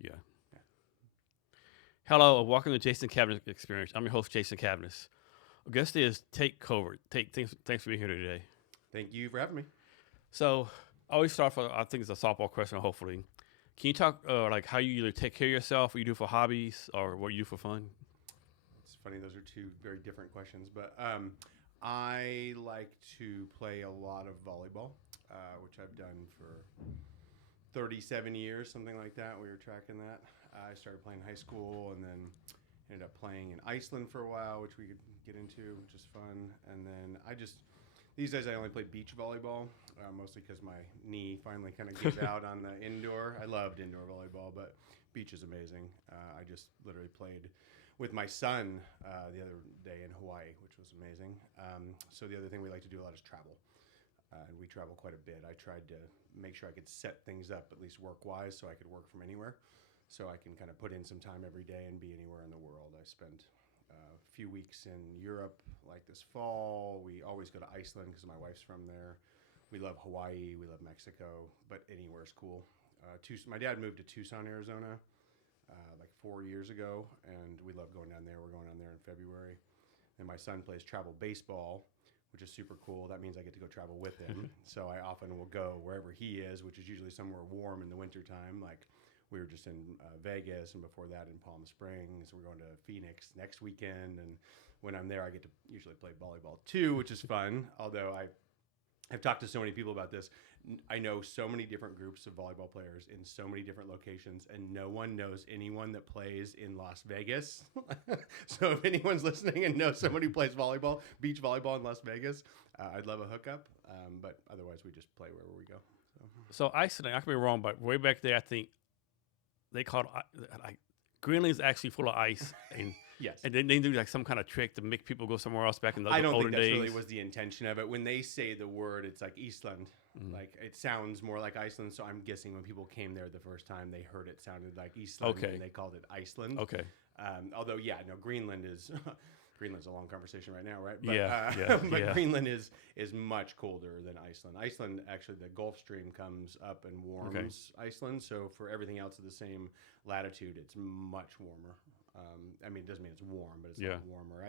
Yeah. Yeah. Hello, and welcome to Jason Cavness Experience. I'm your host, Jason Cavness. Our guest is Tait Covert. Tait, thanks for being here today. Thank you for having me. So, I always start with, I think it's a softball question, hopefully. Can you talk like how you either take care of yourself, what you do for hobbies, or what you do for fun? It's funny, those are two very different questions, but I like to play a lot of volleyball, which I've done for 37 years, something like that. We were tracking that. I started playing in high school and then ended up playing in Iceland for a while, which we could get into, which is fun. And then these days I only play beach volleyball, mostly because my knee finally kind of gives out on the indoor. I loved indoor volleyball, but beach is amazing. I just literally played with my son the other day in Hawaii, which was amazing. So the other thing we like to do a lot is travel. And we travel quite a bit. I tried to make sure I could set things up, at least work-wise, so I could work from anywhere. So I can kind of put in some time every day and be anywhere in the world. I spent a few weeks in Europe, like this fall. We always go to Iceland because my wife's from there. We love Hawaii. We love Mexico, but anywhere's cool. My dad moved to Tucson, Arizona, like 4 years ago, and we love going down there. We're going down there in February. And my son plays travel baseball, which is super cool. That means I get to go travel with him. So I often will go wherever he is, which is usually somewhere warm in the wintertime. Like we were just in Vegas, and before that in Palm Springs. We're going to Phoenix next weekend. And when I'm there, I get to usually play volleyball too, which is fun. Although I've talked to so many people about this. I know so many different groups of volleyball players in so many different locations, and no one knows anyone that plays in Las Vegas. So if anyone's listening and knows somebody who plays volleyball, beach volleyball in Las Vegas, I'd love a hookup. But otherwise, we just play wherever we go. So, Iceland, I could be wrong, but way back there, I think they called like Greenland is actually full of ice. And Yes. And then they do like some kind of trick to make people go somewhere else back in the I don't olden think that's days. really was the intention of it. When they say the word, it's like Iceland. Like it sounds more like Iceland. So I'm guessing when people came there the first time, they heard it sounded like Iceland, Okay. and they called it Iceland. Okay. Although, yeah, no, Greenland is Greenland's a long conversation right now, right? Yeah, But yeah. Greenland is much colder than Iceland. Iceland, actually, the Gulf Stream comes up and warms Iceland. So for everything else of the same latitude, it's much warmer. I mean, it doesn't mean it's warm, but it's a lot warmer.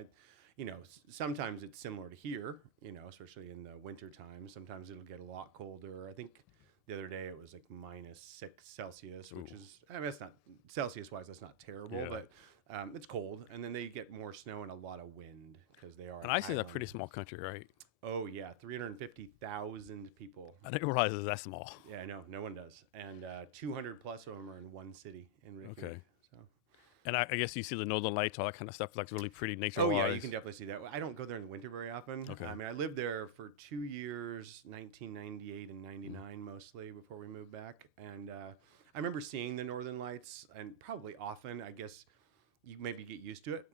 Sometimes it's similar to here, especially in the winter time. Sometimes it'll get a lot colder. I think the other day it was like -6 Celsius, which is, I mean, it's not Celsius wise, that's not terrible, but it's cold. And then they get more snow and a lot of wind because they are. And Iceland's a pretty small country, right? Oh, yeah. 350,000 people. I didn't realize it was that small. Yeah, I know. No one does. And 200 plus of them are in one city in Reykjavik. Okay. So. And I guess you see the northern lights, all that kind of stuff, like really pretty nature-wise. Oh, yeah, you can definitely see that. I don't go there in the winter very often. Okay. I mean, I lived there for 2 years, 1998 and 99 mostly, before we moved back. And I remember seeing the northern lights, and probably often, I guess you maybe get used to it.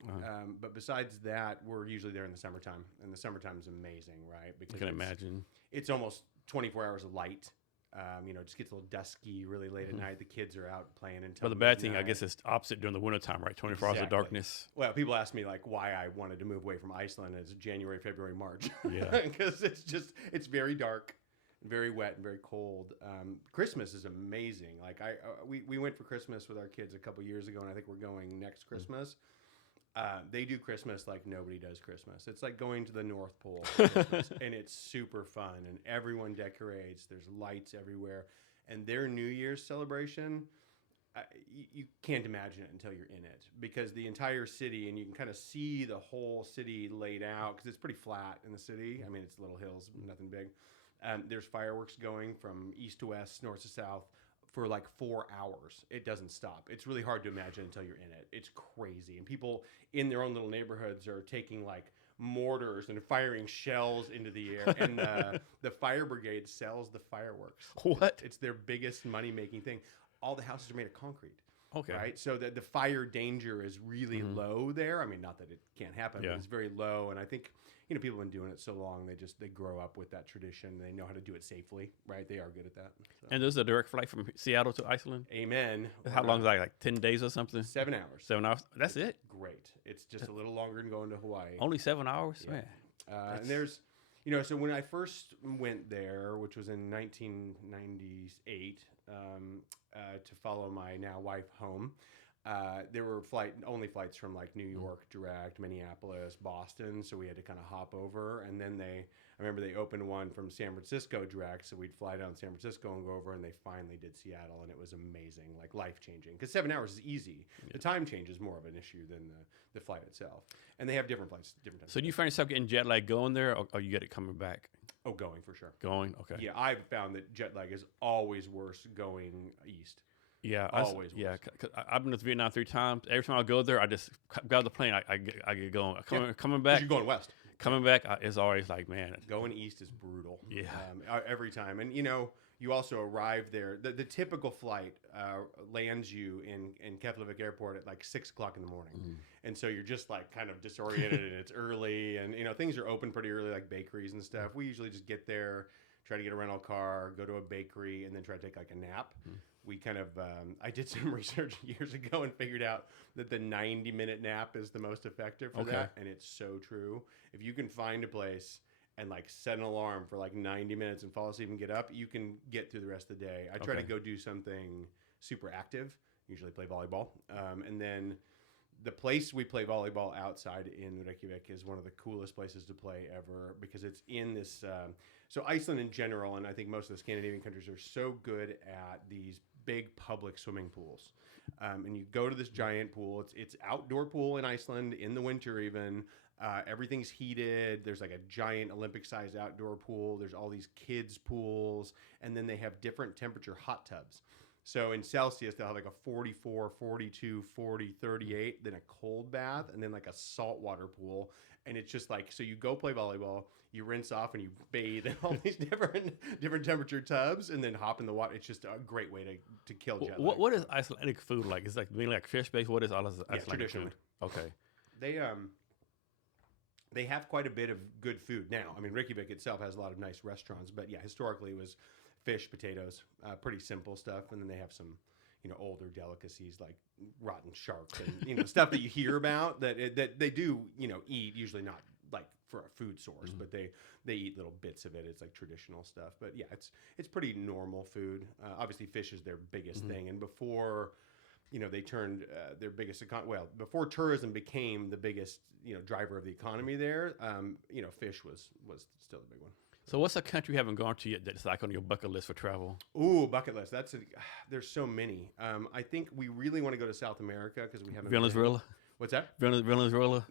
But besides that, we're usually there in the summertime. And the summertime is amazing, right? Because I can imagine. It's almost 24 hours of light. It just gets a little dusky really late at night. The kids are out playing until But the bad thing, I midnight. guess, is opposite during the wintertime, right? 24 hours of Exactly. darkness. Well, people ask me like why I wanted to move away from Iceland. It's January, February, March. Yeah. Because it's very dark, very wet, and very cold. Christmas is amazing. Like we went for Christmas with our kids a couple years ago, and I think we're going next Christmas. They do Christmas like nobody does Christmas. It's like going to the North Pole for Christmas, and it's super fun, and everyone decorates. There's lights everywhere, and their New Year's celebration, you can't imagine it until you're in it, because the entire city, and you can kind of see the whole city laid out, because it's pretty flat in the city. I mean, it's little hills, nothing big. There's fireworks going from east to west, north to south, for like 4 hours. It doesn't stop. It's really hard to imagine until you're in it. It's crazy. And people in their own little neighborhoods are taking like mortars and firing shells into the air. And the fire brigade sells the fireworks. What? It's their biggest money-making thing. All the houses are made of concrete. Okay. Right? So the fire danger is really low there. I mean, not that it can't happen, but it's very low. And I think, people have been doing it so long, they grow up with that tradition. They know how to do it safely, right? They are good at that. So. And there's a direct flight from Seattle to Iceland? Amen. How long is that, like 10 days or something? 7 hours. 7 hours? That's it? Great. It's just a little longer than going to Hawaii. Only 7 hours? Yeah. Man. And there's, So when I first went there, which was in 1998, to follow my now wife home, there were only flights from like New York direct, Minneapolis, Boston. So we had to kind of hop over. And then I remember they opened one from San Francisco direct. So we'd fly down to San Francisco and go over, and they finally did Seattle. And it was amazing, like life-changing. Because 7 hours is easy. Yeah. The time change is more of an issue than the flight itself. And they have different flights, different times. So do you find yourself getting jet lag going there, or you get it coming back? Oh, going for sure. Going, okay. Yeah, I've found that jet lag is always worse going east. Yeah, always. Yeah, cause I've been to Vietnam 3 times. Every time I go there, I just got on the plane. I get going. Coming back. You're going west. Coming back, it's always like, man. Going east is brutal. Yeah. Every time, and you also arrive there. The typical flight lands you in Keflavik Airport at like 6 o'clock in the morning, and so you're just like kind of disoriented, and it's early, and things are open pretty early, like bakeries and stuff. We usually just get there, try to get a rental car, go to a bakery, and then try to take like a nap. We kind of, I did some research years ago and figured out that the 90-minute nap is the most effective for that. And it's so true. If you can find a place and like set an alarm for like 90 minutes and fall asleep and get up, you can get through the rest of the day. I try to go do something super active, usually play volleyball. And then the place we play volleyball outside in Reykjavik is one of the coolest places to play ever, because it's in this, so Iceland in general, and I think most of the Scandinavian countries, are so good at these big public swimming pools. And you go to this giant pool. It's outdoor pool in Iceland in the winter even. Everything's heated. There's like a giant Olympic-sized outdoor pool. There's all these kids' pools. And then they have different temperature hot tubs. So in Celsius, they'll have like a 44, 42, 40, 38, then a cold bath, and then like a saltwater pool. And it's just like, so you go play volleyball, you rinse off, and you bathe in all these different temperature tubs, and then hop in the water. It's just a great way to kill jet lag. What is Icelandic food like? Is it like mainly like fish based? What is Icelandic traditionally food? Okay. They have quite a bit of good food now. I mean, Reykjavik itself has a lot of nice restaurants, but yeah, historically it was fish, potatoes, pretty simple stuff, and then they have some older delicacies like rotten sharks and stuff that you hear about that they do eat, usually not like for a food source, but they eat little bits of it. It's like traditional stuff, but yeah, it's pretty normal food. Obviously, fish is their biggest thing, and before they turned their biggest before tourism became the biggest driver of the economy there, fish was still the big one. So what's a country you haven't gone to yet that's like on your bucket list for travel? Ooh, bucket list. There's so many. I think we really want to go to South America because we haven't. Venezuela. What's that? Venezuela.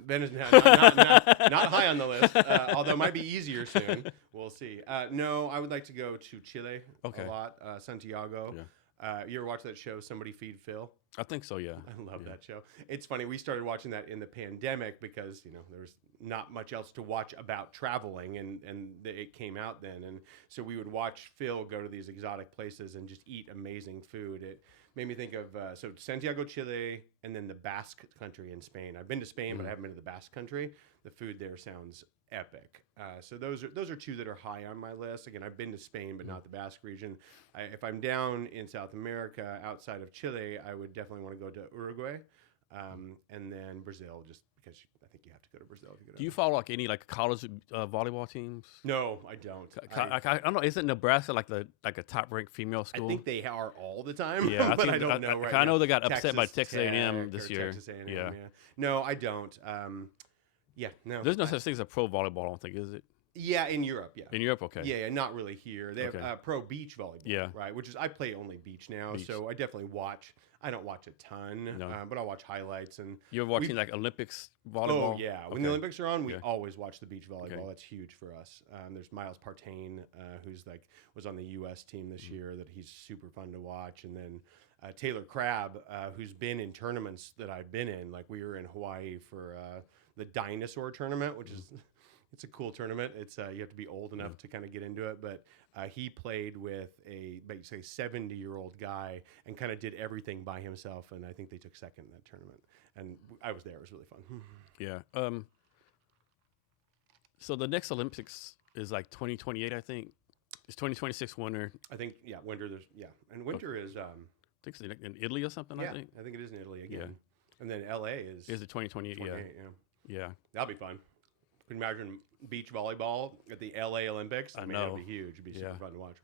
Not high on the list. Although it might be easier soon. We'll see. No, I would like to go to Chile a lot. Santiago. Yeah. You ever watch that show, Somebody Feed Phil? I think so, yeah. I love that show. It's funny. We started watching that in the pandemic because, there was not much else to watch about traveling, and it came out then. And so we would watch Phil go to these exotic places and just eat amazing food. It made me think of, so Santiago, Chile, and then the Basque country in Spain. I've been to Spain, but I haven't been to the Basque country. The food there sounds epic. So those are two that are high on my list. Again, I've been to Spain, but not the Basque region. If I'm down in South America outside of Chile, I would definitely want to go to Uruguay, and then Brazil, just because I think you have to go to Brazil. Do you follow like any like college volleyball teams? No, I don't. I don't know. Isn't Nebraska like a top ranked female school? I think they are all the time. Yeah, but I don't know. Right I know now. they got upset by Texas A&M this year. Texas A&M, yeah. No, I don't. Yeah, no. There's no such thing as a pro volleyball, I don't think, is it? Yeah, in Europe, yeah. In Europe, okay. Yeah, not really here. They have pro beach volleyball, right? Which is, I play only beach now, so I definitely watch. I don't watch a ton, but I'll watch highlights. And you're watching like Olympics volleyball? Oh, yeah. When the Olympics are on, we always watch the beach volleyball. Okay. That's huge for us. There's Miles Partain, who's was on the U.S. team this year, that he's super fun to watch. And then Taylor Crabb, who's been in tournaments that I've been in. Like we were in Hawaii for the Dinosaur tournament, which is it's a cool tournament. It's you have to be old enough to kind of get into it, but he played with basically 70-year-old guy and kind of did everything by himself, and I think they took second in that tournament. And I was there; it was really fun. Yeah. So the next Olympics is like 2028, I think. It's 2026 winter. I think winter. And winter is I think it's in Italy or something. Yeah, I think it is in Italy again. Yeah. And then LA is it 2028? Yeah. Yeah, that'll be fun. Can you imagine beach volleyball at the LA Olympics? I mean, know. it'd be huge. It'd be super fun to watch.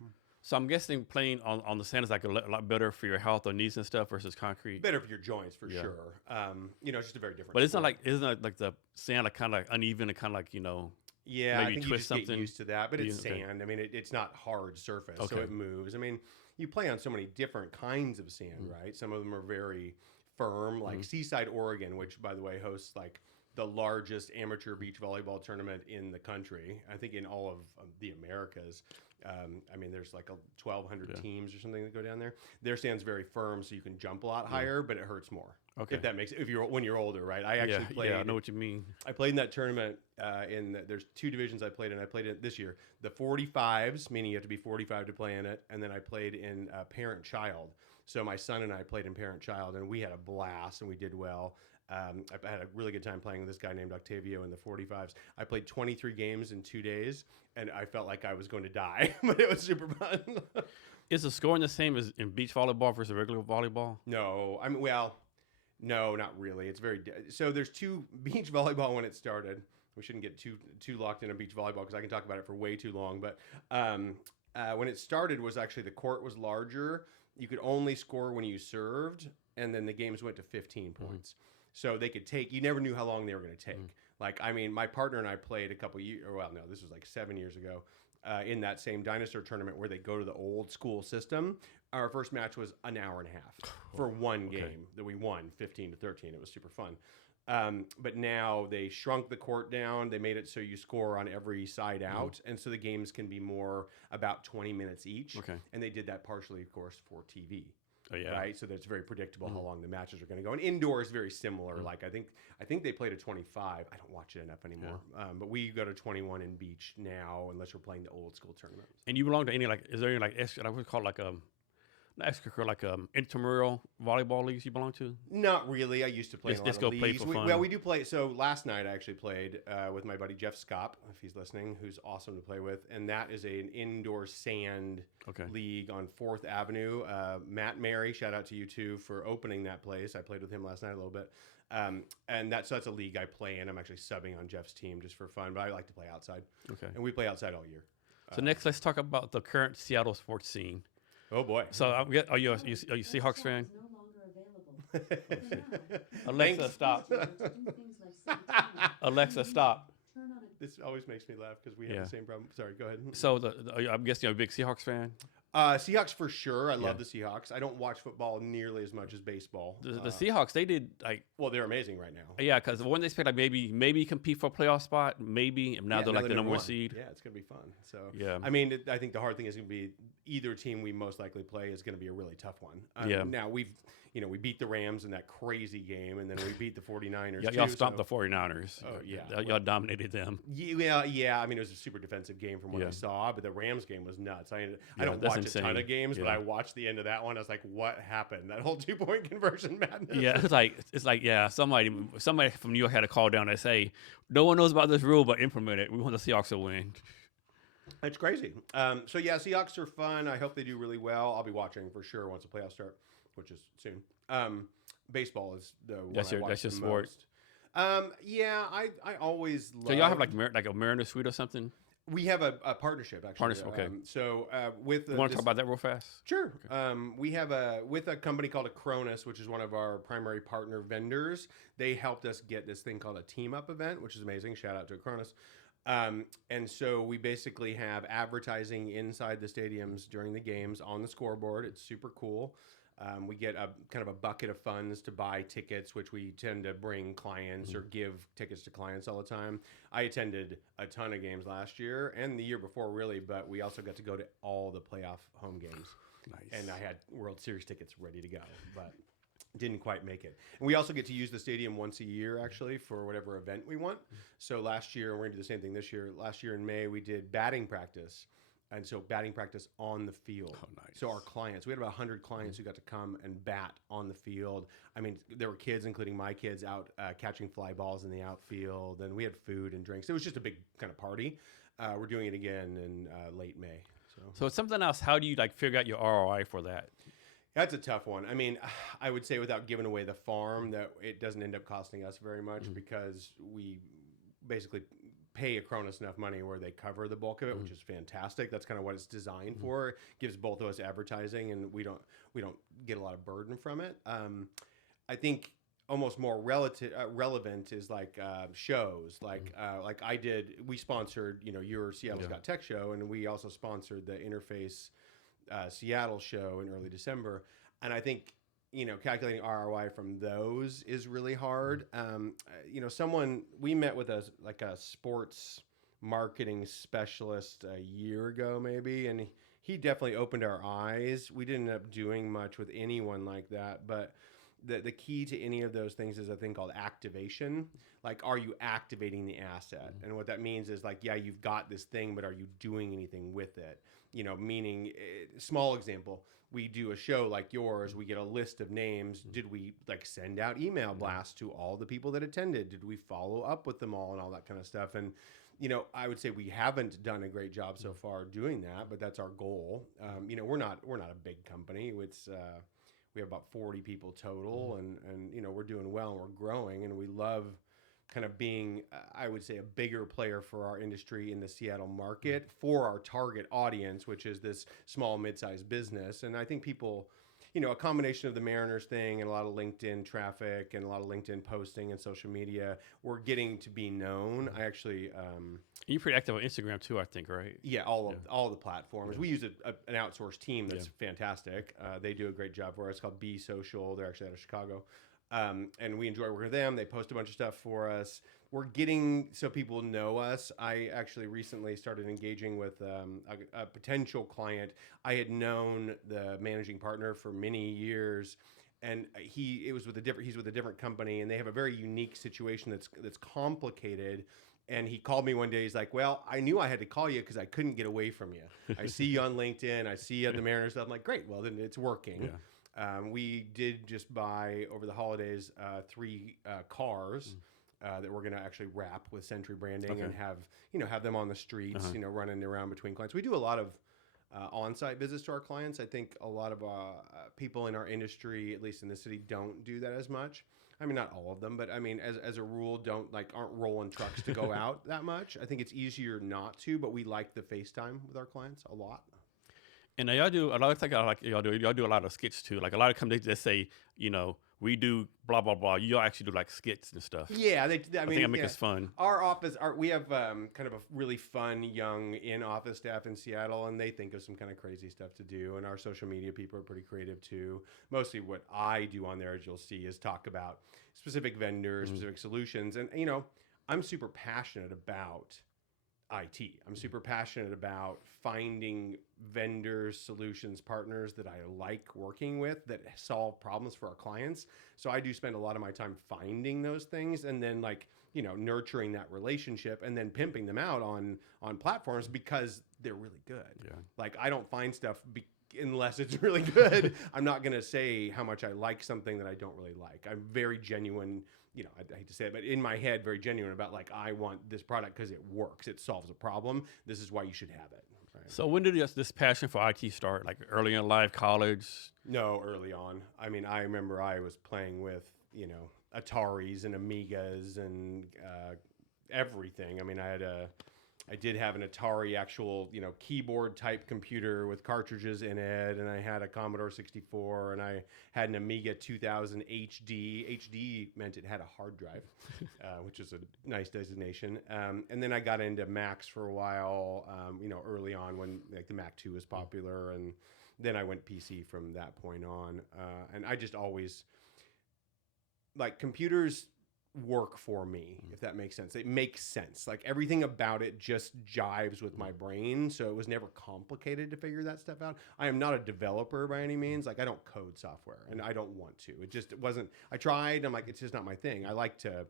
So I'm guessing playing on the sand is like a lot better for your health or knees and stuff versus concrete. Better for your joints for sure. You know, it's just a very different. But sport. isn't it like the sand like kind of like uneven and kind of like Yeah, maybe I think you twist just get something? used to that. But it's Okay. sand. I mean, it's not hard surface, so Okay. it moves. I mean, you play on so many different kinds of sand, right? Some of them are very firm, like Seaside, Oregon, which, by the way, hosts like the largest amateur beach volleyball tournament in the country. I think in all of the Americas. I mean, there's like 1,200 teams or something that go down there. Their sand's very firm, so you can jump a lot higher, but it hurts more. Okay. If that makes when you're older, right? I actually played. Yeah, I know what you mean. I played in that tournament. There's two divisions I played in. I played in this year the 45s, meaning you have to be 45 to play in it, and then I played in parent-child. So my son and I played in parent-child, and we had a blast, and we did well. I had a really good time playing with this guy named Octavio in the 45s. I played 23 games in 2 days, and I felt like I was going to die, but it was super fun. Is the scoring the same as in beach volleyball versus regular volleyball? No, I mean, well, no, not really. It's very so. There's two beach volleyball when it started. We shouldn't get too locked into beach volleyball because I can talk about it for way too long. But when it started, was actually the court was larger. You could only score when you served, and then the games went to 15 points. So they could take. You never knew how long they were going to take. Like, I mean, my partner and I played a couple years. Well, no, this was like 7 years ago. In that same dinosaur tournament where they go to the old school system. Our first match was an hour and a half for one game that we won 15-13. It was super fun. But now they shrunk the court down. They made it so you score on every side out. And so the games can be more about 20 minutes each. Okay. And they did that partially, of course, for TV. Oh, yeah. Right, so that it's very predictable how long the matches are going to go. And indoor is very similar. Like I think they played a 25. I don't watch it enough anymore. But we go to 21 in beach now, unless we're playing the old school tournaments. And you belong to any is there any I would call it like intramural volleyball leagues you belong to? Not really. I used to play in a lot Just of go play leagues. for fun. Well, we do play. So last night I actually played with my buddy Jeff Scott, if he's listening, who's awesome to play with. And that is an indoor sand league on 4th Avenue. Matt Mary, shout out to you too for opening that place. I played with him last night a little bit. And that's a league I play in. I'm actually subbing on Jeff's team just for fun, but I like to play outside. Okay. And we play outside all year. So next, let's talk about the current Seattle sports scene. Oh boy! So are you a Seahawks fan? No longer available. Alexa, stop. Alexa, stop. This always makes me laugh because we have the same problem. Sorry, go ahead. So I'm guessing you're a big Seahawks fan. Seahawks for sure. I love the Seahawks. I don't watch football nearly as much as baseball. The Seahawks, they did well, they're amazing right now. Yeah, because when they expect like maybe compete for a playoff spot, maybe, and now they're like the number one seed. Yeah, it's gonna be fun. So yeah, I mean, I think the hard thing is gonna be either team we most likely play is gonna be a really tough one. Now we beat the Rams in that crazy game, and then we beat the 49ers. Y'all stomped the 49ers. Oh yeah, y'all dominated them. Yeah. I mean, it was a super defensive game from what I saw, but the Rams game was nuts. I don't watch a ton of games, but I watched the end of that one. I was like, what happened? That whole 2-point conversion madness. Yeah, it's like somebody from New York had a call down and say, no one knows about this rule, but implement it. We want the Seahawks to win. It's crazy. So yeah, Seahawks are fun. I hope they do really well. I'll be watching for sure once the playoffs start, which is soon. Baseball is the one that's your sport. Yeah, I always love. So y'all have like a Mariner suite or something? We have a partnership actually. Partnership, okay. With you want to talk about that real fast? Sure. Okay. We have with a company called Acronis, which is one of our primary partner vendors. They helped us get this thing called a Team Up event, which is amazing. Shout out to Acronis. And so we basically have advertising inside the stadiums during the games on the scoreboard. It's super cool. We get a kind of a bucket of funds to buy tickets, which we tend to bring clients or give tickets to clients all the time. I attended a ton of games last year and the year before, really, but we also got to go to all the playoff home games. Nice. And I had World Series tickets ready to go, but didn't quite make it. And we also get to use the stadium once a year, actually, for whatever event we want. So last year, and we're going to do the same thing this year, last year in May, we did batting practice. And so batting practice on the field. Oh, nice. So our clients, we had about 100 clients who got to come and bat on the field. I mean, there were kids, including my kids, out catching fly balls in the outfield. And we had food and drinks. It was just a big kind of party. We're doing it again in late May. So it's something else. How do you figure out your ROI for that? That's a tough one. I mean, I would say without giving away the farm that it doesn't end up costing us very much because we basically pay Acronis enough money where they cover the bulk of it, which is fantastic. That's kind of what it's designed for. It gives both of us advertising, and we don't get a lot of burden from it. I think almost more relevant is like shows like we sponsored your Seattle's Got Tech show, and we also sponsored the Interface Seattle show in early December. And I think calculating ROI from those is really hard. We met with a sports marketing specialist a year ago maybe, and he definitely opened our eyes. We didn't end up doing much with anyone like that, but the key to any of those things is a thing called activation. Like, are you activating the asset? And what that means is like, yeah, you've got this thing, but are you doing anything with it? Meaning, small example, we do a show like yours, we get a list of names. Did we send out email blasts to all the people that attended? Did we follow up with them all and all that kind of stuff? And I would say we haven't done a great job so far doing that, but that's our goal. We're not a big company. We have about 40 people total, and we're doing well and we're growing, and we love kind of being, I would say, a bigger player for our industry in the Seattle market for our target audience, which is this small, mid-sized business. And I think people, a combination of the Mariners thing and a lot of LinkedIn traffic and a lot of LinkedIn posting and social media, we're getting to be known. I actually... You're pretty active on Instagram too, I think, right? Yeah, all the platforms. We use an outsourced team that's fantastic. They do a great job for us. It's called Be Social. They're actually out of Chicago. And we enjoy working with them. They post a bunch of stuff for us. We're getting so people know us. I actually recently started engaging with a potential client. I had known the managing partner for many years, and he's with a different company, and they have a very unique situation that's complicated. And he called me one day. He's like, well, I knew I had to call you because I couldn't get away from you. I see you on LinkedIn. I see you at the Mariners stuff. I'm like, great. Well, then it's working. Yeah. We did just buy, over the holidays, 3 cars that we're going to actually wrap with Sentry branding and have them on the streets, running around between clients. We do a lot of on-site visits to our clients. I think a lot of people in our industry, at least in the city, don't do that as much. I mean, not all of them, but I mean, as a rule, aren't rolling trucks to go out that much. I think it's easier not to, but we like the FaceTime with our clients a lot. And y'all do a lot of things. Y'all do a lot of skits too. Like a lot of companies that say, we do blah blah blah. You all actually do like skits and stuff. Yeah, I think it makes us fun. Our office, we have kind of a really fun young in-office staff in Seattle, and they think of some kind of crazy stuff to do. And our social media people are pretty creative too. Mostly what I do on there, as you'll see, is talk about specific vendors, specific solutions, and I'm super passionate about IT. I'm super passionate about finding vendors, solutions, partners that I like working with that solve problems for our clients. So I do spend a lot of my time finding those things and then nurturing that relationship and then pimping them out on platforms because they're really good. Yeah. Like, I don't find stuff unless it's really good. I'm not going to say how much I like something that I don't really like. I'm very genuine. I hate to say it, but in my head, very genuine about I want this product because it works. It solves a problem. This is why you should have it. Right? So when did this passion for IT start? Like early in life, college? No, early on. I mean, I remember I was playing with, Ataris and Amigas and everything. I mean, I did have an Atari actual, keyboard type computer with cartridges in it, and I had a Commodore 64, and I had an Amiga 2000 HD. HD meant it had a hard drive, which is a nice designation. And then I got into Macs for a while, early on when the Mac 2 was popular, and then I went PC from that point on. And I just always, computers work for me, if that makes sense. It makes sense. Everything about it just jives with my brain. So it was never complicated to figure that stuff out. I am not a developer by any means. I don't code software, and I don't want to. It wasn't. I tried. I'm it's just not my thing. I like to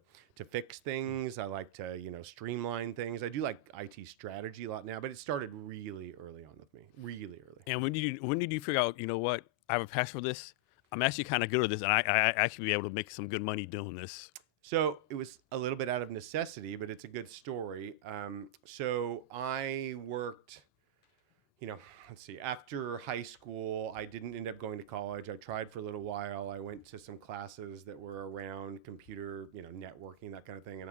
fix things. I like to streamline things. I do like IT strategy a lot now, but it started really early on with me. Really early. And when did you figure out? What? I have a passion for this. I'm actually kind of good at this, and I actually be able to make some good money doing this. So it was a little bit out of necessity, but it's a good story. So I worked, let's see, after high school, I didn't end up going to college. I tried for a little while. I went to some classes that were around computer, networking, that kind of thing. And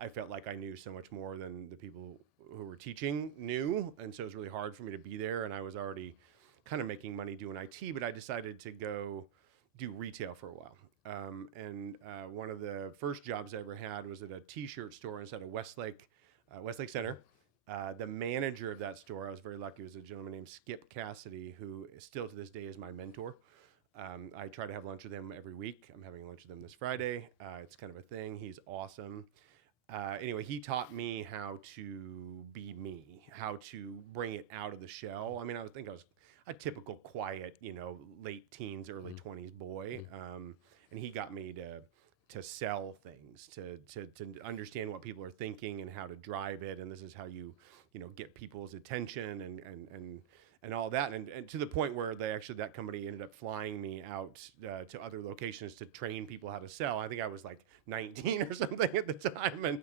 I felt like I knew so much more than the people who were teaching knew. And so it was really hard for me to be there. And I was already kind of making money doing IT, but I decided to go do retail for a while. One of the first jobs I ever had was at a t-shirt store inside of Westlake Center. The manager of that store, I was very lucky, was a gentleman named Skip Cassidy, who still to this day is my mentor. I try to have lunch with him every week. I'm having lunch with him this Friday. It's kind of a thing. He's awesome. Anyway, he taught me how to be me, how to bring it out of the shell. I mean, I think I was a typical quiet, late teens, early 20s boy. And he got me to sell things, to understand what people are thinking and how to drive it. And this is how you get people's attention and all that. And to the point where that company ended up flying me out to other locations to train people how to sell. I think I was like 19 or something at the time.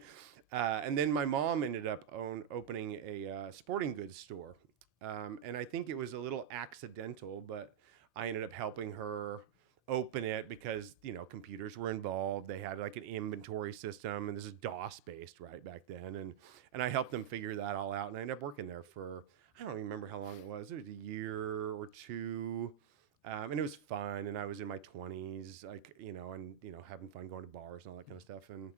And then my mom ended up opening a sporting goods store. And I think it was a little accidental, but I ended up helping her open it because, computers were involved. They had like an inventory system, and this is DOS based right back then. And I helped them figure that all out. And I ended up working there for, I don't even remember how long it was. It was a year or two. And it was fun. And I was in my 20s, having fun going to bars and all that kind of stuff. And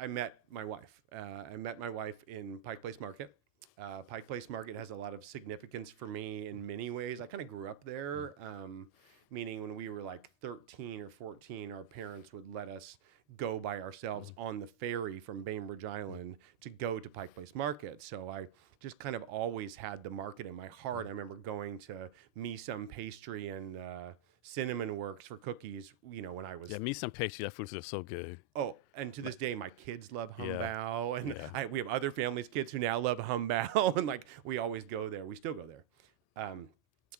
I met my wife. I met my wife in Pike Place Market. Pike Place Market has a lot of significance for me in many ways. I kind of grew up there, meaning when we were like 13 or 14, our parents would let us go by ourselves on the ferry from Bainbridge Island to go to Pike Place Market. So I just kind of always had the market in my heart. I remember going to Me Some Pastry and Cinnamon Works for cookies, when I was... Yeah, Me Some Pastry, that food is so good. Oh, and to this day, my kids love Humbao. And we have other families' kids who now love Humbao. And we always go there. We still go there.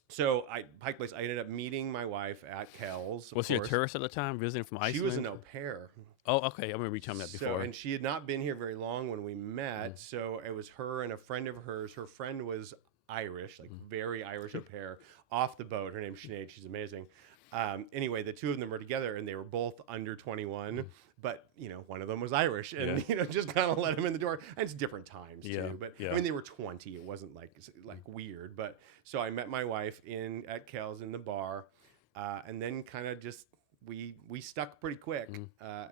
So Pike Place, I ended up meeting my wife at Kells. Was she a tourist at the time, visiting from Iceland? She was an au pair. Oh, okay. I remember you telling me that before. And she had not been here very long when we met. So it was her and a friend of hers. Her friend was Irish, very Irish au pair, off the boat. Her name's Sinead. She's amazing. Anyway, the two of them were together, and they were both under 21. But one of them was Irish, and just kind of let them in the door. And it's different times too. But I mean, they were 20. It wasn't like weird. But so I met my wife at Kells in the bar, and then kind of just we stuck pretty quick.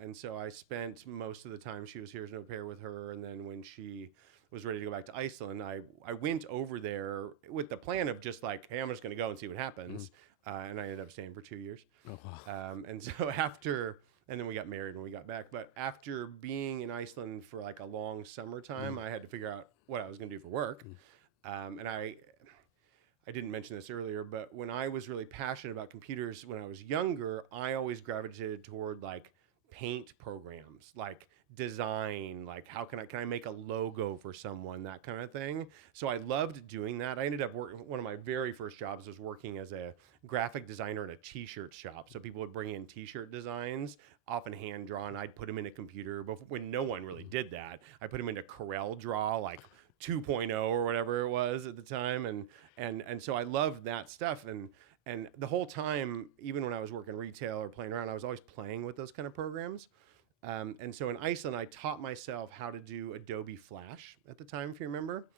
And so I spent most of the time she was here as an au pair with her, and then when she was ready to go back to Iceland, I went over there with the plan of just like, hey, I'm just going to go and see what happens. And I ended up staying for 2 years. Oh, wow. And so and then we got married when we got back. But after being in Iceland for like a long summertime, I had to figure out what I was going to do for work. And I didn't mention this earlier, but when I was really passionate about computers when I was younger, I always gravitated toward like paint programs, like design, like how can I make a logo for someone, that kind of thing. So I loved doing that. I ended up one of my very first jobs was working as a graphic designer at a t-shirt shop. So people would bring in t-shirt designs, often hand drawn. I'd put them in a computer, but when no one really did that, I put them into Corel Draw, like 2.0 or whatever it was at the time. And so I loved that stuff. And the whole time, even when I was working retail or playing around, I was always playing with those kind of programs. And so in Iceland, I taught myself how to do Adobe Flash at the time, if you remember.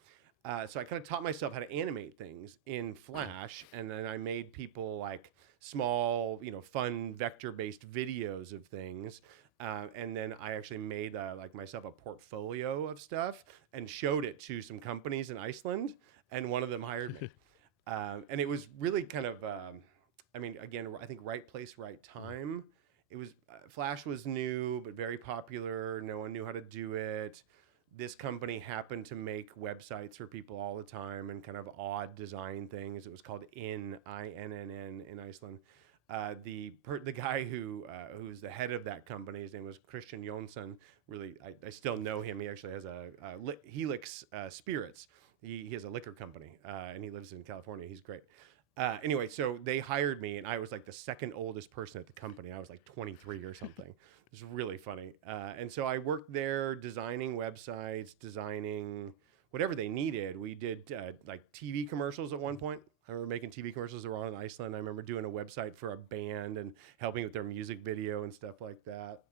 So I kind of taught myself how to animate things in Flash. And then I made people like small, fun vector-based videos of things. And then I actually made myself a portfolio of stuff and showed it to some companies in Iceland. And one of them hired me. And it was really kind of, again, I think right place, right time. It was Flash was new, but very popular. No one knew how to do it. This company happened to make websites for people all the time and kind of odd design things. It was called INN in Iceland. The guy who's the head of that company, his name was Christian Jonsson. Really, I still know him. He actually has a Helix Spirits. He has a liquor company, and he lives in California. He's great. Anyway, so they hired me, and I was like the second oldest person at the company. I was like 23 or something. It was really funny. And so I worked there designing websites, designing whatever they needed. We did like TV commercials at one point. I remember making TV commercials that were on in Iceland. I remember doing a website for a band and helping with their music video and stuff like that.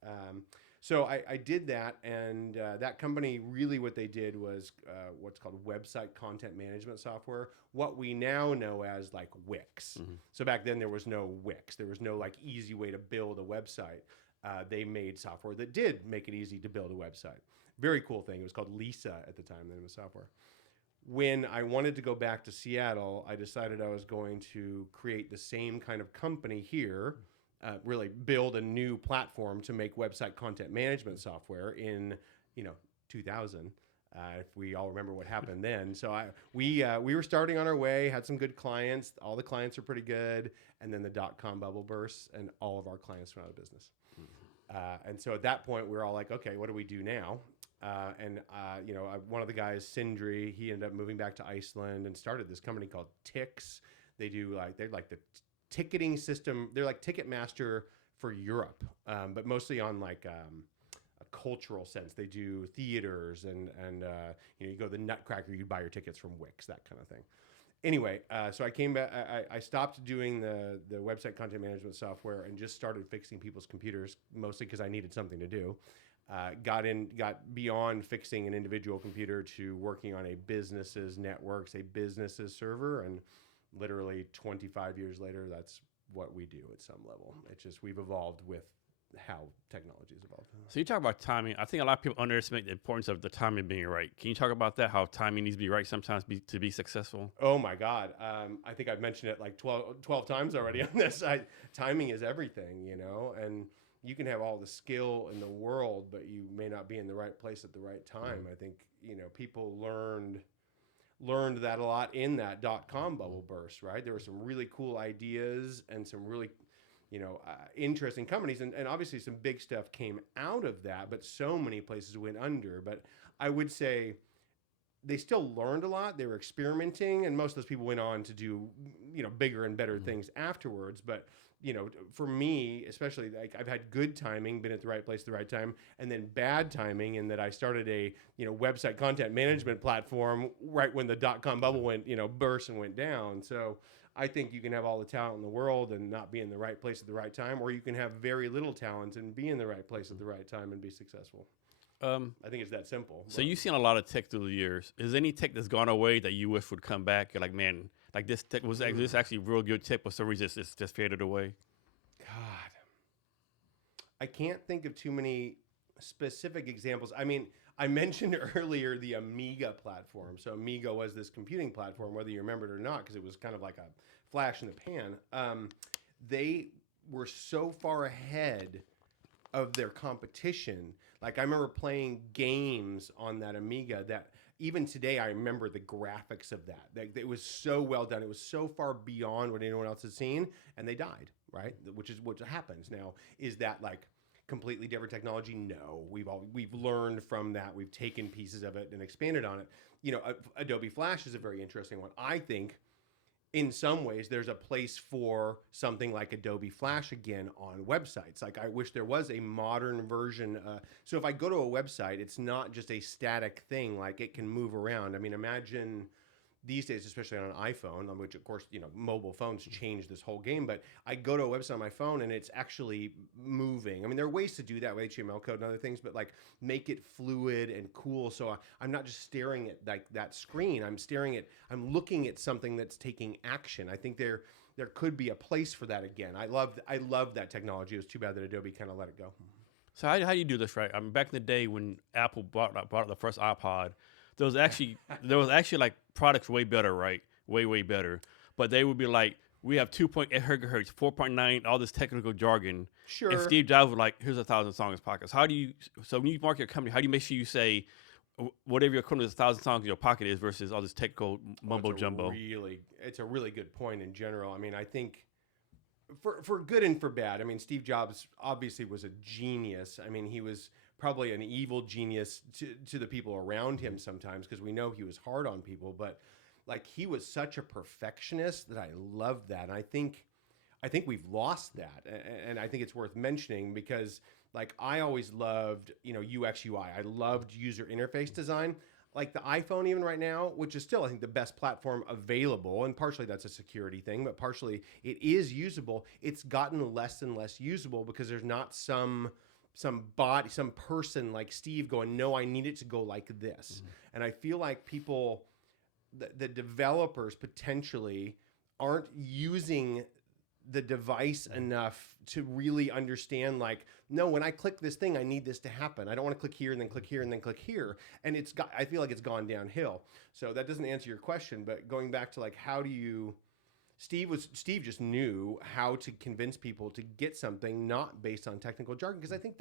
So I did that, and that company really what they did was what's called website content management software, what we now know as like Wix. So back then there was no Wix. There was no like easy way to build a website. They made software that did make it easy to build a website. Very cool thing. It was called Lisa at the time, the name of the software. When I wanted to go back to Seattle, I decided I was going to create the same kind of company here, really build a new platform to make website content management software in 2000. If we all remember what happened then. So we were starting on our way, had some good clients. All the clients are pretty good. And then the dot-com bubble burst and all of our clients went out of business. And so at that point, we were all like, okay, what do we do now? One of the guys, Sindri, he ended up moving back to Iceland and started this company called Tix. They're like the ticketing system. They're like Ticketmaster for Europe, but mostly on like a cultural sense. They do theaters and you go to the Nutcracker, you buy your tickets from Wix, that kind of thing. Anyway, so I came back. I stopped doing the website content management software and just started fixing people's computers, mostly because I needed something to do. Got beyond fixing an individual computer to working on a business's networks, a business's server, and literally 25 years later, that's what we do at some level. It's just we've evolved with how technology has evolved. So you talk about timing. I think a lot of people underestimate the importance of the timing being right. Can you talk about that, how timing needs to be right sometimes to be successful? Oh, my God. I think I've mentioned it like 12 times already on this. Timing is everything, and you can have all the skill in the world, but you may not be in the right place at the right time. I think, people learned that a lot in that dot-com bubble burst, right? There were some really cool ideas and some really, interesting companies. And obviously some big stuff came out of that, but so many places went under. But I would say they still learned a lot. They were experimenting, and most of those people went on to do, bigger and better things afterwards. But for me, especially, like I've had good timing, been at the right place at the right time, and then bad timing in that I started a, website content management platform right when the dot-com bubble went, burst and went down. So I think you can have all the talent in the world and not be in the right place at the right time, or you can have very little talent and be in the right place at the right time and be successful. I think it's that simple. So you've seen a lot of tech through the years. Is there any tech that's gone away that you wish would come back? You're like, man, like this tech was this actually real good tech, but for some reason it's just faded away. God, I can't think of too many specific examples. I mean, I mentioned earlier the Amiga platform. So Amiga was this computing platform, whether you remember it or not, because it was kind of like a flash in the pan. They were so far ahead of their competition. Like I remember playing games on that Amiga that even today I remember the graphics of that. It was so well done. It was so far beyond what anyone else had seen, and they died, right? Which is what happens now. Is that like completely different technology? No, we've learned from that. We've taken pieces of it and expanded on it. Adobe Flash is a very interesting one. I think in some ways there's a place for something like Adobe Flash again on websites. Like I wish there was a modern version. So if I go to a website, it's not just a static thing. Like it can move around. I mean, imagine these days, especially on an iPhone, on which of course, mobile phones change this whole game, but I go to a website on my phone and it's actually moving. I mean, there are ways to do that with HTML code and other things, but like make it fluid and cool. So I'm not just staring at like that screen. I'm looking at something that's taking action. I think there could be a place for that again. I love that technology. It was too bad that Adobe kind of let it go. So how do you do this, right? I mean, back in the day when Apple bought the first iPod, there was actually like products way better, right? Way better. But they would be like, we have 2.8 gigahertz, 4.9, all this technical jargon. Sure. And Steve Jobs was like, here's 1,000 songs pockets. So when you market your company, how do you make sure you say whatever your equivalent is 1,000 songs in your pocket is versus all this technical mumbo jumbo? It's a really good point in general. I mean, I think for good and for bad. I mean, Steve Jobs obviously was a genius. I mean, he was probably an evil genius to the people around him sometimes, because we know he was hard on people, but like he was such a perfectionist that I love that. And I think we've lost that. And I think it's worth mentioning because like I always loved, UX UI. I loved user interface design. Like the iPhone even right now, which is still, I think, the best platform available, and partially that's a security thing, but partially it is usable. It's gotten less and less usable because there's not some body, some person like Steve going, no, I need it to go like this. And I feel like people, the developers potentially aren't using the device enough to really understand, like, no, when I click this thing, I need this to happen. I don't want to click here and then click here and then click here. And I feel like it's gone downhill. So that doesn't answer your question, but going back to like, how do you, Steve just knew how to convince people to get something not based on technical jargon. Because I think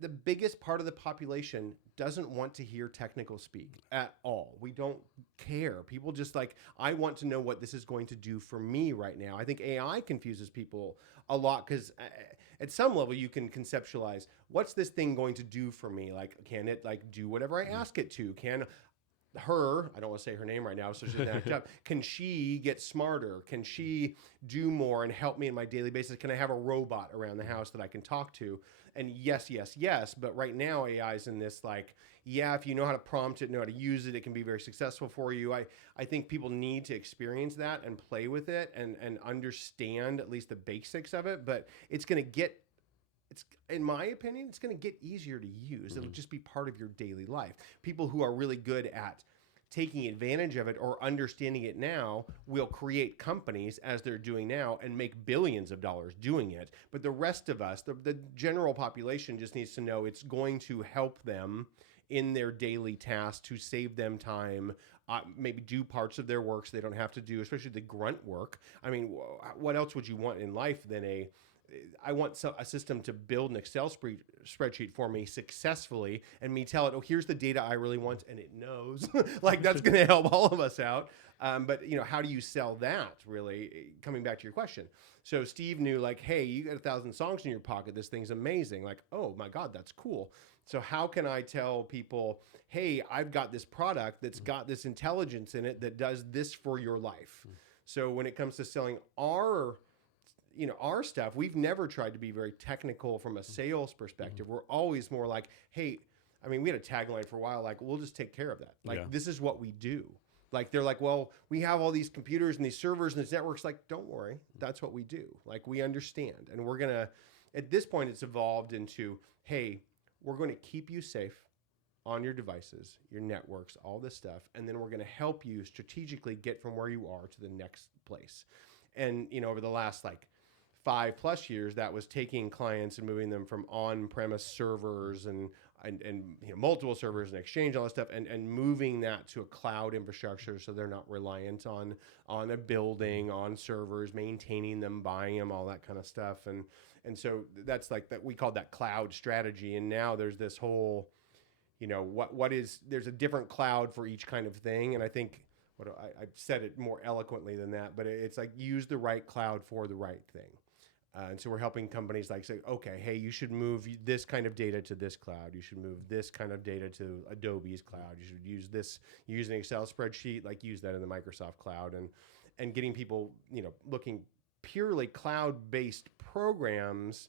the biggest part of the population doesn't want to hear technical speak at all. We don't care. People just like, I want to know what this is going to do for me right now. I think AI confuses people a lot because at some level you can conceptualize, what's this thing going to do for me? Like, can it like do whatever I ask it to? Can her, I don't want to say her name right now, so she doesn't act up. Can she get smarter? Can she do more and help me in my daily basis? Can I have a robot around the house that I can talk to? And yes. But right now AI is in this like, yeah, if you know how to prompt it, know how to use it, it can be very successful for you. I think people need to experience that and play with it and understand at least the basics of it. But it's going to get, in my opinion, it's going to get easier to use. It'll just be part of your daily life. People who are really good at taking advantage of it or understanding it now will create companies as they're doing now and make billions of dollars doing it. But the rest of us, the general population, just needs to know it's going to help them in their daily tasks to save them time, maybe do parts of their work so they don't have to do, especially the grunt work. I mean, what else would you want in life than I want a system to build an Excel spreadsheet for me successfully and me tell it, oh, here's the data I really want, and it knows. Like, that's going to help all of us out. But, you know, how do you sell that, really, coming back to your question? So Steve knew, like, hey, you got 1,000 songs in your pocket. This thing's amazing. Like, oh, my God, that's cool. So how can I tell people, hey, I've got this product that's got this intelligence in it that does this for your life? So when it comes to selling our stuff, we've never tried to be very technical from a sales perspective. We're always more like, hey, I mean, we had a tagline for a while, like, we'll just take care of that. Like, this is what we do. Like, they're like, well, we have all these computers and these servers and these networks. Like, don't worry. That's what we do. Like, we understand. And we're going to, at this point, it's evolved into, hey, we're going to keep you safe on your devices, your networks, all this stuff. And then we're going to help you strategically get from where you are to the next place. And, you know, over the last, like, 5+ years, that was taking clients and moving them from on-premise servers and you know, multiple servers and Exchange, all that stuff, and moving that to a cloud infrastructure so they're not reliant on a building, on servers, maintaining them, buying them, all that kind of stuff. And so that's like that, we called that cloud strategy. And now there's this whole, you know, there's a different cloud for each kind of thing. And I think I've said it more eloquently than that, but it's like, use the right cloud for the right thing. And so we're helping companies like say, okay, hey, you should move this kind of data to this cloud. You should move this kind of data to Adobe's cloud. You should use this, use an Excel spreadsheet, like use that in the Microsoft cloud, and getting people, you know, looking purely cloud-based programs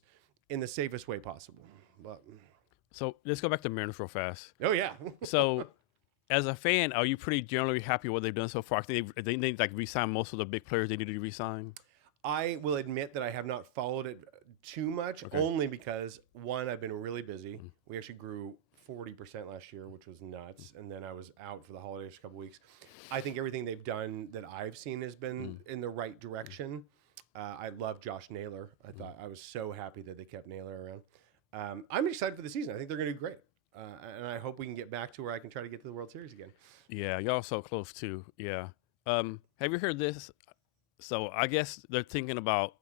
in the safest way possible. But So let's go back to Mariners real fast. oh yeah. So as a fan, are you pretty generally happy with what they've done so far? I think they like re-sign most of the big players they needed to re-sign. I will admit that I have not followed it too much, only because, one, I've been really busy. We actually grew 40% last year, which was nuts. And then I was out for the holidays for a couple weeks. I think everything they've done that I've seen has been in the right direction. I love Josh Naylor. I was so happy that they kept Naylor around. I'm excited for the season. I think they're going to do great. And I hope we can get back to where I can try to get to the World Series again. Yeah, y'all so close too. Yeah. Have you heard this? So I guess they're thinking about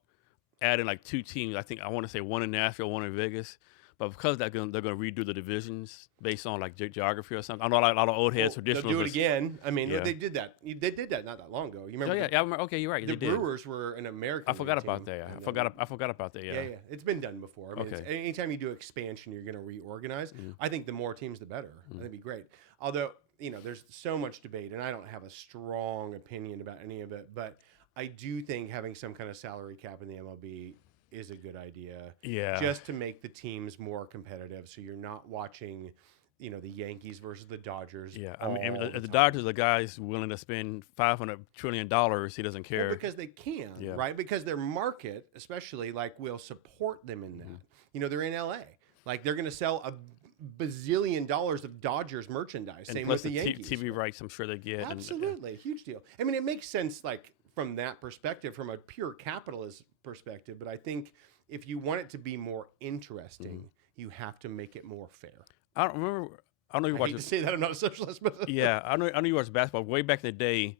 adding like 2 teams. I want to say one in Nashville, one in Vegas. But because they're going to redo the divisions based on like geography or something. I know like a lot of old heads traditional. They'll do it again. I mean, they did that. They did that not that long ago. You remember? Oh, yeah, I remember. Okay, you're right. The Brewers were an American. I forgot about that. I forgot about that. Yeah. Yeah. It's been done before. I mean, anytime you do expansion, you're going to reorganize. I think the more teams, the better. That'd be great. Although, you know, there's so much debate, and I don't have a strong opinion about any of it, but I do think having some kind of salary cap in the MLB is a good idea. Yeah. Just to make the teams more competitive, so you're not watching, the Yankees versus the Dodgers. Yeah, I all mean, the the time. Dodgers are guys willing to spend $500 trillion. He doesn't care. Well, because they can, Yeah. right? Because their market, especially, like, will support them in that. Mm-hmm. They're in LA. Like, they're going to sell a bazillion dollars of Dodgers merchandise. And Same plus with the the Yankees. TV rights, I'm sure they get. Absolutely. Huge deal. I mean, it makes sense, like, from that perspective, from a pure capitalist perspective. But I think if you want it to be more interesting, you have to make it more fair. I don't remember. I don't know if you I watched hate to say that I'm not a socialist, but Yeah, I know you watched basketball. Way back in the day,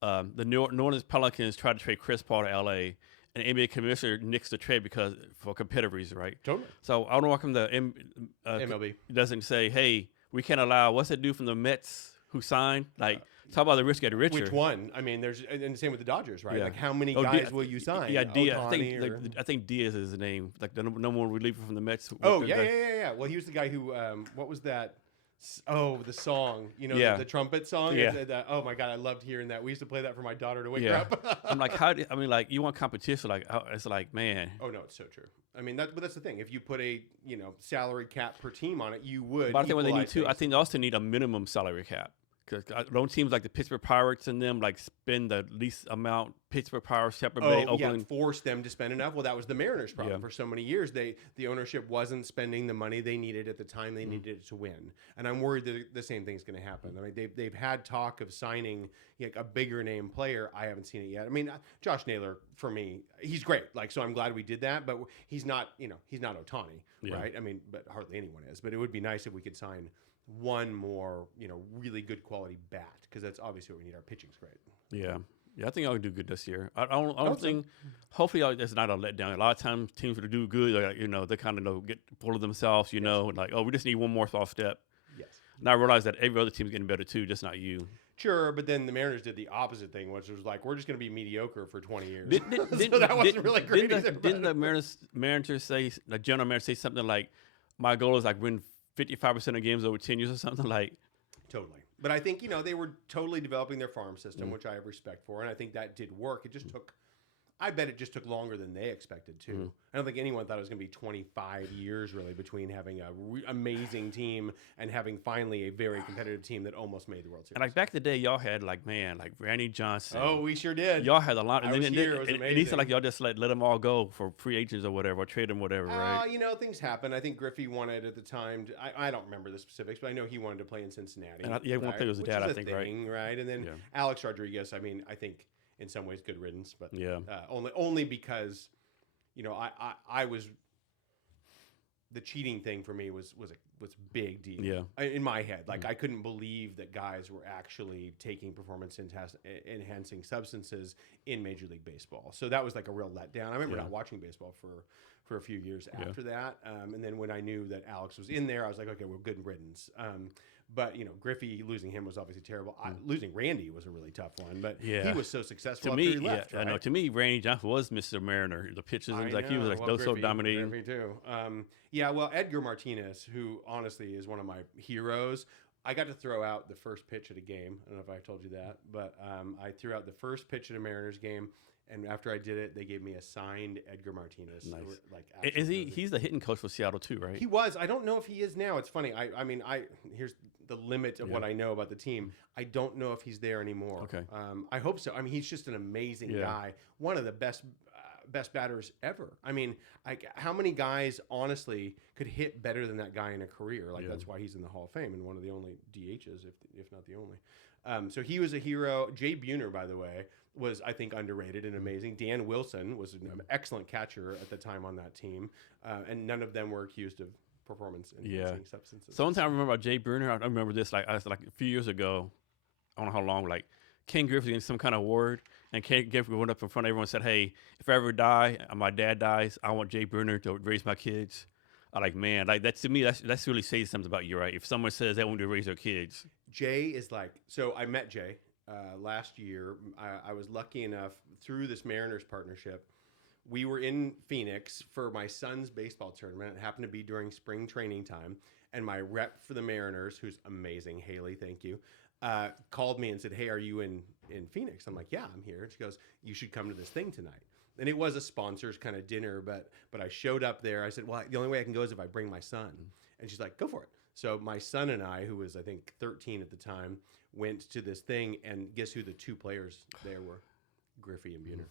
the New Orleans Pelicans tried to trade Chris Paul to L.A., and the NBA commissioner nixed the trade for competitive reasons, right? totally. So I don't know why come the MLB. doesn't say, hey, we can't allow, what's that dude from the Mets who signed? Like, talk about the rich getting richer. Which one? I mean, and the same with the Dodgers, right? Yeah. Like, how many Oh, guys will you sign? Yeah, Diaz. Ohtani I think Diaz is his name. Like the number one reliever from the Mets. Oh, yeah. Well, he was the guy who, what was that? Oh, the song, Yeah. the trumpet song. Yeah. Oh my God, I loved hearing that. We used to play that for my daughter to wake her Yeah. up. I'm like, you want competition? Like, it's like, man. Oh no, it's so true. I mean, but that's the thing. If you put a salary cap per team on it, you would. But I think what they need equalize too, I things. think they also need a minimum salary cap. Because don't teams like the Pittsburgh Pirates and them like spend the least amount. Pittsburgh Pirates, Tampa Bay, Oakland. Force them to spend enough. Well, that was the Mariners' problem Yeah. for so many years. The ownership wasn't spending the money they needed at the time they needed it to win. And I'm worried that the same thing's going to happen. I mean, they've had talk of signing a bigger name player. I haven't seen it yet. I mean, Josh Naylor, for me, he's great. Like, so I'm glad we did that. But he's not Ohtani, Yeah. right? I mean, but hardly anyone is. But it would be nice if we could sign one more, really good quality bat, because that's obviously what we need. Our pitching's great. Yeah. Yeah, I think I'll do good this year. I don't so. think. Hopefully, it's not a letdown. A lot of times, teams that do good, they kind of get full of themselves. Like, oh, we just need one more soft step. Yes. And I realize that every other team's getting better too, just not you. Sure, but then the Mariners did the opposite thing, which was like, we're just going to be mediocre for 20 years. Didn't So that wasn't really great either. Didn't the Mariners say, the general manager say something like, my goal is like win 55% of games over 10 years or something like? Totally. But I think, they were totally developing their farm system, which I have respect for. And I think that did work. It just I bet it just took longer than they expected to. I don't think anyone thought it was going to be 25 years really between having a amazing team and having finally a very competitive team that almost made the World Series. And like back in the day, y'all had like Randy Johnson. Oh, we sure did. Y'all had a lot. I was here. It was and it's amazing. like y'all just let them all go for free agents or whatever, or trade them, whatever, right? Things happen. I think Griffey wanted at the time. I don't remember the specifics, but I know he wanted to play in Cincinnati. And he wanted to play with his dad, I think, right? And then Yeah. Alex Rodriguez. I mean, I think in some ways good riddance, but Yeah. only because I was the cheating thing for me was a big deal. Yeah. In my head, like I couldn't believe that guys were actually taking performance enhancing substances in Major League Baseball. So that was like a real letdown. I remember Yeah. not watching baseball for a few years after that, and then when I knew that Alex was in there, I was like, okay, well, good riddance. But Griffey, losing him was obviously terrible. Losing Randy was a really tough one, but he was so successful. To me, after he left, right? I know. To me, Randy Johnson was Mr. Mariner. The pitches, and like he was like so dominating. Griffey too. Well, Edgar Martinez, who honestly is one of my heroes. I got to throw out the first pitch at a game. I don't know if I told you that, but I threw out the first pitch at a Mariners game. And after I did it, they gave me a signed Edgar Martinez. Nice. Like, Is he? He's the hitting coach for Seattle too, right? He was. I don't know if he is now. It's funny. I mean, here's the limit of what I know about the team. I don't know if he's there anymore. Okay. I hope so. I mean, he's just an amazing guy. One of the best batters ever. I mean, how many guys honestly could hit better than that guy in a career? Like that's why he's in the Hall of Fame and one of the only DHs, if not the only. So he was a hero. Jay Buhner, by the way, was, I think, underrated and amazing. Dan Wilson was an excellent catcher at the time on that team, and none of them were accused of performance-enhancing substances. So one time I remember about Jay Bruner. I remember this like a few years ago. I don't know how long. Like Ken Griffey getting some kind of award, and Ken Griffey went up in front of everyone and said, "Hey, if I ever die, my dad dies, I want Jay Bruner to raise my kids." I like, man, like that to me. That's really says something about you, right? If someone says they want to raise their kids. Jay is like, so I met Jay last year. I was lucky enough through this Mariners partnership. We were in Phoenix for my son's baseball tournament. It happened to be during spring training time. And my rep for the Mariners, who's amazing, Haley, thank you, called me and said, "Hey, are you in Phoenix?" I'm like, "Yeah, I'm here." And she goes, "You should come to this thing tonight." And it was a sponsors kind of dinner, but I showed up there. I said, "Well, the only way I can go is if I bring my son." And she's like, "Go for it." So my son and I, who was I think 13 at the time, went to this thing, and guess who the two players there were? Griffey and Buhner.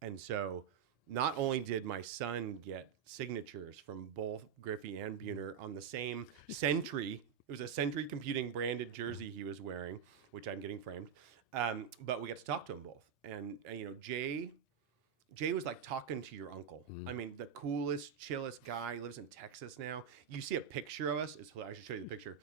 And so not only did my son get signatures from both Griffey and Buhner on the same Sentry, it was a Sentry Computing branded jersey he was wearing, which I'm getting framed, but we got to talk to them both. And Jay was like talking to your uncle. I mean, the coolest, chillest guy. He lives in Texas now. You see a picture of us. I should show you the picture.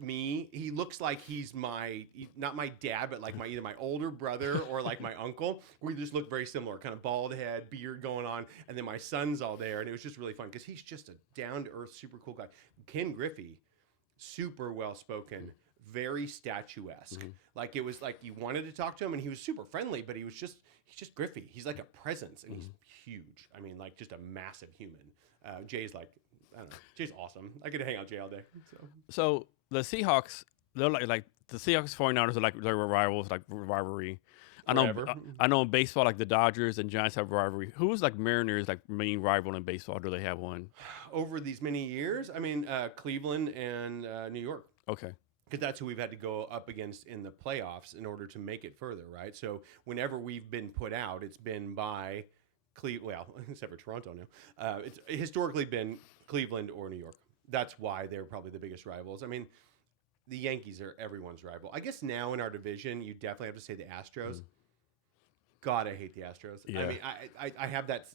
Me, he looks like he's not my dad, but like either my older brother or like my uncle. We just look very similar, kind of bald head, beard going on. And then my son's all there. And it was just really fun because he's just a down-to-earth, super cool guy. Ken Griffey, super well-spoken, very statuesque. Like it was like you wanted to talk to him, and he was super friendly, but he's just Griffey. He's like a presence, and he's huge. I mean, like just a massive human. Jay's like, I don't know. Jay's awesome. I could hang out with Jay all day. So the Seahawks, they're like the Seahawks 49ers are like they're rivals, like rivalry. I know in baseball, like the Dodgers and Giants have rivalry. Who's like Mariners like main rival in baseball? Do they have one? Over these many years, I mean, Cleveland and New York. Okay. Because that's who we've had to go up against in the playoffs in order to make it further, right? So whenever we've been put out, it's been by Cleveland, well, except for Toronto now. It's historically been Cleveland or New York. That's why they're probably the biggest rivals. I mean, the Yankees are everyone's rival. I guess now in our division, you definitely have to say the Astros. God, I hate the Astros. Yeah. I mean, I have that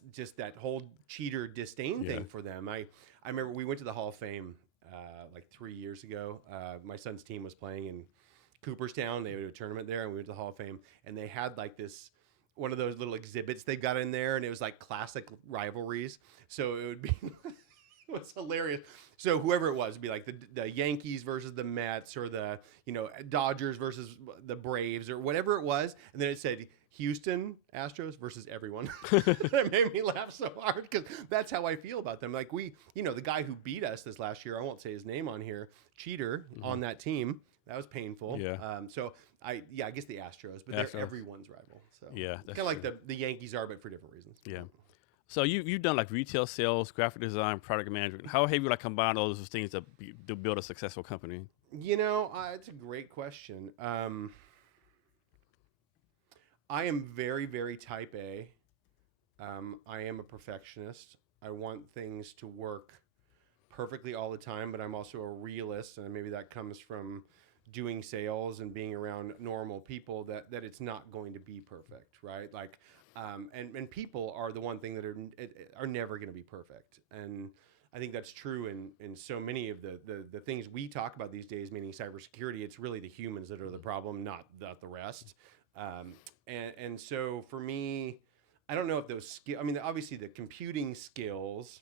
whole cheater disdain thing for them. I remember we went to the Hall of Fame like 3 years ago. My son's team was playing in Cooperstown. They had a tournament there, and we went to the Hall of Fame, and they had like one of those little exhibits they got in there, and it was like classic rivalries. So it would be it was hilarious. So whoever it was would be like the Yankees versus the Mets, or the Dodgers versus the Braves, or whatever it was, and then it said Houston Astros versus everyone. It made me laugh so hard because that's how I feel about them. Like the guy who beat us this last year, I won't say his name on here, cheater on that team. That was painful. Yeah. So I guess the Astros, but they're everyone's rival. So yeah, kind of like the Yankees are, but for different reasons. Yeah. So you've done like retail sales, graphic design, product management. How have you like combined all those things to build a successful company? It's a great question. I am very, very type A. I am a perfectionist. I want things to work perfectly all the time, but I'm also a realist, and maybe that comes from doing sales and being around normal people that it's not going to be perfect, right? Like, and people are the one thing that are never going to be perfect. And I think that's true in so many of the things we talk about these days, meaning cybersecurity. It's really the humans that are the problem, not the rest. And so for me, I don't know if those skills, I mean, obviously the computing skills,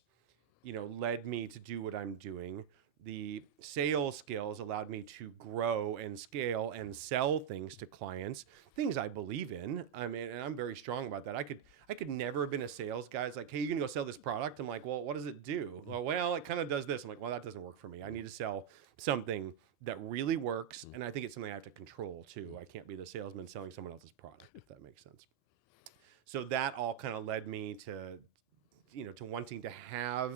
led me to do what I'm doing. The sales skills allowed me to grow and scale and sell things to clients, things I believe in. I mean, and I'm very strong about that. I could never have been a sales guy. It's like, hey, you're going to go sell this product. I'm like, well, what does it do? Well, it kind of does this. I'm like, well, that doesn't work for me. I need to sell something that really works. And I think it's something I have to control too. I can't be the salesman selling someone else's product, if that makes sense. So that all kind of led me to wanting to have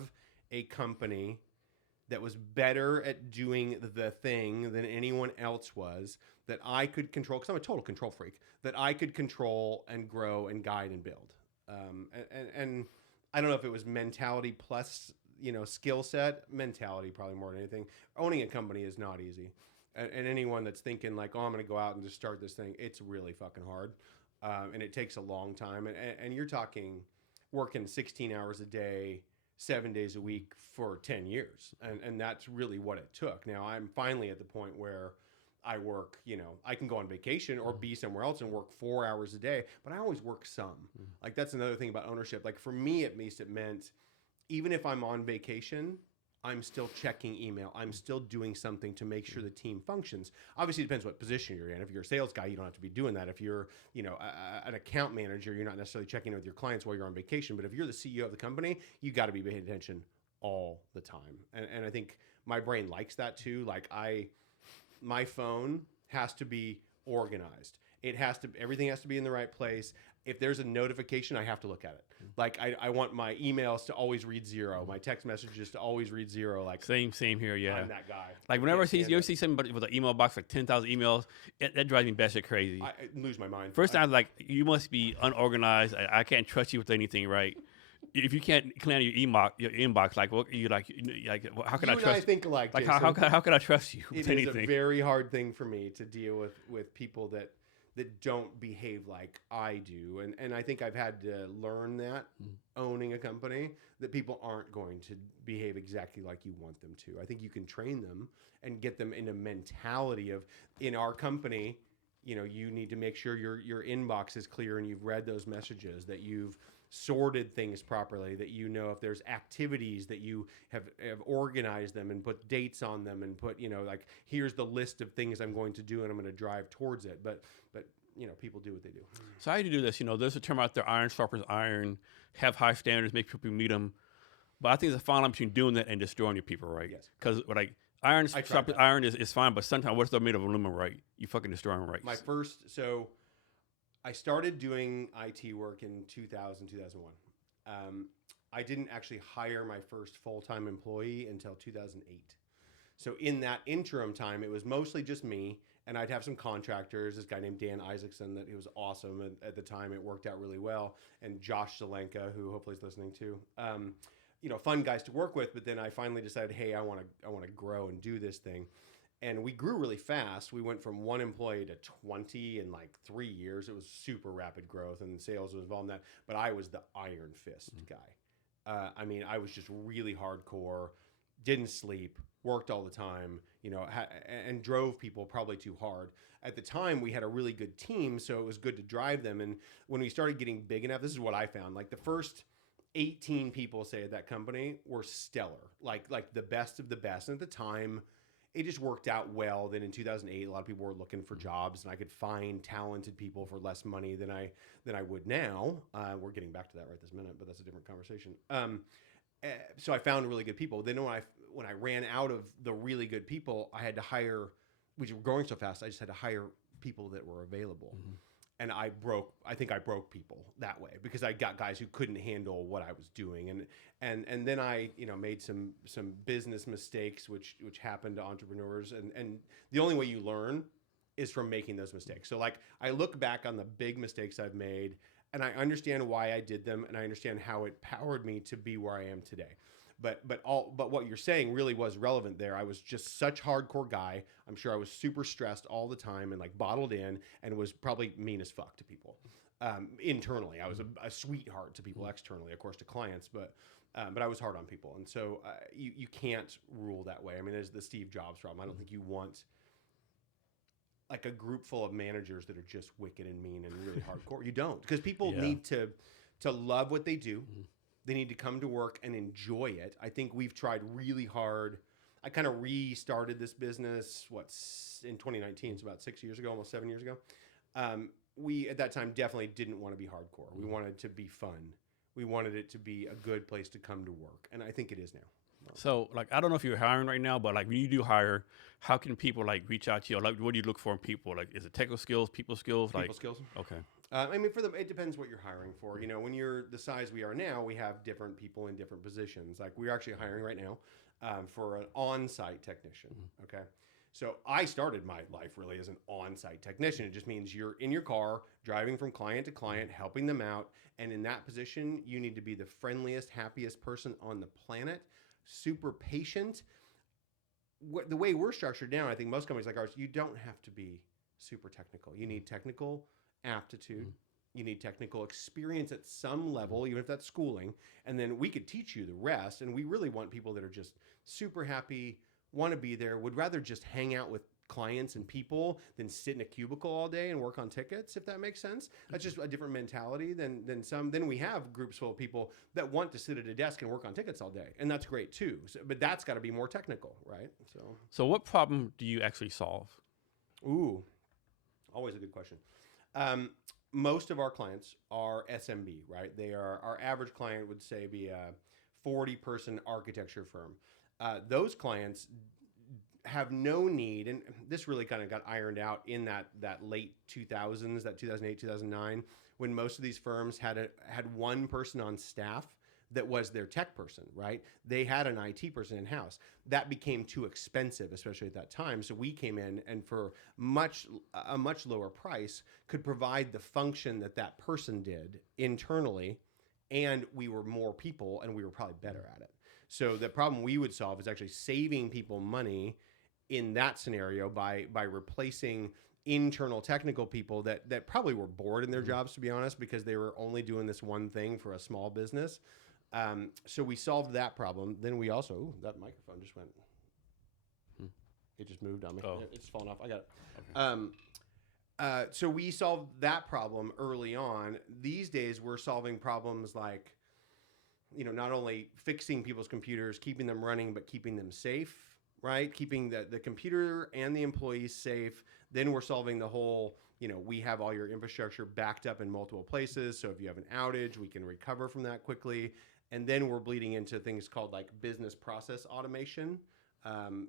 a company that was better at doing the thing than anyone else was, that I could control, because I'm a total control freak, that I could control and grow and guide and build. And I don't know if it was mentality plus, skill set. Mentality probably more than anything. Owning a company is not easy. And anyone that's thinking like, I'm going to go out and just start this thing, it's really fucking hard. And it takes a long time. And you're talking working 16 hours a day, 7 days a week for 10 years. And that's really what it took. Now I'm finally at the point where I work, I can go on vacation or be somewhere else and work 4 hours a day, but I always work some. Like that's another thing about ownership. Like for me, at least, it meant even if I'm on vacation, I'm still checking email. I'm still doing something to make sure the team functions. Obviously, it depends what position you're in. If you're a sales guy, you don't have to be doing that. If you're, an account manager, you're not necessarily checking in with your clients while you're on vacation. But if you're the CEO of the company, you got to be paying attention all the time. And I think my brain likes that too. Like my phone has to be organized. Everything has to be in the right place. if there's a notification, I have to look at it. Like I want my emails to always read 0, my text messages to always read 0. Like Same here. Yeah. I'm that guy. Like whenever I Can't see stand you it. see somebody with an email box like 10,000 emails, that drives me batshit crazy. I lose my mind. First time, I was like, you must be unorganized. I can't trust you with anything, right? If you can't clean out your inbox, like what you like how can you I and trust? I think alike, Like Jason. how can I trust you with It is anything? a very hard thing for me to deal with people that don't behave like I do, and I think I've had to learn that owning a company, that people aren't going to behave exactly like you want them to. I think you can train them and get them in a mentality of, in our company, you need to make sure your inbox is clear and you've read those messages, that you've sorted things properly, that if there's activities that you have organized them and put dates on them and put like, here's the list of things I'm going to do and I'm going to drive towards it. But people do what they do. So how do you do this? There's a term out there: iron sharpens iron. Have high standards, make people meet them. But I think there's a fine line between doing that and destroying your people, right? Yes. Because like iron I tried sharpens that. iron is fine, but sometimes what if they're made of aluminum, right? You fucking destroy them, right? So I started doing IT work in 2000, 2001. I didn't actually hire my first full-time employee until 2008. So in that interim time, it was mostly just me, and I'd have some contractors, this guy named Dan Isaacson, that he was awesome. And at the time, it worked out really well. And Josh Zelenka, who hopefully is listening too. Fun guys to work with. But then I finally decided, hey, I want to grow and do this thing. And we grew really fast. We went from 1 employee to 20 in like 3 years. It was super rapid growth, and sales was involved in that. But I was the iron fist guy. I was just really hardcore, didn't sleep, worked all the time, and drove people probably too hard. At the time, we had a really good team, so it was good to drive them. And when we started getting big enough, this is what I found. Like the first 18 people, say, at that company were stellar, like the best of the best. And at the time, it just worked out well. Then in 2008, a lot of people were looking for jobs, and I could find talented people for less money than I would now. We're getting back to that right this minute, but that's a different conversation. So I found really good people. Then when I ran out of the really good people, I had to hire. We were growing so fast, I just had to hire people that were available. And I think I broke people that way, because I got guys who couldn't handle what I was doing. And then I, made some business mistakes, which happen to entrepreneurs. And the only way you learn is from making those mistakes. So like, I look back on the big mistakes I've made, and I understand why I did them, and I understand how it powered me to be where I am today. But what you're saying really was relevant there. I was just such hardcore guy. I'm sure I was super stressed all the time and like bottled in, and was probably mean as fuck to people. Internally, I was a sweetheart to people. Externally, of course, to clients, but I was hard on people. And so you can't rule that way. I mean, there's the Steve Jobs problem. I don't think you want like a group full of managers that are just wicked and mean and really hardcore. You don't, because people need to love what they do. They need to come to work and enjoy it. I think we've tried really hard. I kind of restarted this business, in 2019, it's about 6 years ago, almost 7 years ago. We, at that time, definitely didn't want to be hardcore. We wanted it to be fun. We wanted it to be a good place to come to work. And I think it is now. So, like, I don't know if you're hiring right now, but like when you do hire, how can people like reach out to you? Like, what do you look for in people? Like, is it technical skills, people skills? People skills. Okay. For them, it depends what you're hiring for. When you're the size we are now, we have different people in different positions. Like, we're actually hiring right now for an on-site technician. Okay. So I started my life really as an on-site technician. It just means you're in your car, driving from client to client, helping them out. And in that position, you need to be the friendliest, happiest person on the planet, super patient. The way we're structured now, I think most companies like ours, you don't have to be super technical. You need technical aptitude. You need technical experience at some level, even if that's schooling. And then we could teach you the rest. And we really want people that are just super happy, want to be there, would rather just hang out with clients and people than sit in a cubicle all day and work on tickets, if that makes sense. That's just a different mentality than some. Then we have groups full of people that want to sit at a desk and work on tickets all day. And that's great too. But that's got to be more technical, right? So what problem do you actually solve? Ooh, always a good question. Most of our clients are SMB, right? They are, our average client would say be a 40-person architecture firm. Those clients have no need, and this really kind of got ironed out in that late 2000s, that 2008, 2009, when most of these firms had one person on staff that was their tech person, right? They had an IT person in house. That became too expensive, especially at that time. So we came in and for a much lower price could provide the function that person did internally, and we were more people and we were probably better at it. So the problem we would solve is actually saving people money in that scenario by replacing internal technical people that probably were bored in their jobs, to be honest, because they were only doing this one thing for a small business. So we solved that problem. Then we also, that microphone just went, it just moved on me. Oh. It's fallen off. I got it. Okay. So we solved that problem early on. These days we're solving problems like, not only fixing people's computers, keeping them running, but keeping them safe, right? Keeping the computer and the employees safe. Then we're solving the whole, we have all your infrastructure backed up in multiple places. So if you have an outage, we can recover from that quickly. And then we're bleeding into things called like business process automation,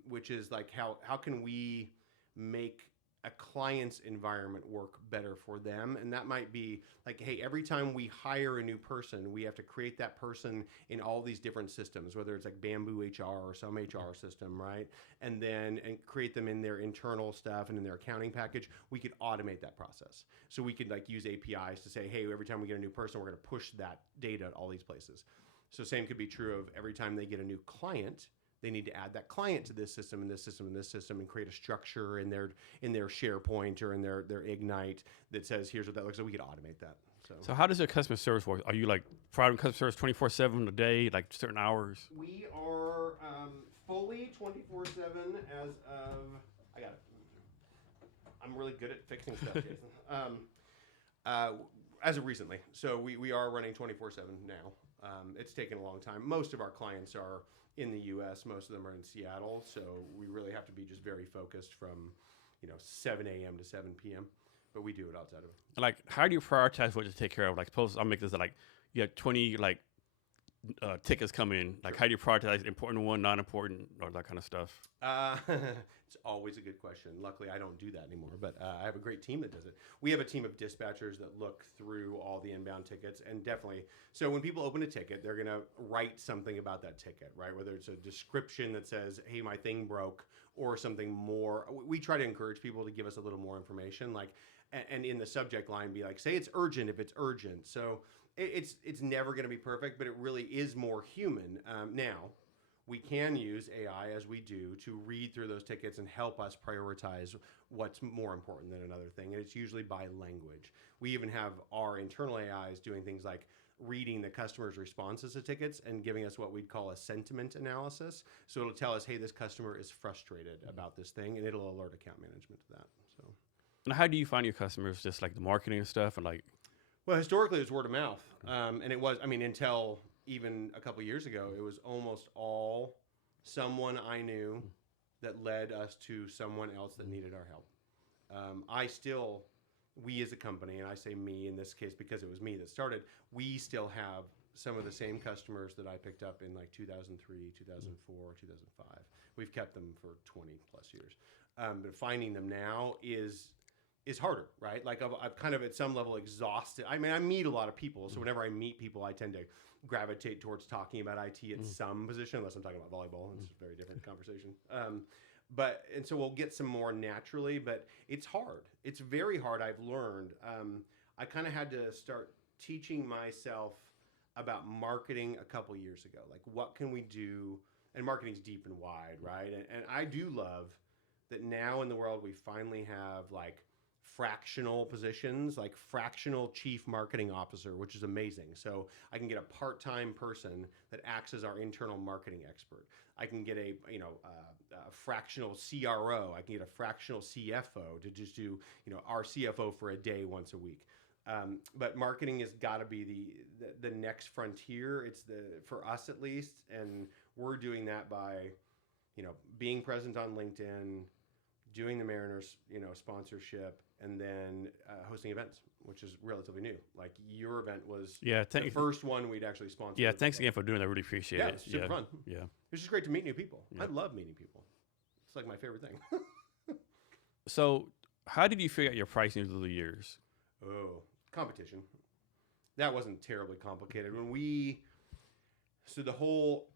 which is like how can we make a client's environment work better for them. And that might be like, hey, every time we hire a new person, we have to create that person in all these different systems, whether it's like Bamboo HR or some HR system, right? And create them in their internal stuff and in their accounting package. We could automate that process. So we could like use APIs to say, hey, every time we get a new person, we're going to push that data at all these places. So same could be true of every time they get a new client, they need to add that client to this system and this system and this system and create a structure in their SharePoint or in their Ignite that says, here's what that looks like. We could automate that. So how does your customer service work? Are you like providing customer service 24/7 a day, like certain hours? We are fully 24/7 as of, I got it. I'm really good at fixing stuff, Jason. As of recently. So we are running 24/7 now. It's taken a long time. Most of our clients are in the US, most of them are in Seattle, so we really have to be just very focused from 7 a.m. to 7 p.m. But we do it outside of it. Like, how do you prioritize what to take care of? Like, suppose I'll make this like you have 20 like tickets come in. Like, Sure. how do you prioritize important one, not important, or that kind of stuff? It's always a good question. Luckily, I don't do that anymore, but I have a great team that does it. We have a team of dispatchers that look through all the inbound tickets, and definitely, so when people open a ticket, they're going to write something about that ticket, right? Whether it's a description that says, hey, my thing broke, or something more. We try to encourage people to give us a little more information, like, and in the subject line be like, say it's urgent if it's urgent. So it's never going to be perfect, but it really is more human. Now, we can use AI, as we do, to read through those tickets and help us prioritize what's more important than another thing. And it's usually by language. We even have our internal AIs doing things like reading the customer's responses to tickets and giving us what we'd call a sentiment analysis. So it'll tell us, hey, this customer is frustrated about this thing, and it'll alert account management to that. So, And how do you find your customers? Just like the marketing and stuff, and like. well, historically, it was word of mouth. And it was, until even a couple years ago, it was almost all someone I knew that led us to someone else that needed our help. We as a company, and I say me in this case because it was me that started, we still have some of the same customers that I picked up in like 2003, 2004, 2005. We've kept them for 20 plus years. But finding them now is harder, right? Like I've kind of at some level exhausted. I meet a lot of people. So whenever I meet people, I tend to gravitate towards talking about IT at some position, unless I'm talking about volleyball. It's a very different conversation. And so we'll get some more naturally, but it's hard. It's very hard, I've learned. I kind of had to start teaching myself about marketing a couple years ago. Like, what can we do? And marketing's deep and wide, right? And I do love that now in the world, we finally have like fractional positions, like fractional chief marketing officer, which is amazing. So I can get a part-time person that acts as our internal marketing expert. I can get a fractional CRO. I can get a fractional CFO to just do our CFO for a day once a week. But marketing has got to be the next frontier. It's for us at least, and we're doing that by being present on LinkedIn, doing the Mariners sponsorship, and then hosting events, which is relatively new. Like your event was the first one we'd actually sponsored. Yeah, thanks again for doing that. I really appreciate it. It's super fun. Yeah. It's just great to meet new people. Yeah. I love meeting people. It's like my favorite thing. So how did you figure out your pricing through the years? Oh, competition. that wasn't terribly complicated. So the whole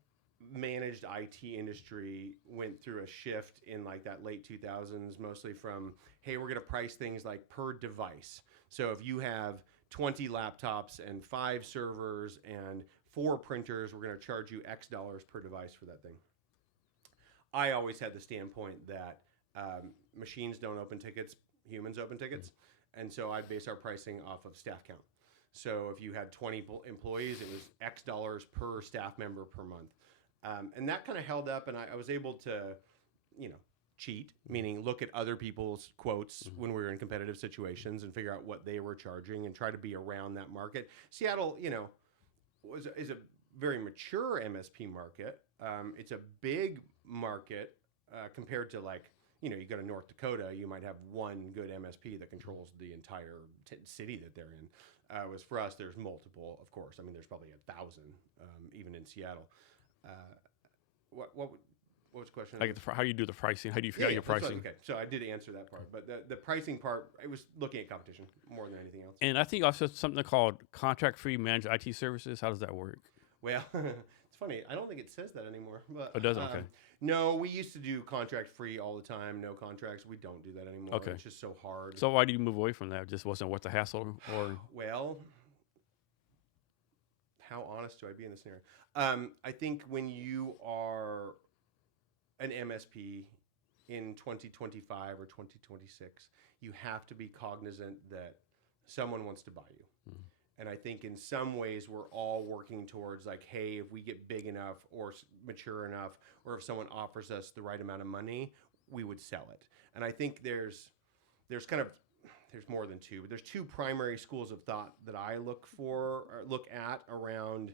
managed IT industry went through a shift in like that late 2000s, mostly from, hey, we're going to price things like per device. So if you have 20 laptops and 5 servers and 4 printers, we're going to charge you X dollars per device for that thing. I always had the standpoint that machines don't open tickets, humans open tickets. And so I'd base our pricing off of staff count. So if you had 20 employees, it was X dollars per staff member per month. And that kind of held up, and I was able to, cheat, meaning look at other people's quotes when we were in competitive situations and figure out what they were charging and try to be around that market. Seattle, is a very mature MSP market. It's a big market compared to like, you go to North Dakota, you might have one good MSP that controls the entire city that they're in. Whereas for us, there's multiple, of course. I mean, there's probably 1,000 even in Seattle. What was the question? Like how do you do the pricing? How do you figure out your pricing? Okay, so I did answer that part, but the pricing part, it was looking at competition more than anything else. And I think also something called contract-free managed IT services. How does that work? Well, it's funny. I don't think it says that anymore. But, it doesn't? Okay. No, we used to do contract-free all the time, no contracts. We don't do that anymore. Okay. It's just so hard. So why do you move away from that? It just wasn't worth the hassle? Or Well, how honest do I be in this scenario? I think when you are an MSP in 2025 or 2026, you have to be cognizant that someone wants to buy you. And I think in some ways we're all working towards like, hey, if we get big enough or mature enough, or if someone offers us the right amount of money, we would sell it. And I think there's more than two, but there's 2 primary schools of thought that I look at around,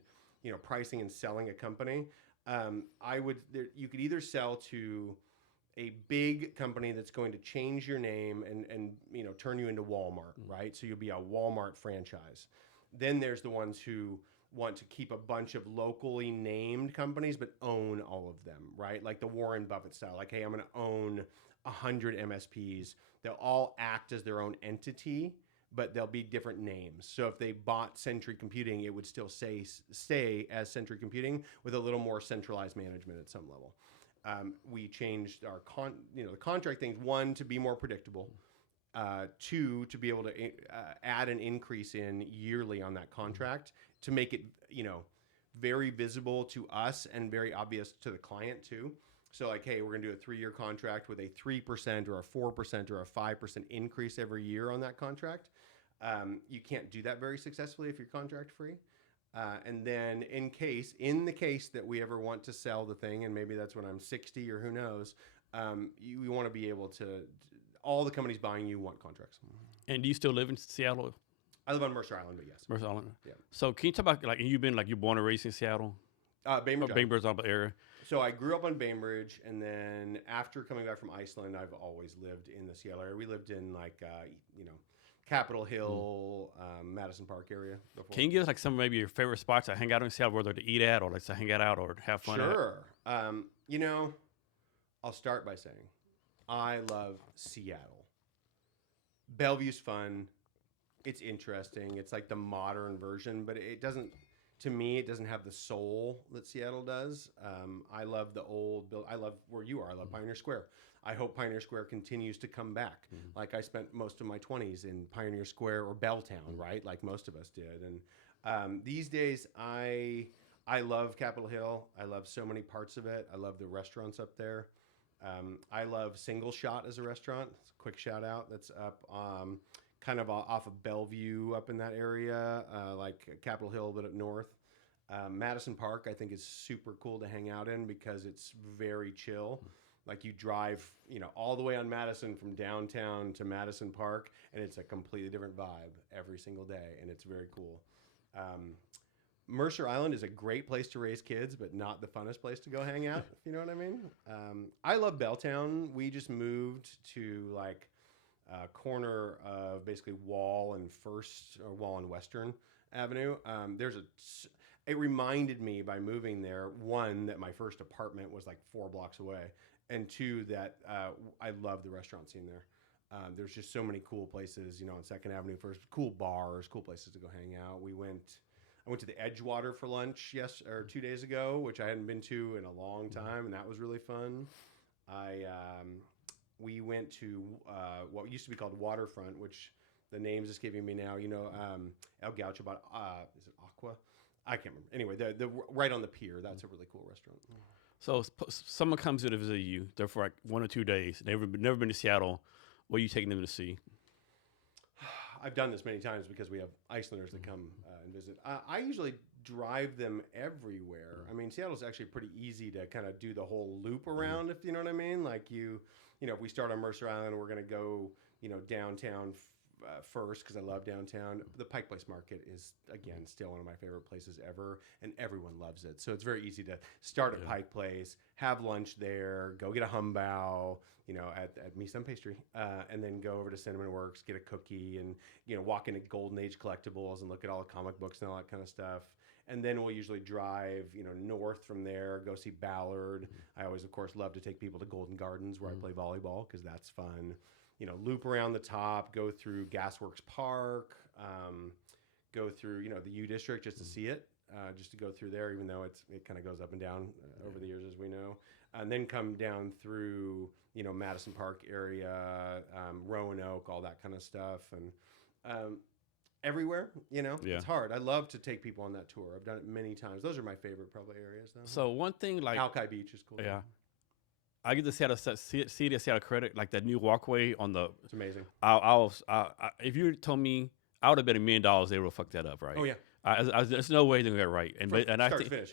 pricing and selling a company. You could either sell to a big company that's going to change your name and turn you into Walmart, right? So you'll be a Walmart franchise. Then there's the ones who want to keep a bunch of locally named companies but own all of them, right? Like the Warren Buffett style. Like, hey, I'm going to own 100 MSPs. They'll all act as their own entity, but they'll be different names. So if they bought Sentry Computing, it would still stay as Sentry Computing with a little more centralized management at some level. We changed our the contract things, 1, to be more predictable, 2, to be able to add an increase in yearly on that contract to make it, very visible to us and very obvious to the client too. So like, hey, we're going to do a 3-year contract with a 3% or a 4% or a 5% increase every year on that contract. You can't do that very successfully if you're contract free. And then in the case that we ever want to sell the thing, and maybe that's when I'm 60 or who knows, you want to be able to, all the companies buying you want contracts. And do you still live in Seattle? I live on Mercer Island, but yes. Mercer Island? Yeah. So can you talk about, you're born and raised in Seattle? Bainbridge area. So I grew up on Bainbridge, and then after coming back from Iceland, I've always lived in the Seattle area. We lived in Capitol Hill, Madison Park area before. Can you give us some maybe your favorite spots to hang out in Seattle, whether to eat at or to hang out or have fun Sure. I'll start by saying I love Seattle. Bellevue's fun. It's interesting. It's like the modern version, but it doesn't have the soul that Seattle does. I love the old I love where you are. I love Pioneer Square. I hope Pioneer Square continues to come back. Like I spent most of my 20s in Pioneer Square or Belltown, right? Like most of us did. And these days, I love Capitol Hill. I love so many parts of it. I love the restaurants up there. I love Single Shot as a restaurant. It's a quick shout out. That's up kind of off of Bellevue up in that area, like Capitol Hill, but up north. Madison Park, I think, is super cool to hang out in because it's very chill. Like you drive, all the way on Madison from downtown to Madison Park, and it's a completely different vibe every single day, and it's very cool. Mercer Island is a great place to raise kids, but not the funnest place to go hang out, if you know what I mean. I love Belltown. We just moved to corner of basically Wall and Western Avenue. It reminded me by moving there, 1, that my first apartment was 4 blocks away, and 2, that I love the restaurant scene there. There's just so many cool places, on Second Avenue First, cool bars, cool places to go hang out. I went to the Edgewater for lunch 2 days ago, which I hadn't been to in a long time, and that was really fun. We went to what used to be called Waterfront, which the name's escaping me now. El Gaucho, is it Aqua? I can't remember. Anyway, the right on the pier. That's a really cool restaurant. So someone comes to visit you. They're for like 1 or 2 days. Never been to Seattle. What are you taking them to see? I've done this many times because we have Icelanders that come and visit. I usually drive them everywhere. I mean, Seattle's actually pretty easy to kind of do the whole loop around, if you know what I mean. Like if we start on Mercer Island, we're going to go, downtown first because I love downtown. The Pike Place Market is, again, still one of my favorite places ever, and everyone loves it. So it's very easy to start at Pike Place, have lunch there, go get a humbao, at Me Some Pastry, and then go over to Cinnamon Works, get a cookie, and, walk into Golden Age Collectibles and look at all the comic books and all that kind of stuff. And then we'll usually drive, north from there, go see Ballard. I always, of course, love to take people to Golden Gardens where I play volleyball because that's fun. Loop around the top, go through Gasworks Park, go through, the U District just to see it, just to go through there, even though it kind of goes up and down over the years, as we know. And then come down through, Madison Park area, Roanoke, all that kind of stuff. And everywhere, it's hard. I love to take people on that tour. I've done it many times. Those are my favorite probably areas, though. So one thing like Alki Beach is cool. Yeah. I get to see the Seattle credit, like that new walkway on the. It's amazing. If you told me, I would have bet $1 million they would fuck that up, right? Oh yeah. There's no way they're gonna get it right,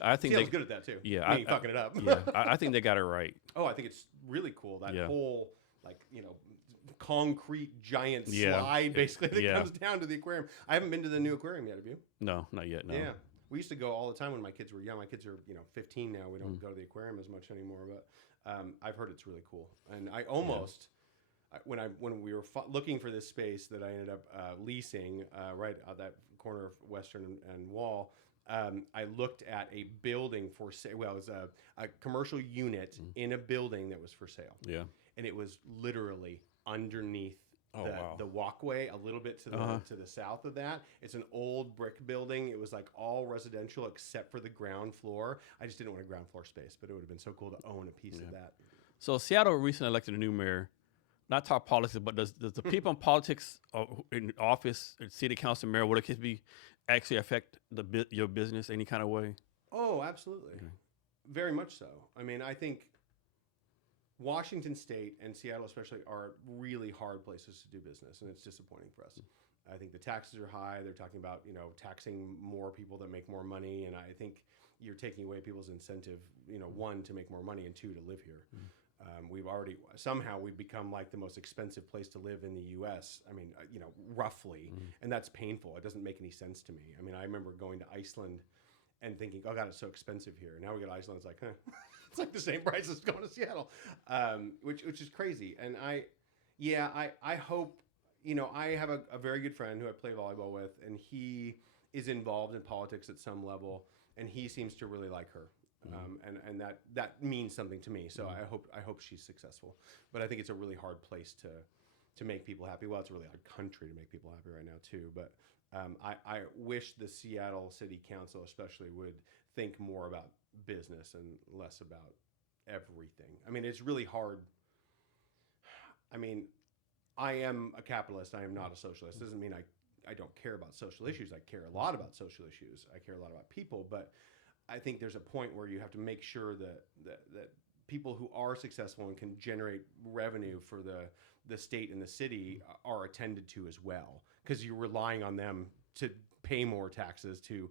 I think Seattle's good at that too. Yeah, fucking it up. Yeah, I think they got it right. Oh, I think it's really cool that whole concrete giant slide basically that comes down to the aquarium. I haven't been to the new aquarium yet. Have you? No, not yet. No. Yeah. We used to go all the time when my kids were young. My kids are 15 now. We don't go to the aquarium as much anymore, but I've heard it's really cool. And I almost when we were looking for this space that I ended up leasing right at that corner of Western and Wall, I looked at a building for sale. Well, it was a commercial unit in a building that was for sale. Yeah. And it was literally underneath the walkway, a little bit to the south of that. It's an old brick building. It was like all residential except for the ground floor. I just didn't want a ground floor space, but it would have been so cool to own a piece of that. So Seattle recently elected a new mayor. Not talk politics, but does the people in politics in office, city council, mayor, what it could be, actually affect your business any kind of way? Oh, absolutely. Okay. Very much so. I mean, I think Washington State and Seattle especially are really hard places to do business, and it's disappointing for us. I think the taxes are high. They're talking about, taxing more people that make more money, and I think you're taking away people's incentive, one, to make more money, and two, to live here. We've become like the most expensive place to live in the U.S. I mean, roughly, and that's painful. It doesn't make any sense to me. I mean, I remember going to Iceland and thinking, oh God, it's so expensive here. Now we go to Iceland, it's like, it's like the same price as going to Seattle, which is crazy. And I hope, I have a very good friend who I play volleyball with, and he is involved in politics at some level, and he seems to really like her. And that means something to me. So I hope she's successful. But I think it's a really hard place to make people happy. Well, it's a really hard country to make people happy right now too. But I wish the Seattle City Council especially would think more about business and less about everything. I mean, it's really hard. I mean, I am a capitalist. I am not a socialist. Doesn't mean I don't care about social issues. I care a lot about social issues. I care a lot about people, but I think there's a point where you have to make sure that people who are successful and can generate revenue for the state and the city are attended to as well, because you're relying on them to pay more taxes, to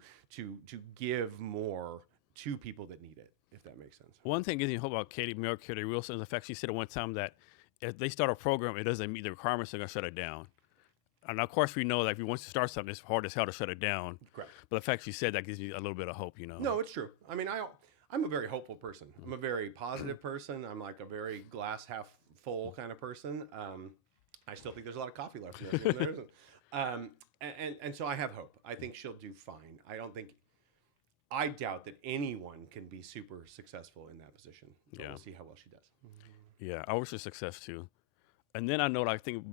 give more to people that need it, if that makes sense. One thing gives me hope about Mayor Katie Wilson is the fact she said at one time that if they start a program, it doesn't meet the requirements, they're going to shut it down. And of course, we know that if you want to start something, it's hard as hell to shut it down. Correct. But the fact she said that gives me a little bit of hope, No, it's true. I mean, I'm a very hopeful person. I'm a very positive person. I'm like a very glass half full kind of person. I still think there's a lot of coffee left in there. There isn't. And so I have hope. I think she'll do fine. I doubt that anyone can be super successful in that position. So we'll see how well she does. Yeah, I wish her success too. And then I know, like, I think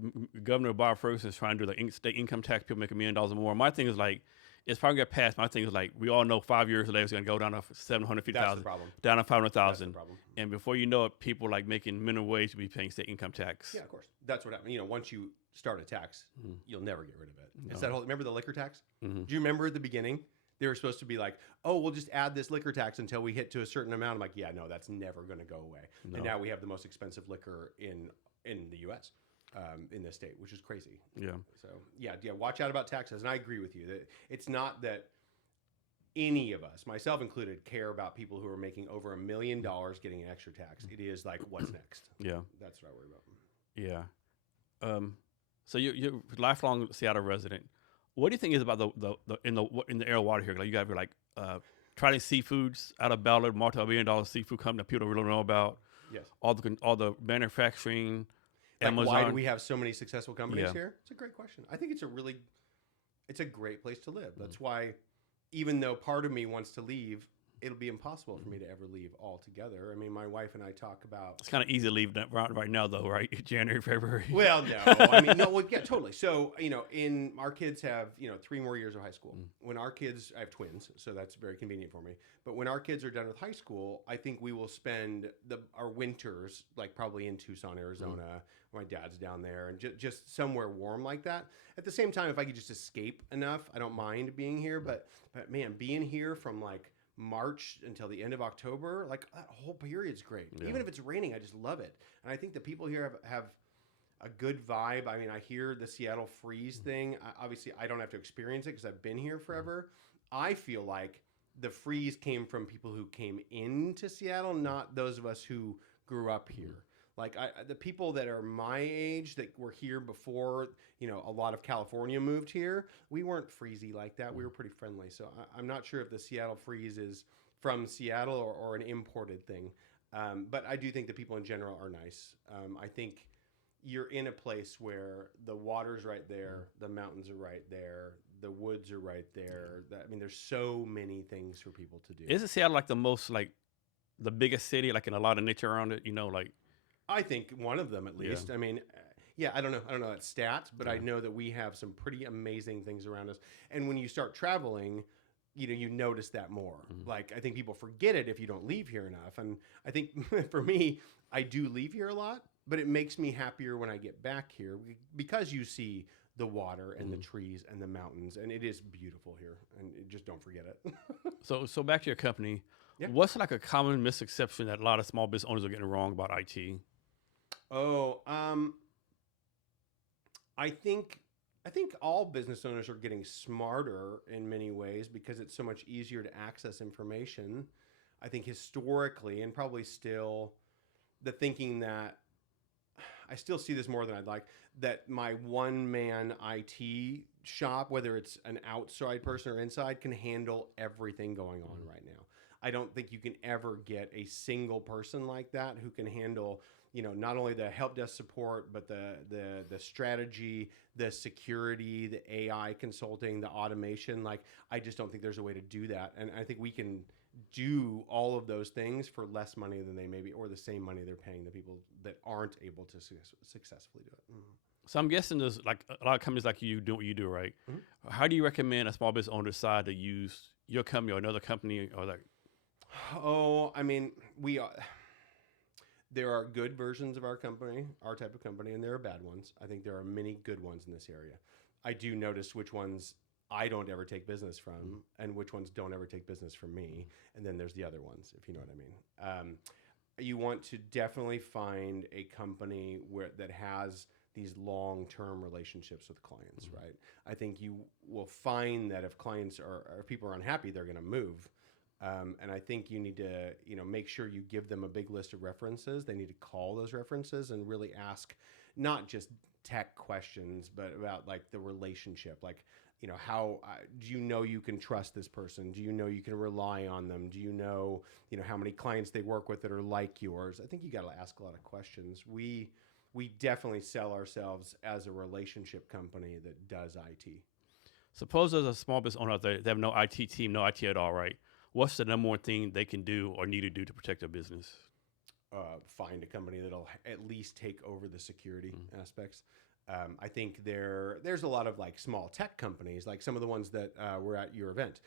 Governor Bob Ferguson is trying to do the state income tax. People make $1 million or more. My thing is like, it's probably gonna get passed. My thing is like, we all know 5 years later it's gonna go down to That's 750,000, the problem. down to That's 500,000, the problem. and before you know it, people like making minimum wage to be paying state income tax. Yeah, of course. That's what happens. Once you start a tax, Mhm. you'll never get rid of it. It's No. that whole. Remember the liquor tax? Mhm. Do you remember at the beginning they were supposed to be like, oh, we'll just add this liquor tax until we hit to a certain amount? I'm like, yeah, no, that's never going to go away. No. And now we have the most expensive liquor in the U.S. In this state, which is crazy. Yeah. So yeah, watch out about taxes. And I agree with you that it's not that any of us, myself included, care about people who are making over $1 million getting an extra tax. It is like, what's next? Yeah. That's what I worry about. Yeah. So you're a lifelong Seattle resident. What do you think is about in the air and water here? Like, you guys were like trying seafoods out of Ballard, multi-billion-dollar seafood company that people don't really know about. Yes. All the manufacturing. Like, Amazon. why do we have so many successful companies Yeah. here? It's a great question. I think it's a great place to live. That's why, even though part of me wants to leave, it'll be impossible for me to ever leave altogether. I mean, my wife and I talk about. It's kind of easy to leave right now, though, right? January, February. Well, no, I mean, no, well, yeah, totally. So, in our kids have 3 more years of high school. When our kids, I have twins, so that's very convenient for me. But when our kids are done with high school, I think we will spend our winters like probably in Tucson, Arizona. My dad's down there, and just somewhere warm like that. At the same time, if I could just escape enough, I don't mind being here. But man, being here from like March until the end of October, like that whole period's great. Yeah. Even if it's raining, I just love it. And I think the people here have a good vibe. I mean, I hear the Seattle freeze thing. Obviously, I don't have to experience it because I've been here forever. I feel like the freeze came from people who came into Seattle, not those of us who grew up here. Like the people that are my age that were here before, a lot of California moved here, we weren't freezy like that. We were pretty friendly. So I'm not sure if the Seattle freeze is from Seattle or an imported thing. But I do think the people in general are nice. I think you're in a place where the water's right there, the mountains are right there, the woods are right there. There's so many things for people to do. Isn't Seattle like the biggest city, like in a lot of nature around it? Like. I think one of them at least. Yeah. I mean, I don't know that stats, but I know that we have some pretty amazing things around us. And when you start traveling, you notice that more. Mm-hmm. Like, I think people forget it if you don't leave here enough. And I think for me, I do leave here a lot, but it makes me happier when I get back here because you see the water and the trees and the mountains, and it is beautiful here. And just don't forget it. So back to your company. Yeah. What's like a common misconception that a lot of small business owners are getting wrong about IT? Oh, I think all business owners are getting smarter in many ways because it's so much easier to access information. I think historically, and probably still, the thinking that I still see this more than I'd like, that my one-man IT shop, whether it's an outside person or inside, can handle everything going on right now. I don't think you can ever get a single person like that who can handle not only the help desk support, but the strategy, the security, the AI consulting, the automation. Like, I just don't think there's a way to do that. And I think we can do all of those things for less money than they maybe, or the same money they're paying the people that aren't able to successfully do it. Mm-hmm. So I'm guessing there's like a lot of companies like you do what you do, right? Mm-hmm. How do you recommend a small business owner decide to use your company or another company or like? Oh, I mean, there are good versions of our company, our type of company, and there are bad ones. I think there are many good ones in this area. I do notice which ones I don't ever take business from and which ones don't ever take business from me. And then there's the other ones, if you know what I mean. You want to definitely find a company that has these long-term relationships with clients, right? I think you will find that if clients or if people are unhappy, they're going to move. And I think you need to, make sure you give them a big list of references. They need to call those references and really ask not just tech questions, but about like the relationship. Like, how do you can trust this person? Do you can rely on them? Do how many clients they work with that are like yours? I think you got to ask a lot of questions. We definitely sell ourselves as a relationship company that does IT. Suppose there's a small business owner out there, they have no IT team, no IT at all, right? What's the number one thing they can do or need to do to protect their business? find a company that'll at least take over the security aspects. I think there's a lot of like small tech companies, like some of the ones that were at your event.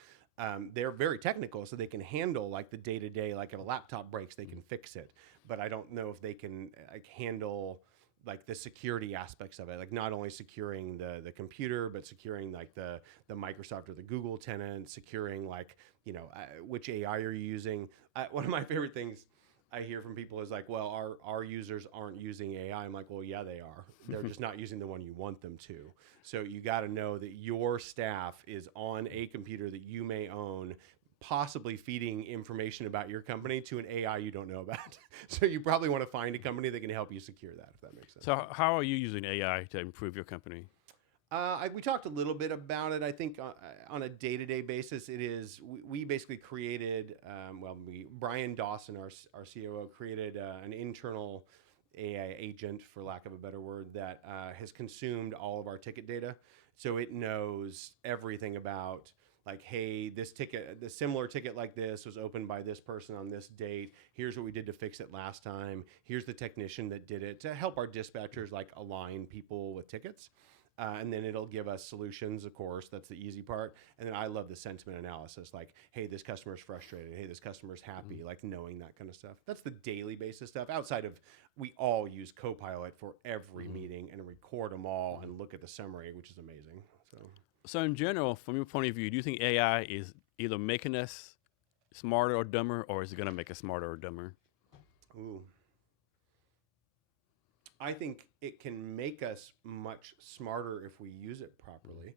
They're very technical, so they can handle like the day to day. Like if a laptop breaks, they can fix it. But I don't know if they can like handle like the security aspects of it, like not only securing the computer, but securing like the Microsoft or the Google tenant, securing like which AI are you using. One of my favorite things I hear from people is like, well, our users aren't using AI. I'm like, well, yeah, they are. They're just not using the one you want them to. So you got to know that your staff is on a computer that you may own, possibly feeding information about your company to an AI you don't know about. So you probably want to find a company that can help you secure that, if that makes sense. So how are you using AI to improve your company? We talked a little bit about it. I think on a day-to-day basis, it is we basically created. Brian Dawson, our COO, created an internal AI agent, for lack of a better word, that has consumed all of our ticket data. So it knows everything about like, hey, this similar ticket like this was opened by this person on this date. Here's what we did to fix it last time. Here's the technician that did it, to help our dispatchers like align people with tickets. And then it'll give us solutions, of course. That's the easy part. And then I love the sentiment analysis, like, hey, this customer's frustrated. Hey, this customer's happy, like knowing that kind of stuff. That's the daily basis stuff. Outside of, we all use Copilot for every meeting and record them all and look at the summary, which is amazing. So in general, from your point of view, do you think AI is either making us smarter or dumber, or is it going to make us smarter or dumber? Ooh. I think it can make us much smarter if we use it properly.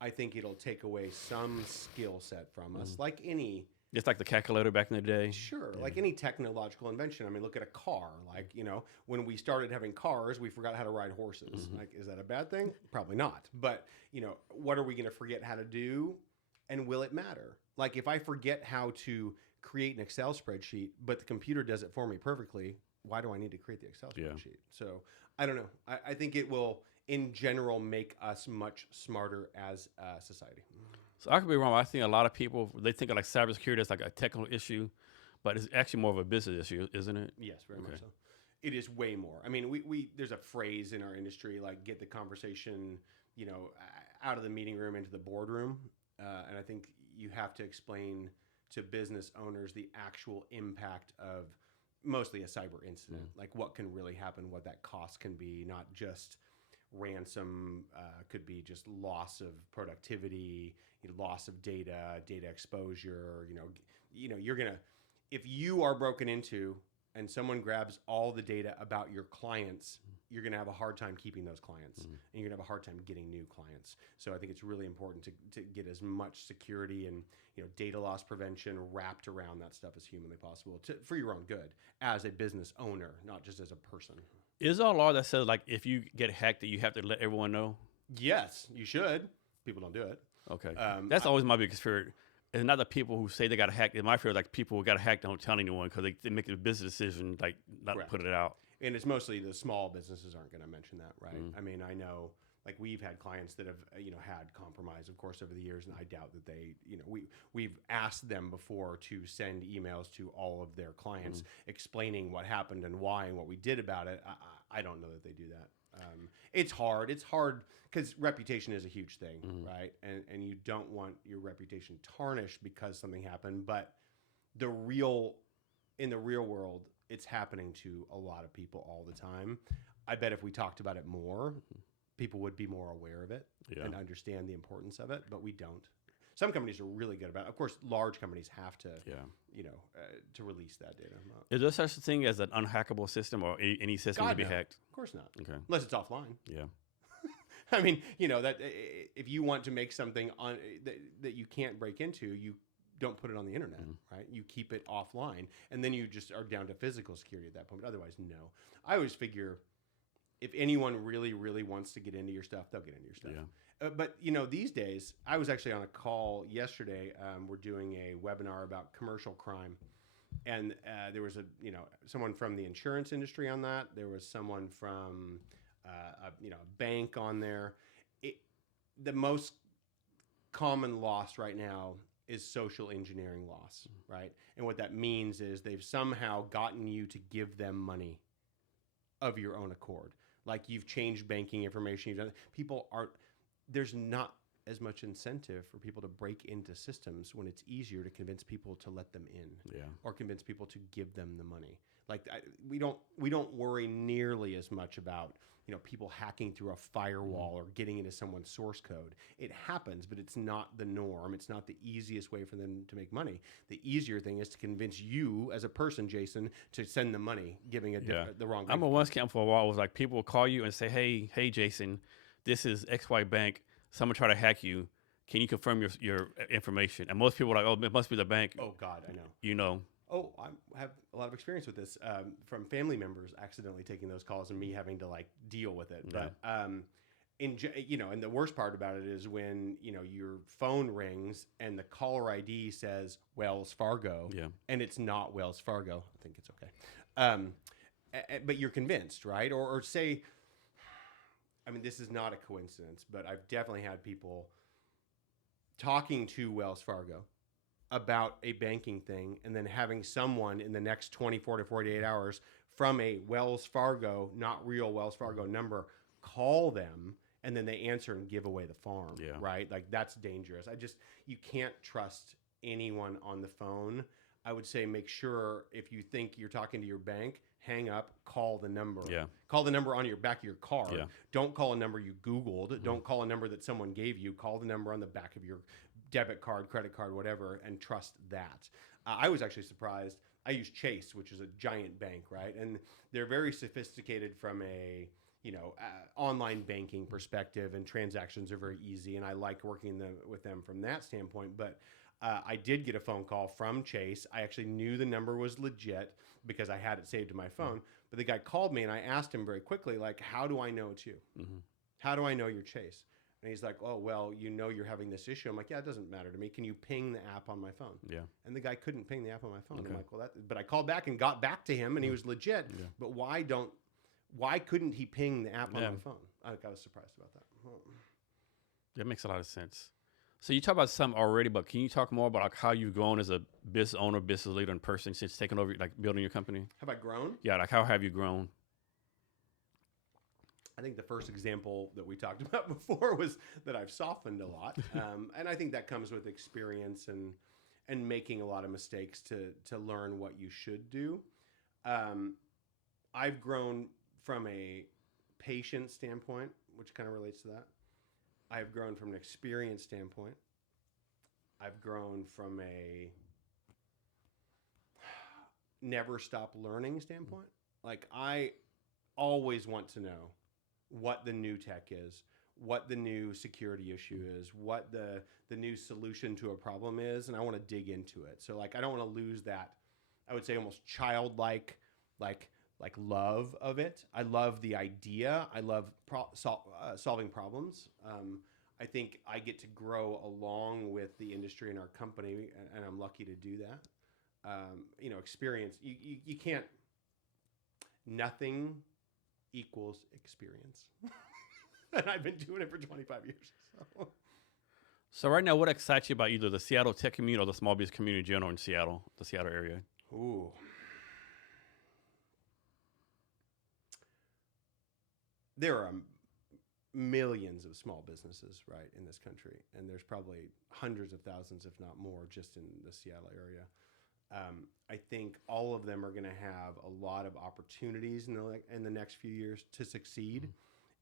I think it'll take away some skill set from us, like any. Just like the calculator back in the day. Sure, like any technological invention. I mean, look at a car. Like, when we started having cars, we forgot how to ride horses. Like, is that a bad thing? Probably not. But, what are we going to forget how to do? And will it matter? Like, if I forget how to create an Excel spreadsheet, but the computer does it for me perfectly, why do I need to create the Excel spreadsheet? So I don't know. I think it will, in general, make us much smarter as a society. So I could be wrong. I think a lot of people, they think of like cybersecurity as like a technical issue, but it's actually more of a business issue, isn't it? Yes, very much so. It is way more. I mean, we there's a phrase in our industry like get the conversation, out of the meeting room into the boardroom, and I think you have to explain to business owners the actual impact of mostly a cyber incident, like what can really happen, what that cost can be, not just ransom, could be just loss of productivity, loss of data exposure. You're gonna, if you are broken into and someone grabs all the data about your clients, you're gonna have a hard time keeping those clients, and you're gonna have a hard time getting new clients. So I think it's really important to get as much security and data loss prevention wrapped around that stuff as humanly possible, for your own good as a business owner, not just as a person. Is there a law that says like if you get hacked that you have to let everyone know? Yes, you should. People don't do it. Okay, that's always my biggest fear. It's not the people who say they got hacked. In my fear, like people who got hacked don't tell anyone because they make a business decision like not Correct. Put it out. And it's mostly the small businesses aren't going to mention that, right? I mean, I know, like we've had clients that have, had compromise, of course, over the years, and I doubt that they, we've asked them before to send emails to all of their clients explaining what happened and why and what we did about it. I don't know that they do that. It's hard. It's hard because reputation is a huge thing, right? And you don't want your reputation tarnished because something happened. But in the real world, it's happening to a lot of people all the time. I bet if we talked about it more, people would be more aware of it and understand the importance of it, but we don't. Some companies are really good about it. Of course, large companies have to, to release that data. Is there such a thing as an unhackable system or any system God, to be no. hacked? Of course not. Okay. Unless it's offline. Yeah. I mean, that if you want to make something that you can't break into, you don't put it on the internet, right? You keep it offline, and then you just are down to physical security at that point. But otherwise, no. I always figure if anyone really, really wants to get into your stuff, they'll get into your stuff. Yeah. But these days, I was actually on a call yesterday. We're doing a webinar about commercial crime, and there was someone from the insurance industry on that. There was someone from a bank on there. The most common loss right now is social engineering loss, right? And what that means is they've somehow gotten you to give them money of your own accord. Like you've changed banking information. You've done, people aren't, there's not as much incentive for people to break into systems when it's easier to convince people to let them in or convince people to give them the money. Like we don't worry nearly as much about, you know, people hacking through a firewall or getting into someone's source code. It happens, but it's not the norm. It's not the easiest way for them to make money. The easier thing is to convince you as a person, Jason, to send them money, giving the wrong. I'm a once camp for a while. It was like people will call you and say, hey, Jason, this is XY Bank. Someone try to hack you. Can you confirm your information? And most people are like, oh, it must be the bank. Oh God, I know. You know. Oh, I have a lot of experience with this from family members accidentally taking those calls and me having to like deal with it. Yeah. But and the worst part about it is when, you know, your phone rings and the caller ID says Wells Fargo, and it's not Wells Fargo. I think it's okay. But you're convinced, right? Or say, I mean, this is not a coincidence, but I've definitely had people talking to Wells Fargo about a banking thing and then having someone in the next 24 to 48 hours from a Wells Fargo, not real Wells Fargo number, call them and then they answer and give away the farm, right? Like that's dangerous. You can't trust anyone on the phone. I would say make sure if you think you're talking to your bank, hang up, call the number. Call the number on your back of your car. Don't call a number you Googled. Don't call a number that someone gave you. Call the number on the back of your debit card, credit card, whatever, and trust that. I was actually surprised. I use Chase, which is a giant bank, right? And they're very sophisticated from a, you know, online banking perspective, and transactions are very easy. And I like working with them from that standpoint. But I did get a phone call from Chase. I actually knew the number was legit because I had it saved in my phone. But the guy called me and I asked him very quickly, like, how do I know it's you? How do I know you're Chase? And he's like, oh, well, you know you're having this issue. I'm like, yeah, it doesn't matter to me. Can you ping the app on my phone? And the guy couldn't ping the app on my phone. I'm like, well, but I called back and got back to him and he was legit. But why couldn't he ping the app on my phone? I was surprised about that. That makes a lot of sense. So you talk about some already, but can you talk more about like how you've grown as a business owner, business leader, and person since taking over, like building your company? Have I grown? Yeah, like how have you grown? I think the first example that we talked about before was that I've softened a lot. And I think that comes with experience and making a lot of mistakes to learn what you should do. I've grown from a patient standpoint, which kind of relates to that. I've grown from an experience standpoint. I've grown from a never stop learning standpoint. Like I always want to know what the new tech is, what the new security issue is, what the new solution to a problem is, and I want to dig into it. So like I don't want to lose that, I would say almost childlike like love of it. I love the idea. I love solving problems. I think I get to grow along with the industry and our company, and I'm lucky to do that. You know, experience. You can't. Nothing equals experience. And I've been doing it for 25 years. So right now, what excites you about either the Seattle tech community or the small business community in general in Seattle, the Seattle area? Ooh. There are millions of small businesses, right, in this country. And there's probably hundreds of thousands, if not more, just in the Seattle area. I think all of them are going to have a lot of opportunities in the next few years to succeed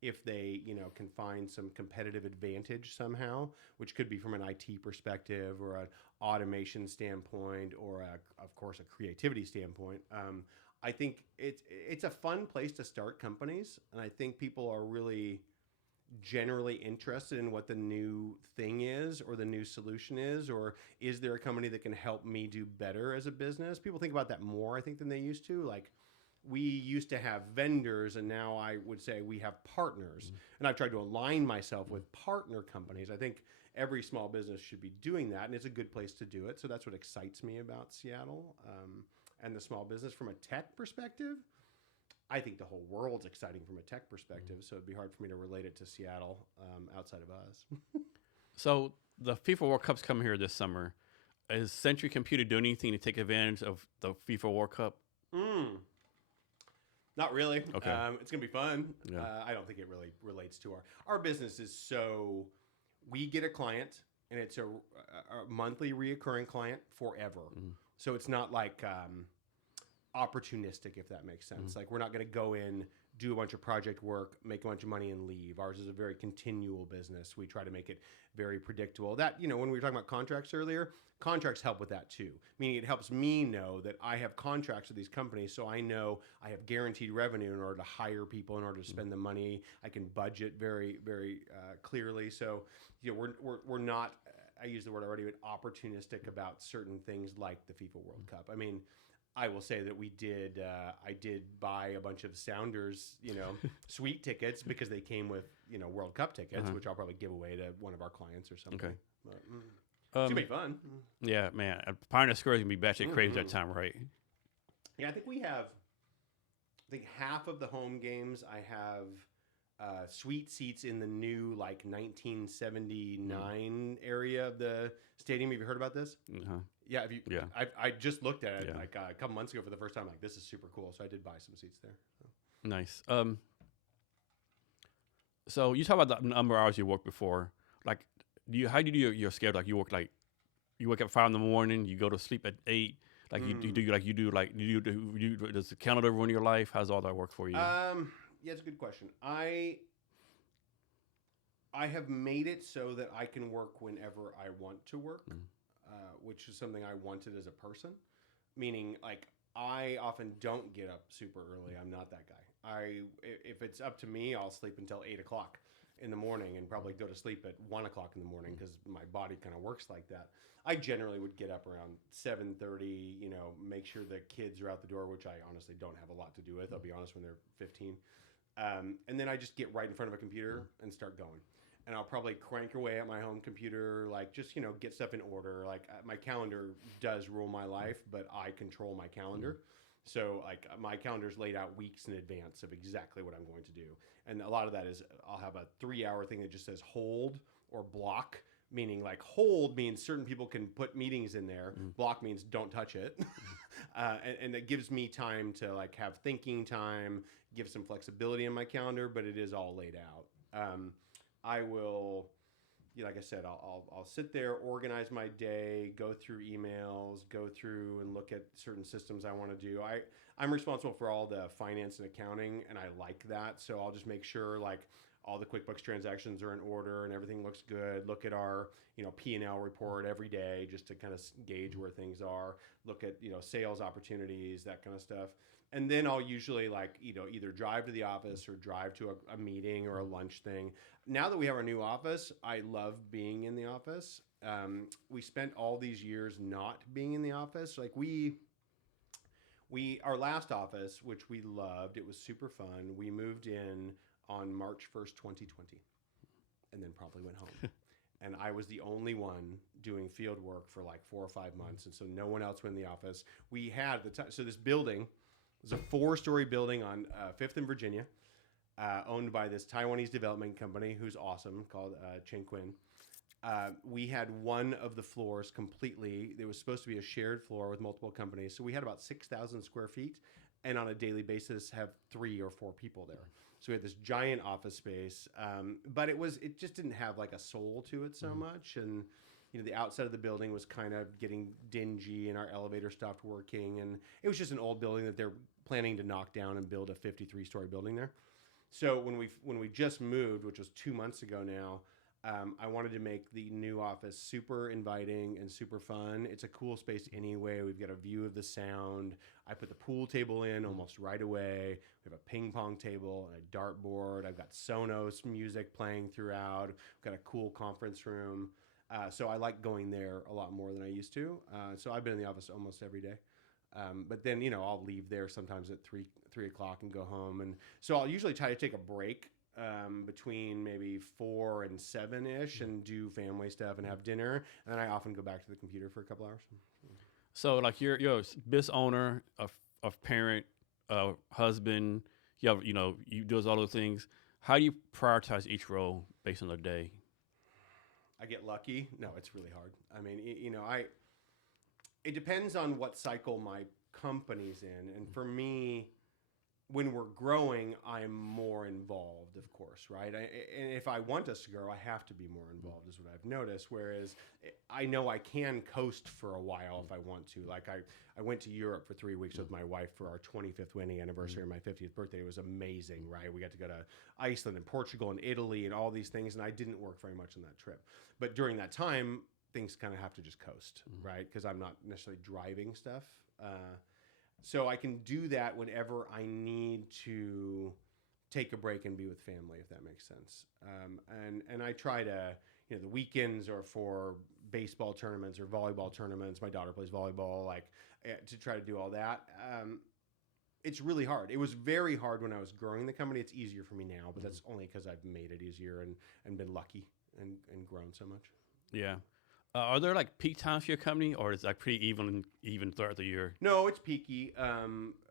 if they, you know, can find some competitive advantage somehow, which could be from an IT perspective or an automation standpoint or, of course, a creativity standpoint. I think it's a fun place to start companies, and I think people are really generally interested in what the new thing is or the new solution is, or is there a company that can help me do better as a business? People think about that more, I think, than they used to. Like we used to have vendors, and now I would say we have partners. And I've tried to align myself with partner companies. I think every small business should be doing that, and it's a good place to do it. So that's what excites me about Seattle and the small business. From a tech perspective, I think the whole world's exciting from a tech perspective, so it'd be hard for me to relate it to Seattle outside of us. So the FIFA World Cup's coming here this summer. is Sentry Computing doing anything to take advantage of the FIFA World Cup? Not really. Okay. It's gonna be fun. Yeah. I don't think it really relates to our business. Is so we get a client and it's a monthly reoccurring client forever. So it's not like opportunistic, if that makes sense. Like we're not going to go in, do a bunch of project work, make a bunch of money, and leave. Ours is a very continual business. We try to make it very predictable. That, when we were talking about contracts earlier, contracts help with that too. Meaning it helps me know that I have contracts with these companies, so I know I have guaranteed revenue in order to hire people, in order to spend the money. I can budget very, very clearly. So, we're not, I use the word already, but opportunistic about certain things like the FIFA World Cup. I mean, I will say that I did buy a bunch of Sounders, suite tickets because they came with, World Cup tickets, which I'll probably give away to one of our clients or something. Okay. But, it's gonna be fun. Yeah, man. Pioneer Square is gonna be batshit crazy that time, right? Yeah, I think half of the home games I have suite seats in the new 1979 area of the stadium. Have you heard about this? Yeah, I just looked at it a couple months ago for the first time. Like, this is super cool. So I did buy some seats there. Nice. So you talk about the number of hours you worked before. Like, how do you do your schedule? Like, you wake up 5 a.m, you go to sleep at 8. Like does the calendar run your life? How's all that work for you? Yeah, it's a good question. I have made it so that I can work whenever I want to work, which is something I wanted as a person. Meaning, like, I often don't get up super early. I'm not that guy. If it's up to me, I'll sleep until 8 o'clock in the morning and probably go to sleep at 1 o'clock in the morning because my body kind of works like that. I generally would get up around 7:30, make sure the kids are out the door, which I honestly don't have a lot to do with. I'll be honest, when they're 15. And then I just get right in front of a computer and start going. And I'll probably crank away at my home computer, like just, get stuff in order. Like my calendar does rule my life, but I control my calendar. So like my calendar's laid out weeks in advance of exactly what I'm going to do. And a lot of that is I'll have a 3-hour thing that just says hold or block, meaning like hold means certain people can put meetings in there. Block means don't touch it. And it gives me time to like have thinking time, give some flexibility in my calendar, but it is all laid out. I will, like I said, I'll sit there, organize my day, go through emails, go through and look at certain systems I want to do. I'm responsible for all the finance and accounting, and I like that. So I'll just make sure like all the QuickBooks transactions are in order and everything looks good. Look at our, P&L report every day just to kind of gauge where things are. Look at, sales opportunities, that kind of stuff. And then I'll usually either drive to the office or drive to a meeting or a lunch thing. Now that we have our new office, I love being in the office. We spent all these years not being in the office. Like our last office, which we loved, it was super fun. We moved in on March 1st, 2020, and then promptly went home. And I was the only one doing field work for like 4 or 5 months. And so no one else went in the office. We had the time. So this building was a 4-story building on 5th and Virginia, owned by this Taiwanese development company who's awesome, called Chen Quinn. We had one of the floors completely. There was supposed to be a shared floor with multiple companies. So we had about 6,000 square feet, and on a daily basis have 3 or 4 people there. So we had this giant office space, but it just didn't have like a soul to it so much. And the outside of the building was kind of getting dingy, and our elevator stopped working, and it was just an old building that they're planning to knock down and build a 53-story building there. So when we just moved, which was 2 months ago now, I wanted to make the new office super inviting and super fun. It's a cool space anyway. We've got a view of the sound. I put the pool table in almost right away. We have a ping pong table and a dartboard. I've got Sonos music playing throughout. We've got a cool conference room. So I like going there a lot more than I used to. So I've been in the office almost every day. But then, I'll leave there sometimes at 3 o'clock and go home. And so I'll usually try to take a break between maybe 4 and 7-ish and do family stuff and have dinner. And then I often go back to the computer for a couple hours. So like you're a business owner, a parent, a husband, you do all those things. How do you prioritize each role based on the day? I get lucky. No, it's really hard. I mean, it depends on what cycle my company's in. And for me, when we're growing, I'm more involved, of course, right? And if I want us to grow, I have to be more involved, is what I've noticed. Whereas I know I can coast for a while if I want to. Like I went to Europe for 3 weeks with my wife for our 25th wedding anniversary and my 50th birthday. It was amazing, right? We got to go to Iceland and Portugal and Italy and all these things, and I didn't work very much on that trip. But during that time, things kind of have to just coast, right? Because I'm not necessarily driving stuff. So I can do that whenever I need to take a break and be with family, if that makes sense. And I try to, the weekends are for baseball tournaments or volleyball tournaments. My daughter plays volleyball, to try to do all that. It's really hard. It was very hard when I was growing the company. It's easier for me now, but that's only because I've made it easier and been lucky and grown so much. Yeah. Are there like peak times for your company, or is it like pretty even throughout the year? No, it's peaky.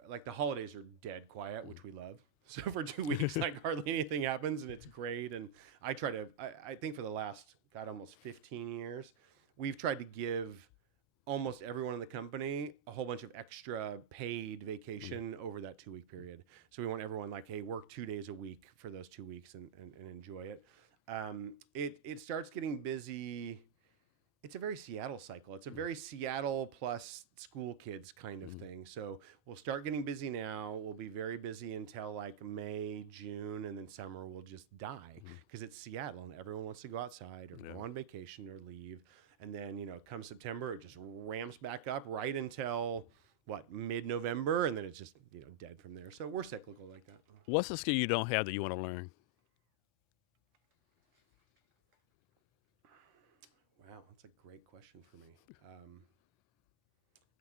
Like the holidays are dead quiet, which we love. So for 2 weeks, like hardly anything happens, and it's great. And I try to. I think for the last almost 15 years, we've tried to give almost everyone in the company a whole bunch of extra paid vacation over that 2 week period. So we want everyone like, hey, work 2 days a week for those 2 weeks and enjoy it. It starts getting busy. It's a very Seattle cycle. It's a very Seattle plus school kids kind of thing. So we'll start getting busy now. We'll be very busy until like May, June, and then summer will just die because it's Seattle and everyone wants to go outside or go on vacation or leave. And then, come September, it just ramps back up right until mid-November, and then it's just, dead from there. So we're cyclical like that. What's the skill you don't have that you want to learn? Wow, that's a great question for me.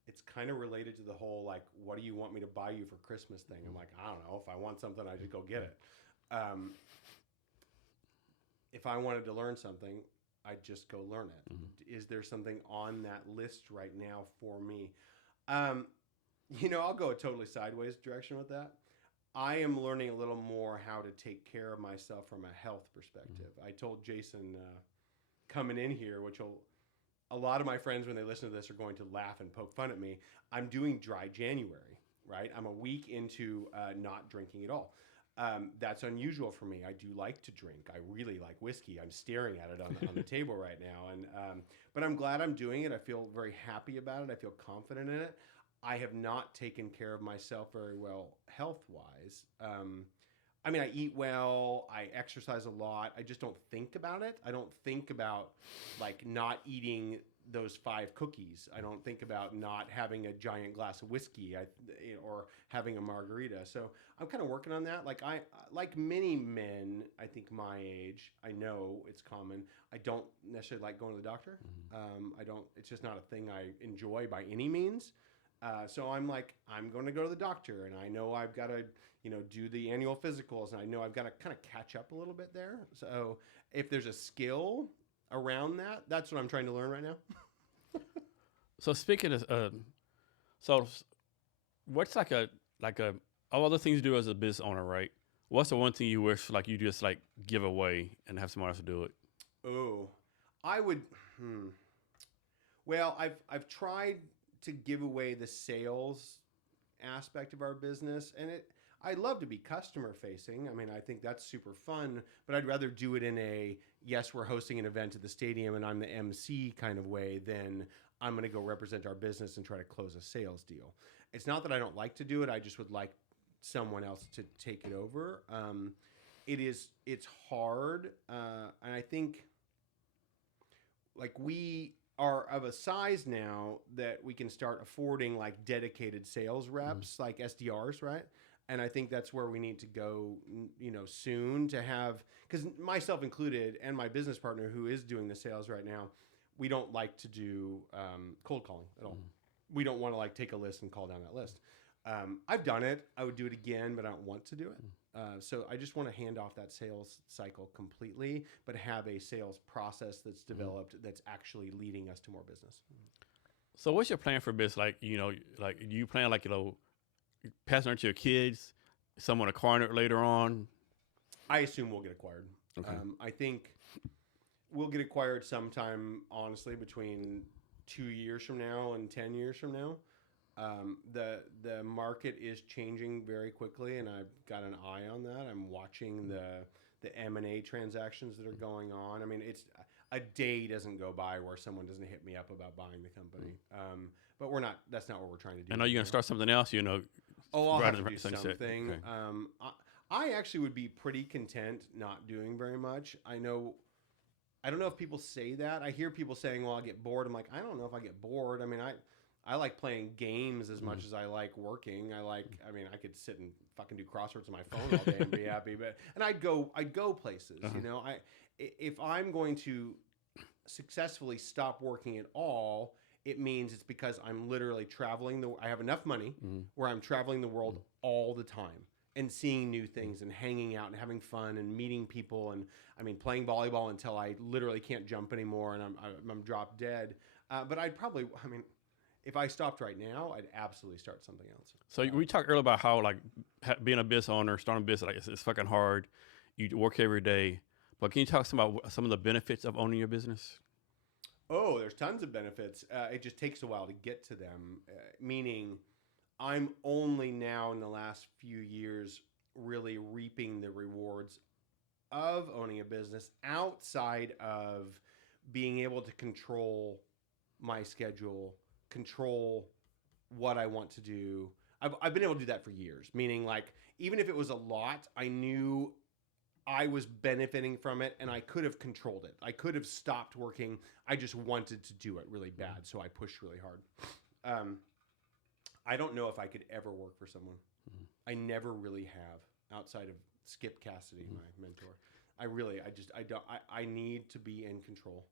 It's kind of related to the whole, like, what do you want me to buy you for Christmas thing? I'm like, I don't know. If I want something, I just go get it. If I wanted to learn something, I'd just go learn it. Is there something on that list right now for me? I'll go a totally sideways direction with that. I am learning a little more how to take care of myself from a health perspective. I told Jason coming in here, a lot of my friends, when they listen to this, are going to laugh and poke fun at me. I'm doing dry January, right? I'm a week into not drinking at all. That's unusual for me. I do like to drink. I really like whiskey. I'm staring at it on the table right now. But I'm glad I'm doing it. I feel very happy about it. I feel confident in it. I have not taken care of myself very well health-wise. I eat well. I exercise a lot. I just don't think about it. I don't think about like not eating those 5 cookies. I don't think about not having a giant glass of whiskey or having a margarita. So I'm kind of working on that. Like many men, I think my age, I know it's common. I don't necessarily like going to the doctor. It's just not a thing I enjoy by any means. So I'm like, I'm going to go to the doctor, and I know I've got to, do the annual physicals, and I know I've got to kind of catch up a little bit there. So if there's a skill around that, that's what I'm trying to learn right now. So speaking of, what's like all other things you do as a business owner, right? What's the one thing you wish like you just like give away and have someone else to do it? Oh, I would. Well, I've tried to give away the sales aspect of our business, and I'd love to be customer facing. I think that's super fun, but I'd rather do it in a, yes, we're hosting an event at the stadium and I'm the MC kind of way than I'm going to go represent our business and try to close a sales deal. It's not that I don't like to do it. I just would like someone else to take it over. It's hard. And I think like we are of a size now that we can start affording like dedicated sales reps, like SDRs, right? And I think that's where we need to go, soon to have, because myself included and my business partner who is doing the sales right now, we don't like to do cold calling at all. We don't want to like take a list and call down that list. I've done it. I would do it again, but I don't want to do it. So I just want to hand off that sales cycle completely, but have a sales process that's developed that's actually leading us to more business. So what's your plan for business? Like, you plan like, passing on to your kids, someone acquiring it later on? I assume we'll get acquired. Okay. I think we'll get acquired sometime, honestly, between 2 years from now and 10 years from now. The market is changing very quickly, and I've got an eye on that. I'm watching the M&A transactions that are going on. I mean, it's a day doesn't go by where someone doesn't hit me up about buying the company. But we're not. That's not what we're trying to do. I know you're gonna start something else. You know. Oh, I'll right have to do sunset. something. Okay. I actually would be pretty content not doing very much. I don't know if people say that. I hear people saying, "Well, I get bored." I'm like, I don't know if I get bored. I mean, I like playing games as much as I like working. I mean, I could sit and fucking do crosswords on my phone all day and be happy. And I'd go places. You know, if I'm going to successfully stop working at all, it means it's because I'm literally traveling. I have enough money where I'm traveling the world all the time and seeing new things and hanging out and having fun and meeting people. And I mean, playing volleyball until I literally can't jump anymore and I'm drop dead. But if I stopped right now, I'd absolutely start something else. So we talked earlier about how like being a business owner, starting a business, like it's fucking hard. You work every day. But can you talk about some of the benefits of owning your business? Oh, there's tons of benefits. It just takes a while to get to them, meaning I'm only now in the last few years really reaping the rewards of owning a business outside of being able to control my schedule, control what I want to do. I've been able to do that for years, meaning like even if it was a lot, I knew I was benefiting from it and I could have controlled it. I could have stopped working. I just wanted to do it really bad, so I pushed really hard. I don't know if I could ever work for someone. I never really have, outside of Skip Cassidy, my mentor. I need to be in control.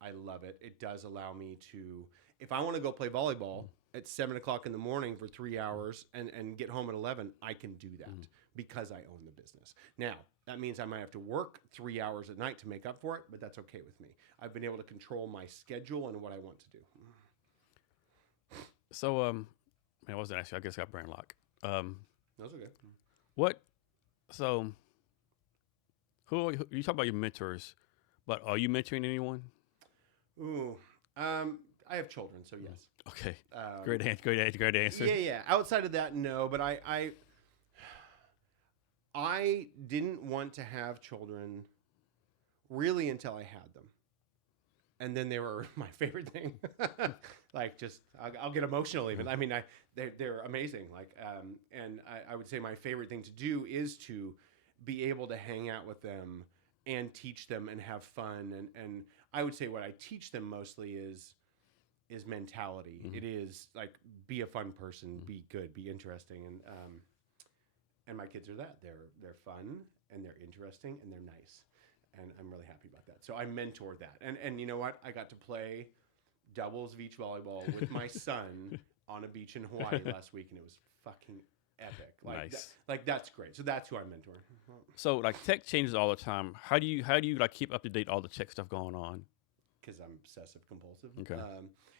I love it. It does allow me to, if I want to go play volleyball at 7 o'clock in the morning for 3 hours and get home at 11, I can do that because I own the business. Now, that means I might have to work 3 hours at night to make up for it, but that's okay with me. I've been able to control my schedule and what I want to do. So, I wasn't actually, I guess I got brain lock. That's okay. You talk about your mentors, but are you mentoring anyone? Ooh, I have children, so yes. Okay, great answer. Yeah. Outside of that, no. But I didn't want to have children really until I had them, and then they were my favorite thing. Like, just I'll get emotional even. I mean, they're amazing. Like, and I would say my favorite thing to do is to be able to hang out with them and teach them and have fun. And I would say what I teach them mostly is mentality. It is like, be a fun person, be good, be interesting, and my kids are that. They're fun and they're interesting and they're nice, and I'm really happy about that. So I mentor that, and you know what? I got to play doubles beach volleyball with my son on a beach in Hawaii last week, and it was fucking epic. Like, nice. That's great. So that's who I mentor. So like tech changes all the time. How do you like keep up to date all the tech stuff going on? Because I'm obsessive compulsive. Okay.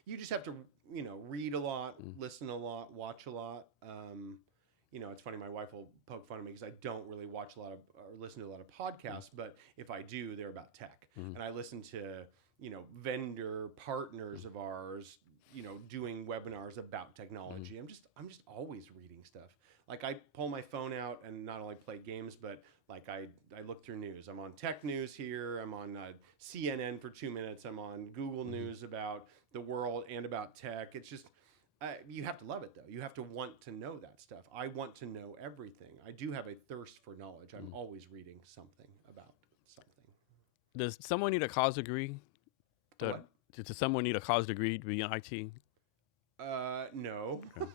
You just have to, read a lot, listen a lot, watch a lot. It's funny. My wife will poke fun at me because I don't really watch a lot of or listen to a lot of podcasts, but if I do, they're about tech. And I listen to, vendor partners of ours, doing webinars about technology. I'm just always reading stuff. Like, I pull my phone out and not only play games, but like I look through news. I'm on tech news here. I'm on CNN for 2 minutes. I'm on Google News about the world and about tech. It's just, you have to love it, though. You have to want to know that stuff. I want to know everything. I do have a thirst for knowledge. I'm always reading something about something. Does someone need a college degree? What? Does someone need a college degree to be in IT? No. Okay.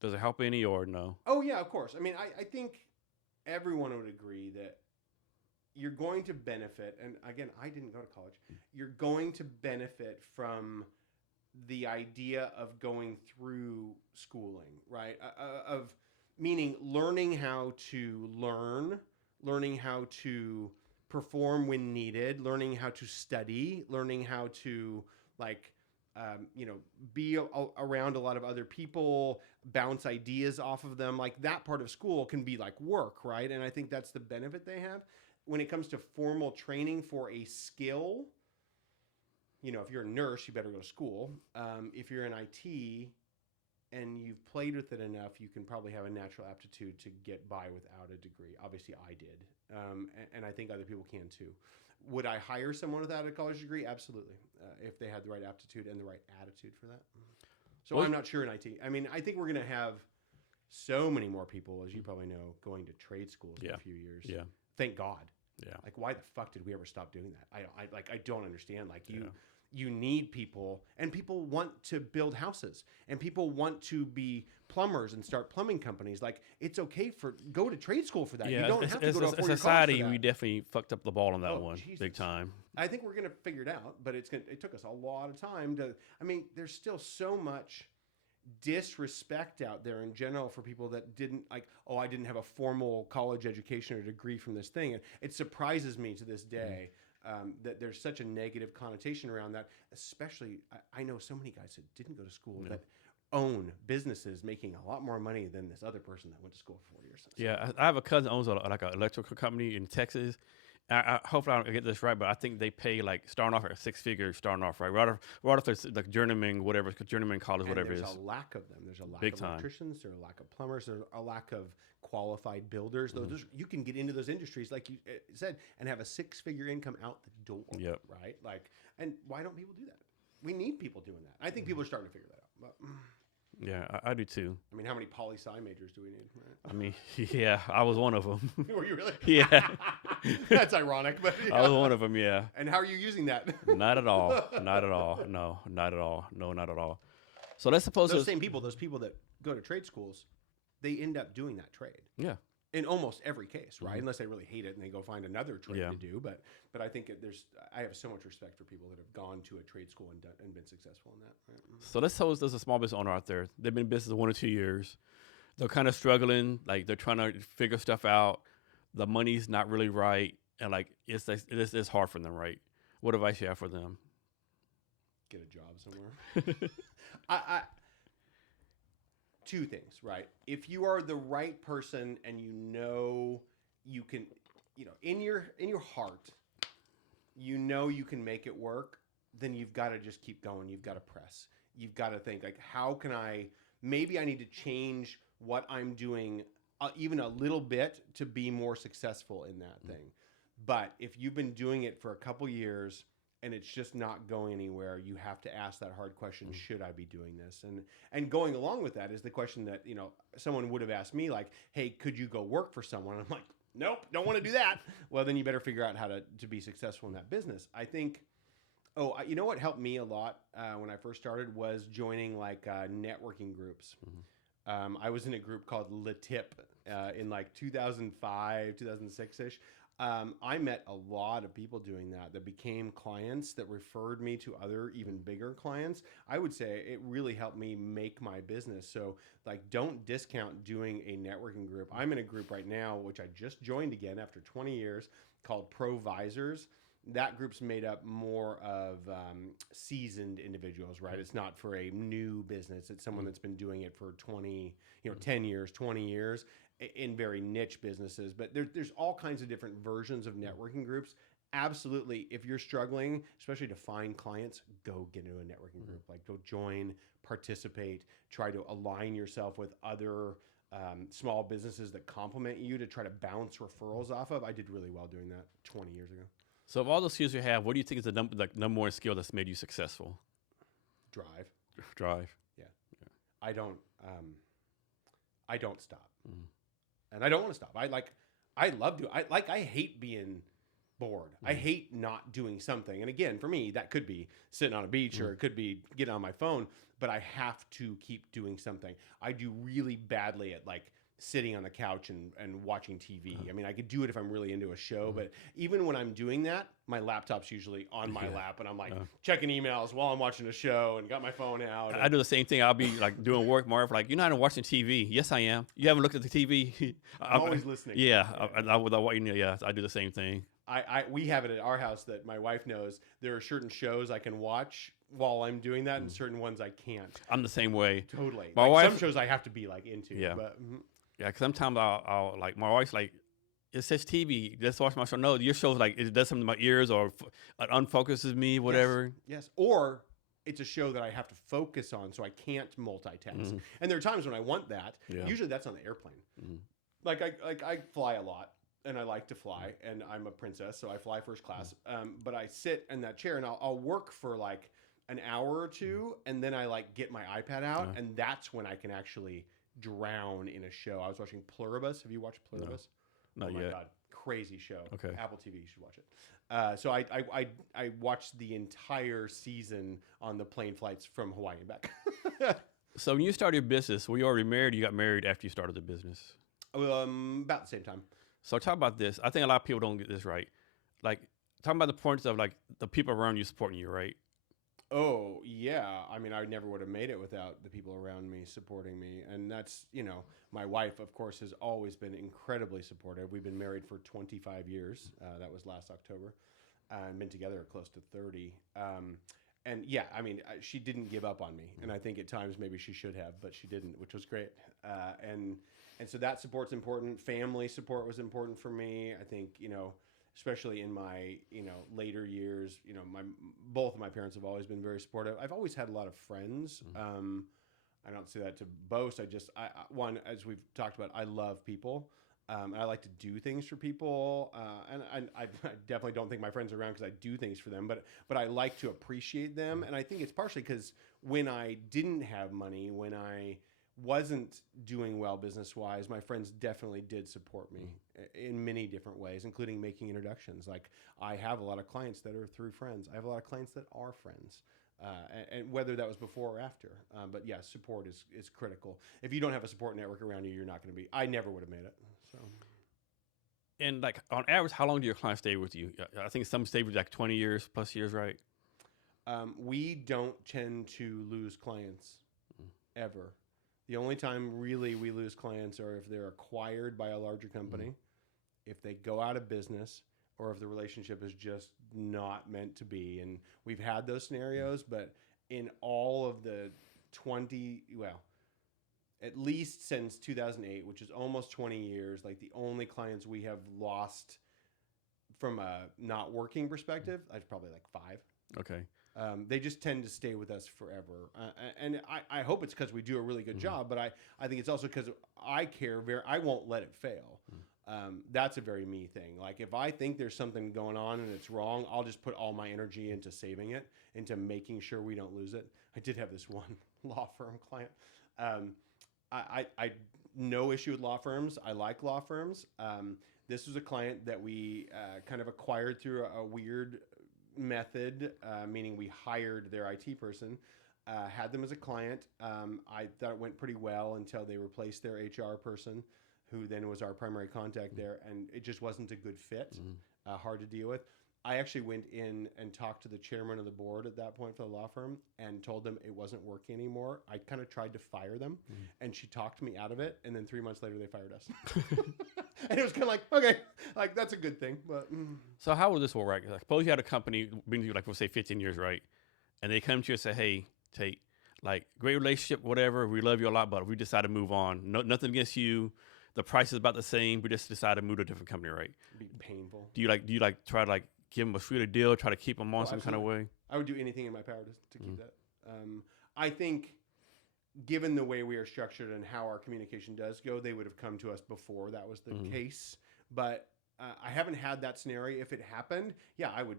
Does it help any or no? Oh, yeah, of course. I mean, I think everyone would agree that you're going to benefit, and again, I didn't go to college. You're going to benefit from the idea of going through schooling, right? Of meaning learning how to learning how to perform when needed, learning how to study, learning how to be around a lot of other people, bounce ideas off of them. Like, that part of school can be like work, right? And I think that's the benefit they have. When it comes to formal training for a skill, if you're a nurse, you better go to school. If you're in IT and you've played with it enough, you can probably have a natural aptitude to get by without a degree. Obviously, I did, and I think other people can too. Would I hire someone without a college degree? Absolutely, if they had the right aptitude and the right attitude for that. So I'm not sure in IT. I mean, I think we're going to have so many more people, as you probably know, going to trade schools in a few years. Yeah. Thank God. Yeah. Like, why the fuck did we ever stop doing that? I don't understand. Like, you need people, and people want to build houses, and people want to be plumbers and start plumbing companies. Like, it's okay go to trade school for that. Yeah, you don't have to go to a 4-year society. college for We that. definitely fucked up the ball on that one, Jesus. big time. I think we're gonna figure it out, but it took us a lot of time to. I mean, there's still so much disrespect out there in general for people that didn't I didn't have a formal college education or degree from this thing, and it surprises me to this day. That there's such a negative connotation around that, especially I know so many guys that didn't go to school that own businesses making a lot more money than this other person that went to school for 4 years. Yeah, I have a cousin that owns an electrical company in Texas. I hopefully I don't get this right, but I think they pay starting off at 6 figures, starting off right. Right off it's like journeyman, whatever, journeyman college, And whatever it is. There's a lack of them. There's a lack Big of time. electricians. There's a lack of plumbers. There's a lack of qualified builders. Those you can get into those industries, like you said, and have a 6-figure income out the door. Yep. Right. And why don't people do that? We need people doing that. I think people are starting to figure that out. But, Yeah, I do too. I mean, how many poli-sci majors do we need? Right? I mean, yeah, I was one of them. Were you really? Yeah. That's ironic, but I was one of them. Yeah. And how are you using that? Not at all. Not at all. No, not at all. No, not at all. So let's suppose those people that go to trade schools, they end up doing that trade. Yeah. In almost every case, right? Unless they really hate it and they go find another trade to do. But I think I have so much respect for people that have gone to a trade school and been successful in that. Right? So let's suppose there's a small business owner out there. They've been in business 1 or 2 years. They're kind of struggling. Like, they're trying to figure stuff out. The money's not really right. And it's hard for them, right? What advice you have for them? Get a job somewhere. I two things, right? If you are the right person and you can, in your heart, you can make it work, then you've got to just keep going. You've got to press. You've got to think, like, how can maybe I need to change what I'm doing even a little bit to be more successful in that thing. But if you've been doing it for a couple years and it's just not going anywhere, you have to ask that hard question, should I be doing this? And going along with that is the question that, someone would have asked me, like, hey, could you go work for someone? I'm like, nope, don't want to do that. Well, then you better figure out how to be successful in that business. I think, you know what helped me a lot when I first started was joining networking groups. I was in a group called Le Tip in 2005, 2006-ish. I met a lot of people doing that became clients that referred me to other even bigger clients. I would say it really helped me make my business. So don't discount doing a networking group. I'm in a group right now, which I just joined again after 20 years, called Provisors. That group's made up more of seasoned individuals, right? It's not for a new business. It's someone that's been doing it for 10 years, 20 years in very niche businesses. But there's all kinds of different versions of networking groups. Absolutely. If you're struggling, especially to find clients, go get into a networking group. Go join, participate, try to align yourself with other small businesses that complement you to try to bounce referrals off of. I did really well doing that 20 years ago. So of all those skills you have, what do you think is the number one skill that's made you successful? Drive. Yeah. I don't stop. And I don't want to stop. I love doing, I hate being bored. I hate not doing something. And again, for me, that could be sitting on a beach or it could be getting on my phone, but I have to keep doing something. I do really badly at sitting on the couch and watching TV. I mean, I could do it if I'm really into a show, but even when I'm doing that, my laptop's usually on my lap and I'm checking emails while I'm watching a show and got my phone out. I do the same thing. I'll be doing work, Marv, you're not watching TV. Yes, I am. You haven't looked at the TV. I'm always listening. Yeah. I do the same thing. We have it at our house that my wife knows there are certain shows I can watch while I'm doing that and certain ones I can't. I'm the same way. Totally. My wife, some shows I have to be into. Yeah. But, Yeah, because sometimes I'll my wife's it says TV. Let's watch my show. No, your show's like it does something to my ears or it unfocuses me, whatever. Yes. Or it's a show that I have to focus on, so I can't multitask. And there are times when I want that. Yeah. Usually that's on the airplane. Like I fly a lot, and I like to fly, and I'm a princess, so I fly first class. But I sit in that chair, and I'll work for like an hour or two, and then I like get my iPad out, and that's when I can actually drown in a show. I was watching Pluribus. Have you watched Pluribus? Not Oh my yet. God, crazy show. Okay. Apple TV, you should watch it. So I watched the entire season on the plane flights from Hawaii and back. So when you started your business, were you already married? Or you got married after you started the business. About the same time. So talk about this. I think a lot of people don't get this right. Like talking about the importance of like the people around you supporting you, right? Oh, yeah. I mean, I never would have made it without the people around me supporting me. And that's, my wife, of course, has always been incredibly supportive. We've been married for 25 years. That was last October. And been together close to 30. And yeah, I mean, she didn't give up on me. And I think at times maybe she should have, but she didn't, which was great. And so that support's important. Family support was important for me. I think, especially in my, later years, both of my parents have always been very supportive. I've always had a lot of friends. I don't say that to boast. One, as we've talked about, I love people. And I like to do things for people. And I definitely don't think my friends are around because I do things for them, but I like to appreciate them. And I think it's partially because when I didn't have money, when I wasn't doing well business-wise, my friends definitely did support me in many different ways, including making introductions. Like I have a lot of clients that are through friends. I have a lot of clients that are friends, and whether that was before or after. But yeah, support is critical. If you don't have a support network around you, you're not going to be. I never would have made it. So. And like on average, how long do your clients stay with you? I think some stay with like 20 years plus years, right? We don't tend to lose clients ever. The only time really we lose clients are if they're acquired by a larger company, if they go out of business, or if the relationship is just not meant to be. And we've had those scenarios, but in all of the at least since 2008, which is almost 20 years, like the only clients we have lost from a not working perspective, that's probably like 5. Okay. They just tend to stay with us forever. And I hope it's because we do a really good job, but I think it's also because I care I won't let it fail. That's a very me thing. Like if I think there's something going on and it's wrong, I'll just put all my energy into saving it, into making sure we don't lose it. I did have this one law firm client. I no issue with law firms. I like law firms. This was a client that we kind of acquired through a weird method, meaning we hired their IT person, had them as a client. I thought it went pretty well until they replaced their HR person, who then was our primary contact there, and it just wasn't a good fit, hard to deal with. I actually went in and talked to the chairman of the board at that point for the law firm and told them it wasn't working anymore. I kind of tried to fire them, and she talked me out of it, and then 3 months later they fired us. And it was kind of like, okay, like that's a good thing. But So how will this work? Right? Like, suppose you had a company been to you like, we'll say 15 years, right? And they come to you and say, hey, Tait, like great relationship, whatever. We love you a lot, but we decide to move on. No, nothing against you. The price is about the same. We just decided to move to a different company, right? it'd be painful. Do you try to like give them a sweeter deal, try to keep them on some kind of way? I would do anything in my power to keep that. I think given the way we are structured and how our communication does go, they would have come to us before that was the case. But I haven't had that scenario. If it happened, yeah, I would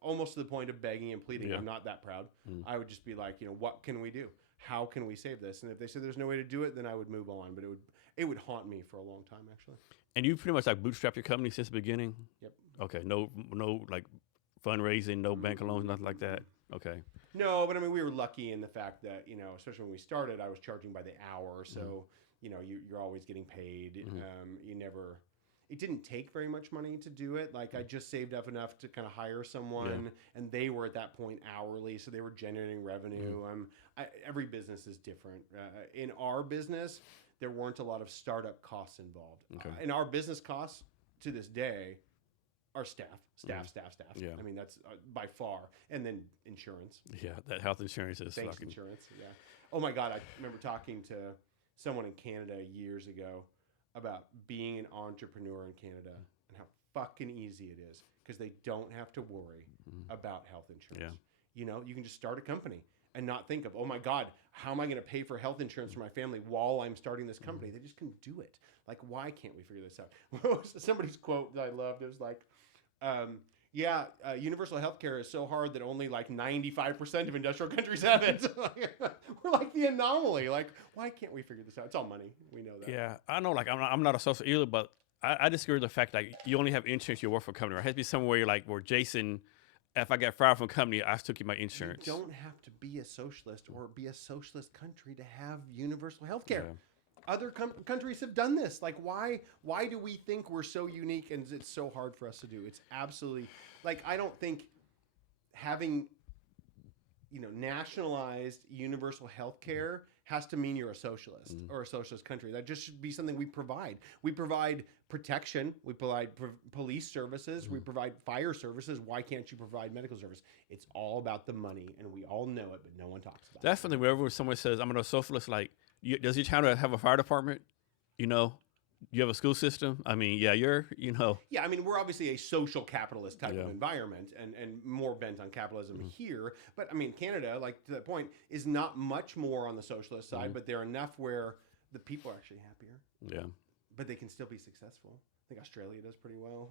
almost to the point of begging and pleading. Yeah. I'm not that proud. I would just be like, what can we do? How can we save this? And if they said there's no way to do it, then I would move on. But it would haunt me for a long time, actually. And you pretty much like bootstrapped your company since the beginning? Yep. Okay. No like fundraising, no bank loans, nothing like that. Okay. No, but I mean, we were lucky in the fact that, especially when we started, I was charging by the hour. So, you're always getting paid. It didn't take very much money to do it. Like I just saved up enough to kind of hire someone, and they were at that point hourly. So they were generating revenue. Every business is different. In our business, there weren't a lot of startup costs involved. Okay. And our business costs to this day are staff. Yeah. I mean, that's by far. And then insurance. Yeah, that health insurance is Thanks, fucking... insurance. Yeah. Oh my God, I remember talking to someone in Canada years ago. about being an entrepreneur in Canada and how fucking easy it is because they don't have to worry about health insurance. You know, you can just start a company and not think of, oh my God, how am I going to pay for health insurance for my family while I'm starting this company? They just can do it. Like, why can't we figure this out? Somebody's quote that I loved, it was like, universal healthcare is so hard that only like 95% of industrial countries have it. We're like the anomaly. Like, why can't we figure this out? It's all money. We know that. Yeah, I know. Like, I'm not a social either, but I disagree with the fact that you only have insurance. You work for a company. Right? It has to be somewhere you're like, where Jason, if I get fired from a company, I still keep my insurance. You don't have to be a socialist or be a socialist country to have universal healthcare. Yeah. Other countries have done this. Like, why do we think we're so unique and it's so hard for us to do? It's absolutely, like, I don't think having, nationalized universal health care has to mean you're a socialist or a socialist country. That just should be something we provide. We provide protection. We provide police services. We provide fire services. Why can't you provide medical service? It's all about the money, and we all know it, but no one talks about it. Definitely, whenever someone says, I'm a socialist, like, does your town have a fire department? You have a school system? I mean, yeah, Yeah, I mean, we're obviously a social capitalist type of environment and more bent on capitalism here. But, I mean, Canada, like, to that point, is not much more on the socialist side, but they're enough where the people are actually happier. Yeah. But they can still be successful. I think Australia does pretty well.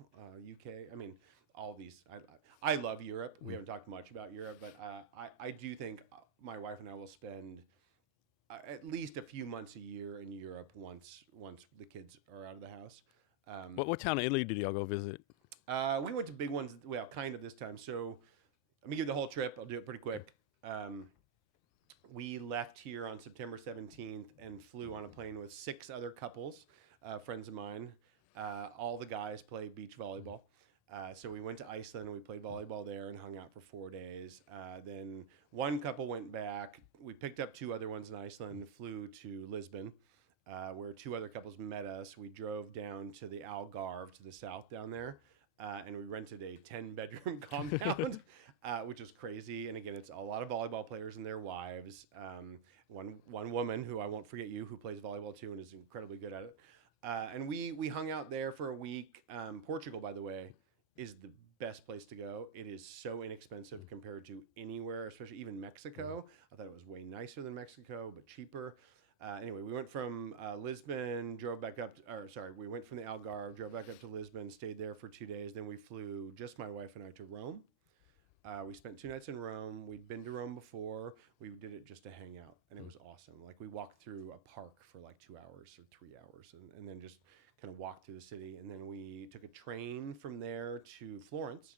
UK, I mean, all these. I love Europe. We haven't talked much about Europe, but I do think my wife and I will spend at least a few months a year in Europe once the kids are out of the house. What town in Italy did y'all go visit? We went to big ones, well, kind of this time. So let me give the whole trip. I'll do it pretty quick. We left here on September 17th and flew on a plane with 6 other couples, friends of mine. All the guys play beach volleyball. So we went to Iceland and we played volleyball there and hung out for 4 days. Then one couple went back. We picked up 2 other ones in Iceland, flew to Lisbon, where 2 other couples met us. We drove down to the Algarve to the south down there, and we rented a 10-bedroom compound, which was crazy. And again, it's a lot of volleyball players and their wives. One woman, who I won't forget who plays volleyball too and is incredibly good at it. And we hung out there for a week. Portugal, by the way, is the best place to go. It is so inexpensive compared to anywhere, especially even Mexico. I thought it was way nicer than Mexico, but cheaper. Anyway, we went from Lisbon, we went from the Algarve, drove back up to Lisbon, stayed there for 2 days. Then we flew, just my wife and I, to Rome. We spent 2 nights in Rome. We'd been to Rome before. We did it just to hang out, and it was awesome. Like, we walked through a park for like 2 hours or 3 hours, and then just kind of walked through the city. And then we took a train from there to Florence,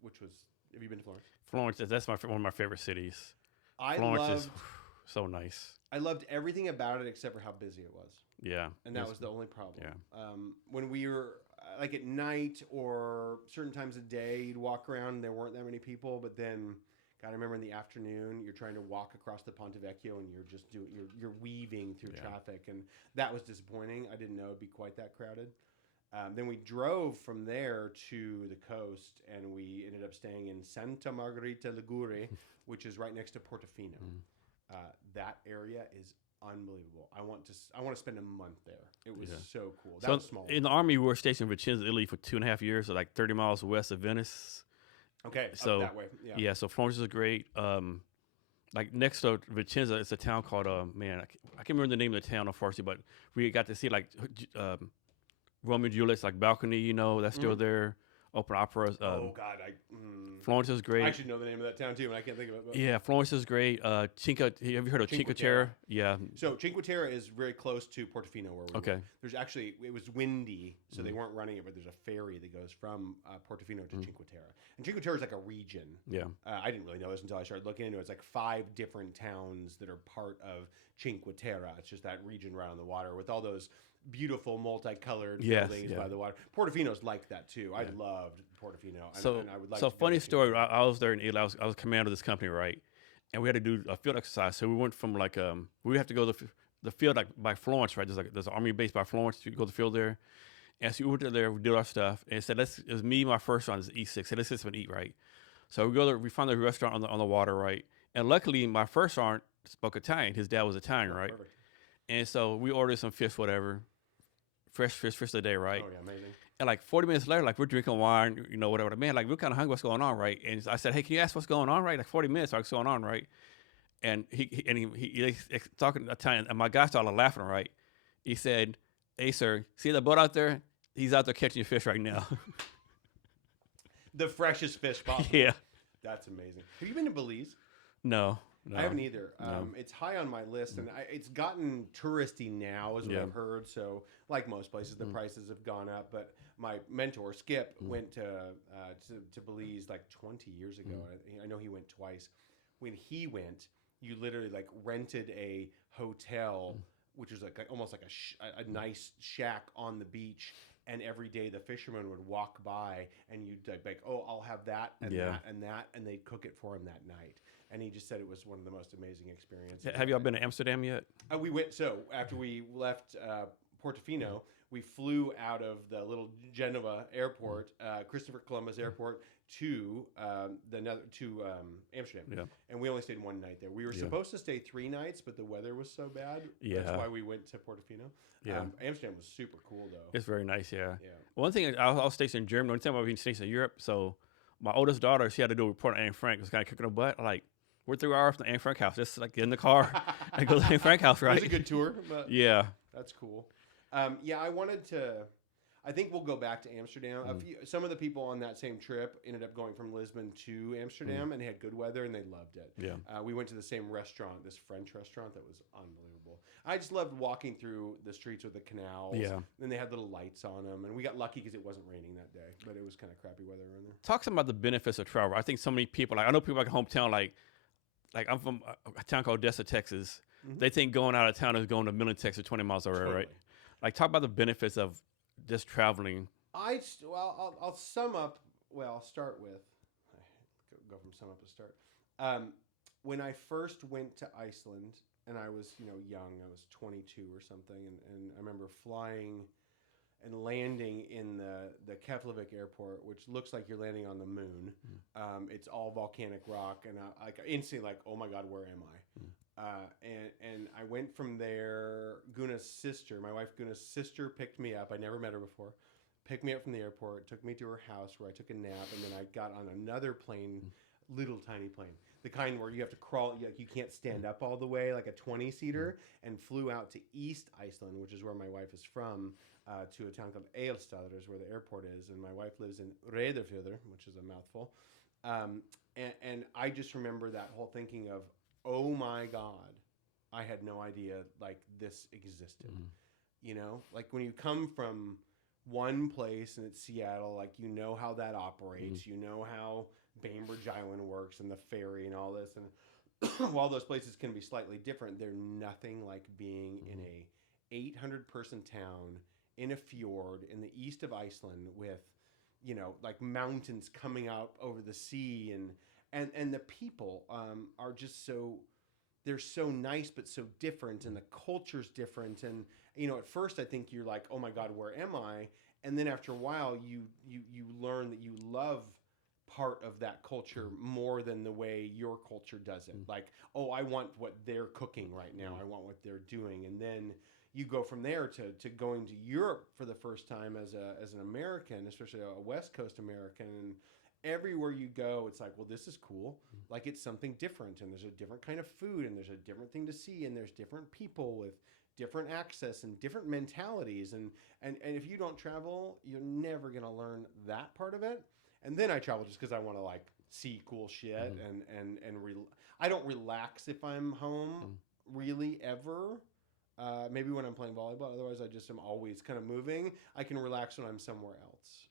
which was, have you been to Florence? Florence, that's one of my favorite cities. Florence is so nice. I loved everything about it except for how busy it was. Yeah. And that was the only problem. Yeah. When we were like at night or certain times of day, you'd walk around and there weren't that many people. But then, God, I remember in the afternoon, you're trying to walk across the Ponte Vecchio and you're just you're weaving through traffic. And that was disappointing. I didn't know it'd be quite that crowded. Then we drove from there to the coast and we ended up staying in Santa Margherita Ligure, which is right next to Portofino. That area is unbelievable. I want to spend a month there. It was so cool. That was small. In the Army, we were stationed in Vicenza, Italy for 2.5 years, so like 30 miles west of Venice. Okay, so up that way. Yeah. So Florence is great. Like next to Vicenza, it's a town called I can't remember the name of the town, unfortunately, but we got to see like Romeo and Juliet's like balcony, that's still there. Open operas. Oh God, Florence is great. I should know the name of that town too, and I can't think of it. But. Yeah, Florence is great. Have you heard of Cinque Terre? Yeah. So Cinque Terre is very close to Portofino, where we were. There's actually, it was windy, so they weren't running it, but there's a ferry that goes from Portofino to Cinque Terre. And Cinque Terre is like a region. Yeah. I didn't really know this until I started looking into it. It's like 5 different towns that are part of Cinque Terre. It's just that region right on the water with all those beautiful multicolored buildings by the water. Portofino's like that too. I loved Portofino. And I would like to funny story. I was there in Italy. I was commander of this company, right? And we had to do a field exercise. So we went from like we have to go to the field like by Florence, right? There's an army base by Florence. You go to the field there. And so we went there, we did our stuff, and said it was me, my first son is E6. Said let's sit and eat, right? So we go there. We found a restaurant on the water, right? And luckily, my first son spoke Italian. His dad was Italian, right? Perfect. And so we ordered some fish, whatever. fresh fish a day, right? Oh yeah, amazing. And like 40 minutes later, like we're drinking wine, whatever. Man, like we're kind of hungry. What's going on, right? And I said, hey, can you ask what's going on, right? Like 40 minutes, what's going on, right? And he's talking Italian, and my guy started laughing, right? He said, hey, sir, see the boat out there? He's out there catching fish right now. The freshest fish possible. Yeah. That's amazing. Have you been to Belize? No. I haven't either. No. It's high on my list, and it's gotten touristy now, is what Yeah. I've heard. So, like most places, the prices have gone up. But my mentor Skip went to Belize like 20 years ago. I know he went twice. When he went, you literally like rented a hotel, which was like almost like a nice shack on the beach. And every day the fishermen would walk by, and you'd like, oh, I'll have that and that and that, and they'd cook it for him that night. And he just said it was one of the most amazing experiences. Have y'all been to Amsterdam yet? We went. So after we left Portofino, we flew out of the little Genova airport, Christopher Columbus Airport, to Amsterdam. Yeah. And we only stayed one night there. We were supposed to stay 3 nights, but the weather was so bad. Yeah. That's why we went to Portofino. Yeah. Amsterdam was super cool, though. It's very nice, yeah. Yeah. One thing, I was stationed in Germany. One time I was stationed in Europe, so my oldest daughter, she had to do a report on Anne Frank. It was kind of kicking her butt. Like, we're 3 hours from the Anne Frank house. Just like get in the car and go to the Anne Frank house, right? It was a good tour. But Yeah. That's cool. I wanted to. I think we'll go back to Amsterdam. Some of the people on that same trip ended up going from Lisbon to Amsterdam, and they had good weather, and they loved it. Yeah. We went to the same restaurant, this French restaurant that was unbelievable. I just loved walking through the streets with the canals. Yeah. And they had little lights on them, and we got lucky because it wasn't raining that day, but it was kind of crappy weather around there. Talk some about the benefits of travel. I think so many people, like I know people like hometown, like I'm from a town called Odessa, Texas. They think going out of town is going to Midland, Texas, 20 miles away, right? Like talk about the benefits of just traveling. I'll sum up. Well, I'll start with. Go from sum up to start. When I first went to Iceland, and I was young, I was 22 or something, and I remember flying and landing in the Keflavik airport, which looks like you're landing on the moon. It's all volcanic rock, and I instantly like, oh my God, where am I? And I went from there. Guna's sister, my wife Guna's sister, picked me up. I never met her before. Picked me up from the airport, took me to her house where I took a nap, and then I got on another plane, little tiny plane, the kind where you have to crawl, you can't stand up all the way, like a 20-seater, and flew out to East Iceland, which is where my wife is from, to a town called Egilsstaðir, is where the airport is, and my wife lives in Reyðarfjörður, which is a mouthful. And I just remember that whole thinking of, oh my God, I had no idea like this existed. Like when you come from one place and it's Seattle, like how that operates, how Bainbridge Island works and the ferry and all this, and while those places can be slightly different, they're nothing like being in a 800-person town in a fjord in the east of Iceland with like mountains coming out over the sea, and the people are just they're so nice but so different, and the culture's different, and at first I think you're like, oh my God, where am I? And then after a while you learn that you love part of that culture more than the way your culture does it. Like, oh, I want what they're cooking right now, I want what they're doing. And then you go from there to going to Europe for the first time as an American, especially a West Coast American, and everywhere you go, it's like, well, this is cool. Like, it's something different, and there's a different kind of food, and there's a different thing to see, and there's different people with different access and different mentalities. And if you don't travel, you're never going to learn that part of it. And then I travel just because I want to like see cool shit, and I don't relax if I'm home really ever. Maybe when I'm playing volleyball. Otherwise, I just am always kind of moving. I can relax when I'm somewhere else.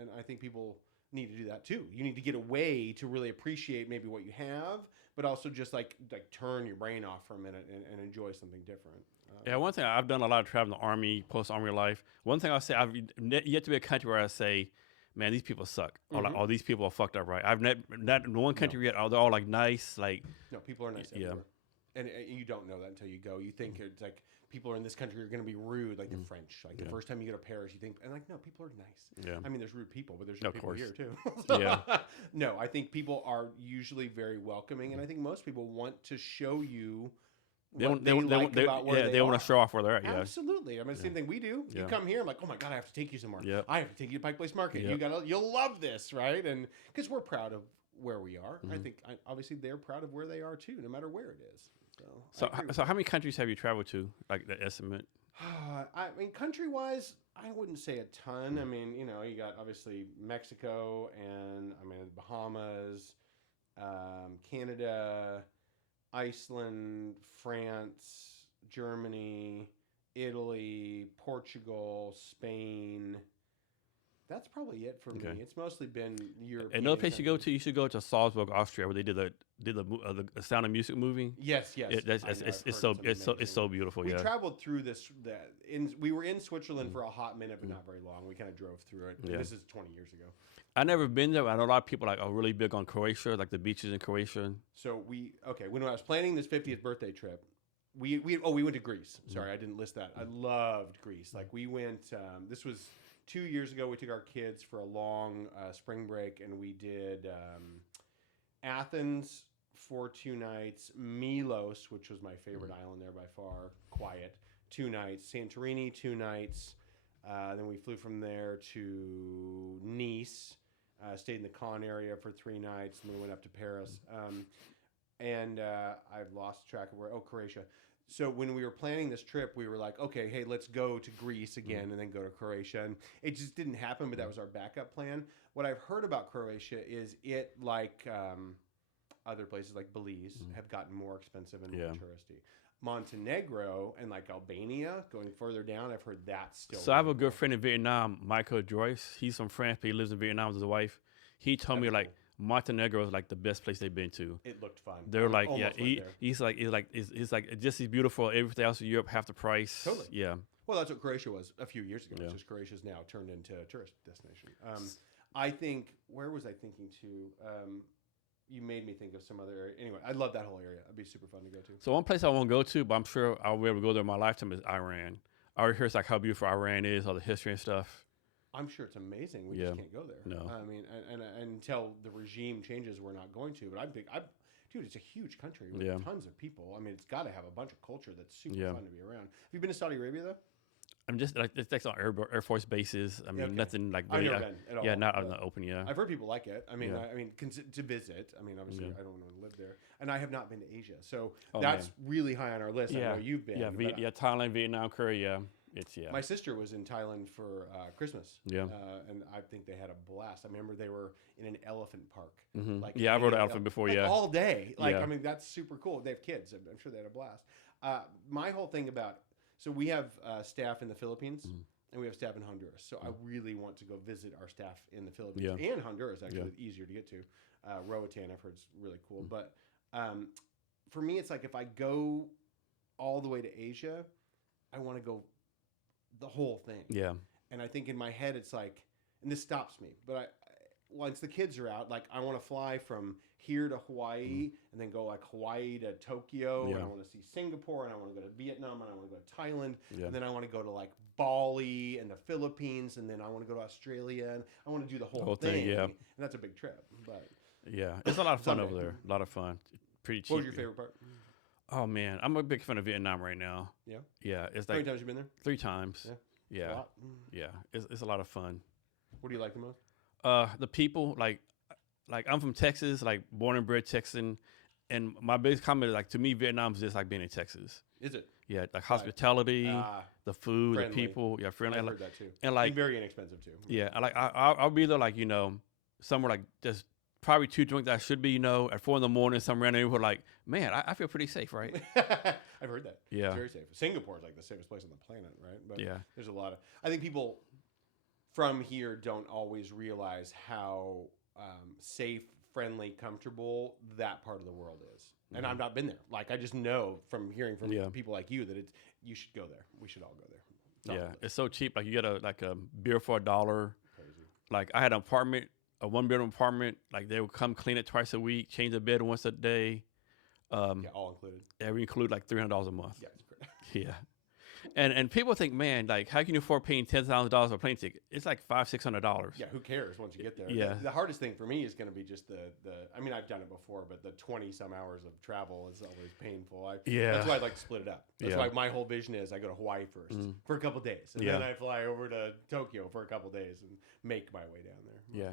And I think people need to do that too. You need to get away to really appreciate maybe what you have, but also just like turn your brain off for a minute and enjoy something different. Yeah, one thing, I've done a lot of traveling, the Army, post-Army life. One thing I'll say, I've yet to be a country where I say, man, these people suck. Or like, oh, these people are fucked up, right? I've not in one country yet. They're all like nice, like. No, people are nice everywhere. And you don't know that until you go. You think it's like people are in this country are going to be rude, like the French. Like the first time you go to Paris, you think, and like, no, people are nice. Yeah. I mean, there's rude people, but there's rude people here too. Yeah. No, I think people are usually very welcoming, and I think most people want to show you what they like about where they are. want to show off where they're at. Yeah. Absolutely. I mean, the same thing we do. You Yeah. come here, I'm like, oh my God, I have to take you somewhere. Yep. I have to take you to Pike Place Market. Yep. You'll love this, right? And because we're proud of where we are, I Mhm. think obviously they're proud of where they are too, no matter where it is. So, So how many countries have you traveled to? Like the estimate? I mean, country-wise, I wouldn't say a ton. I mean, you know, you got obviously Mexico and I mean Bahamas, Canada, Iceland, France, Germany, Italy, Portugal, Spain. That's probably it for me. Okay. It's mostly been European. Another place you go countries. to, you should go to Salzburg, Austria, where they did the Sound of Music movie. Yes, yes. It's I know, I've heard it's so amazing. beautiful. We Yeah. traveled through we were in Switzerland for a hot minute, but not very long. We kind of drove through it. Yeah. This is 20 years ago. I never been there. I know a lot of people like are really big on Croatia, like the beaches in Croatia. So when I was planning this 50th birthday trip, we went to Greece. Sorry, I didn't list that. I loved Greece. Like we went. This was 2 years ago. We took our kids for a long spring break, and we did Athens for 2 nights, Milos, which was my favorite island there by far, quiet, 2 nights, Santorini 2 nights. Then we flew from there to Nice, stayed in the Cannes area for 3 nights, and then we went up to Paris. I've lost track of Croatia. So when we were planning this trip, we were like, okay, hey, let's go to Greece again and then go to Croatia. And it just didn't happen, but that was our backup plan. What I've heard about Croatia is it, like other places like Belize, have gotten more expensive and more touristy. Montenegro and like Albania, going further down, I've heard that's still. So I have a good friend in Vietnam, Michael Joyce. He's from France, but he lives in Vietnam with his wife. He told me like Montenegro is like the best place they've been to. It looked fun. They're like, Almost yeah, went there. he's like just as beautiful. Everything else in Europe, half the price. Totally. Yeah. Well, that's what Croatia was a few years ago. Yeah. It's just Croatia's now turned into a tourist destination. I think, where was I thinking to? You made me think of some other area. Anyway, I love that whole area. It'd be super fun to go to. So one place I won't go to, but I'm sure I'll be able to go there in my lifetime is Iran. I already heard like how beautiful Iran is, all the history and stuff. I'm sure it's amazing. We Yeah. just can't go there. No. I mean, and until the regime changes, we're not going to. But dude, it's a huge country with Yeah. tons of people. I mean, it's got to have a bunch of culture that's super Yeah. fun to be around. Have you been to Saudi Arabia though? I'm just like it's like on Air Force bases. I mean, Okay. nothing like I've really, never been at all. yeah, not out in but the open. Yeah. I've heard people like it. I mean, Yeah. to visit. I mean, obviously, Yeah. I don't want to live there, and I have not been to Asia, so Oh, that's man. really high on our list. I know you've been. Yeah, but Thailand, Vietnam, Korea. It's My sister was in Thailand for Christmas. Yeah. And I think they had a blast. I remember they were in an elephant park. Mhm. Like Yeah, I rode an hanging elephant out, before. like, Yeah. all day. Like Yeah. I mean, that's super cool. They have kids. I'm sure they had a blast. My whole thing about we have staff in the Philippines. And we have staff in Honduras. So I really want to go visit our staff in the Philippines and Honduras. Actually, it's easier to get to. Roatan, I've heard, is really cool. But for me, it's like if I go all the way to Asia, I want to go the whole thing. Yeah. And I think in my head, it's like, and this stops me, but once the kids are out, like I want to fly from here to Hawaii and then go like Hawaii to Tokyo. Yeah. And I want to see Singapore and I want to go to Vietnam and I want to go to Thailand. Yeah. And then I want to go to like Bali and the Philippines. And then I want to go to Australia and I want to do the whole thing. Yeah. And that's a big trip. But Yeah. It's a lot of fun Someday. over there. A lot of fun. Pretty cheap. what was your favorite part? Oh man, I'm a big fan of Vietnam right now. Yeah. Yeah. It's How many like times you been there? 3 times. Yeah. Yeah. A lot? Yeah. It's a lot of fun. What do you like the most? The people like I'm from Texas, like born and bred Texan, and my biggest comment is like to me Vietnam is just like being in Texas. Is it? Yeah, like hospitality, the food, friendly. the people, yeah, friendly. I've And, heard that too. and like And very inexpensive too. yeah, I'll be there like somewhere like just probably too drunk that I should be at 4 a.m. some random neighborhood like man I feel pretty safe, right? I've heard that. Yeah. It's very safe. Singapore is like the safest place on the planet, right? But Yeah. there's a lot of. I think people from here don't always realize how safe, friendly, comfortable that part of the world is. And I've not been there. Like I just know from hearing from Yeah. people like you that you should go there. We should all go there. It's on Yeah, the list. it's so cheap. Like you get a beer for $1. Crazy. Like I had an apartment, a 1-bedroom apartment. Like they would come clean it twice a week, change the bed once a day. Yeah, all included. Every include like $300 a month. Yeah, it's great. Yeah. And people think, man, like, how can you afford paying $10,000 for a plane ticket? It's like $500-600. Yeah, who cares once you get there? Yeah. The hardest thing for me is going to be just the. I mean, I've done it before, but the 20-some hours of travel is always painful. That's why I'd like to split it up. That's why my whole vision is I go to Hawaii first for a couple days, and then I fly over to Tokyo for a couple days and make my way down there. Yeah.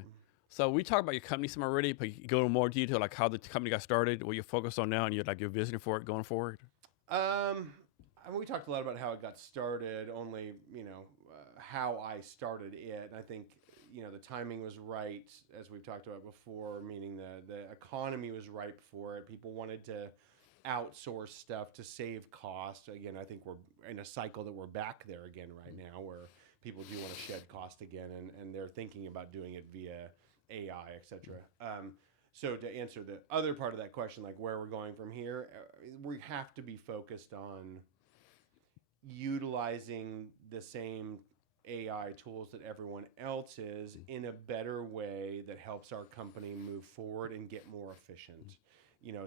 So we talked about your company some already, but you go into more detail, like how the company got started, what you're focused on now, and your vision for it going forward. I mean, we talked a lot about how it got started, only, how I started it. And I think, the timing was right, as we've talked about before, meaning the economy was ripe for it. People wanted to outsource stuff to save cost. Again, I think we're in a cycle that we're back there again right now, where people do want to shed cost again, and they're thinking about doing it via AI, et cetera. So to answer the other part of that question, like where we're going from here, we have to be focused on utilizing the same AI tools that everyone else is in a better way that helps our company move forward and get more efficient.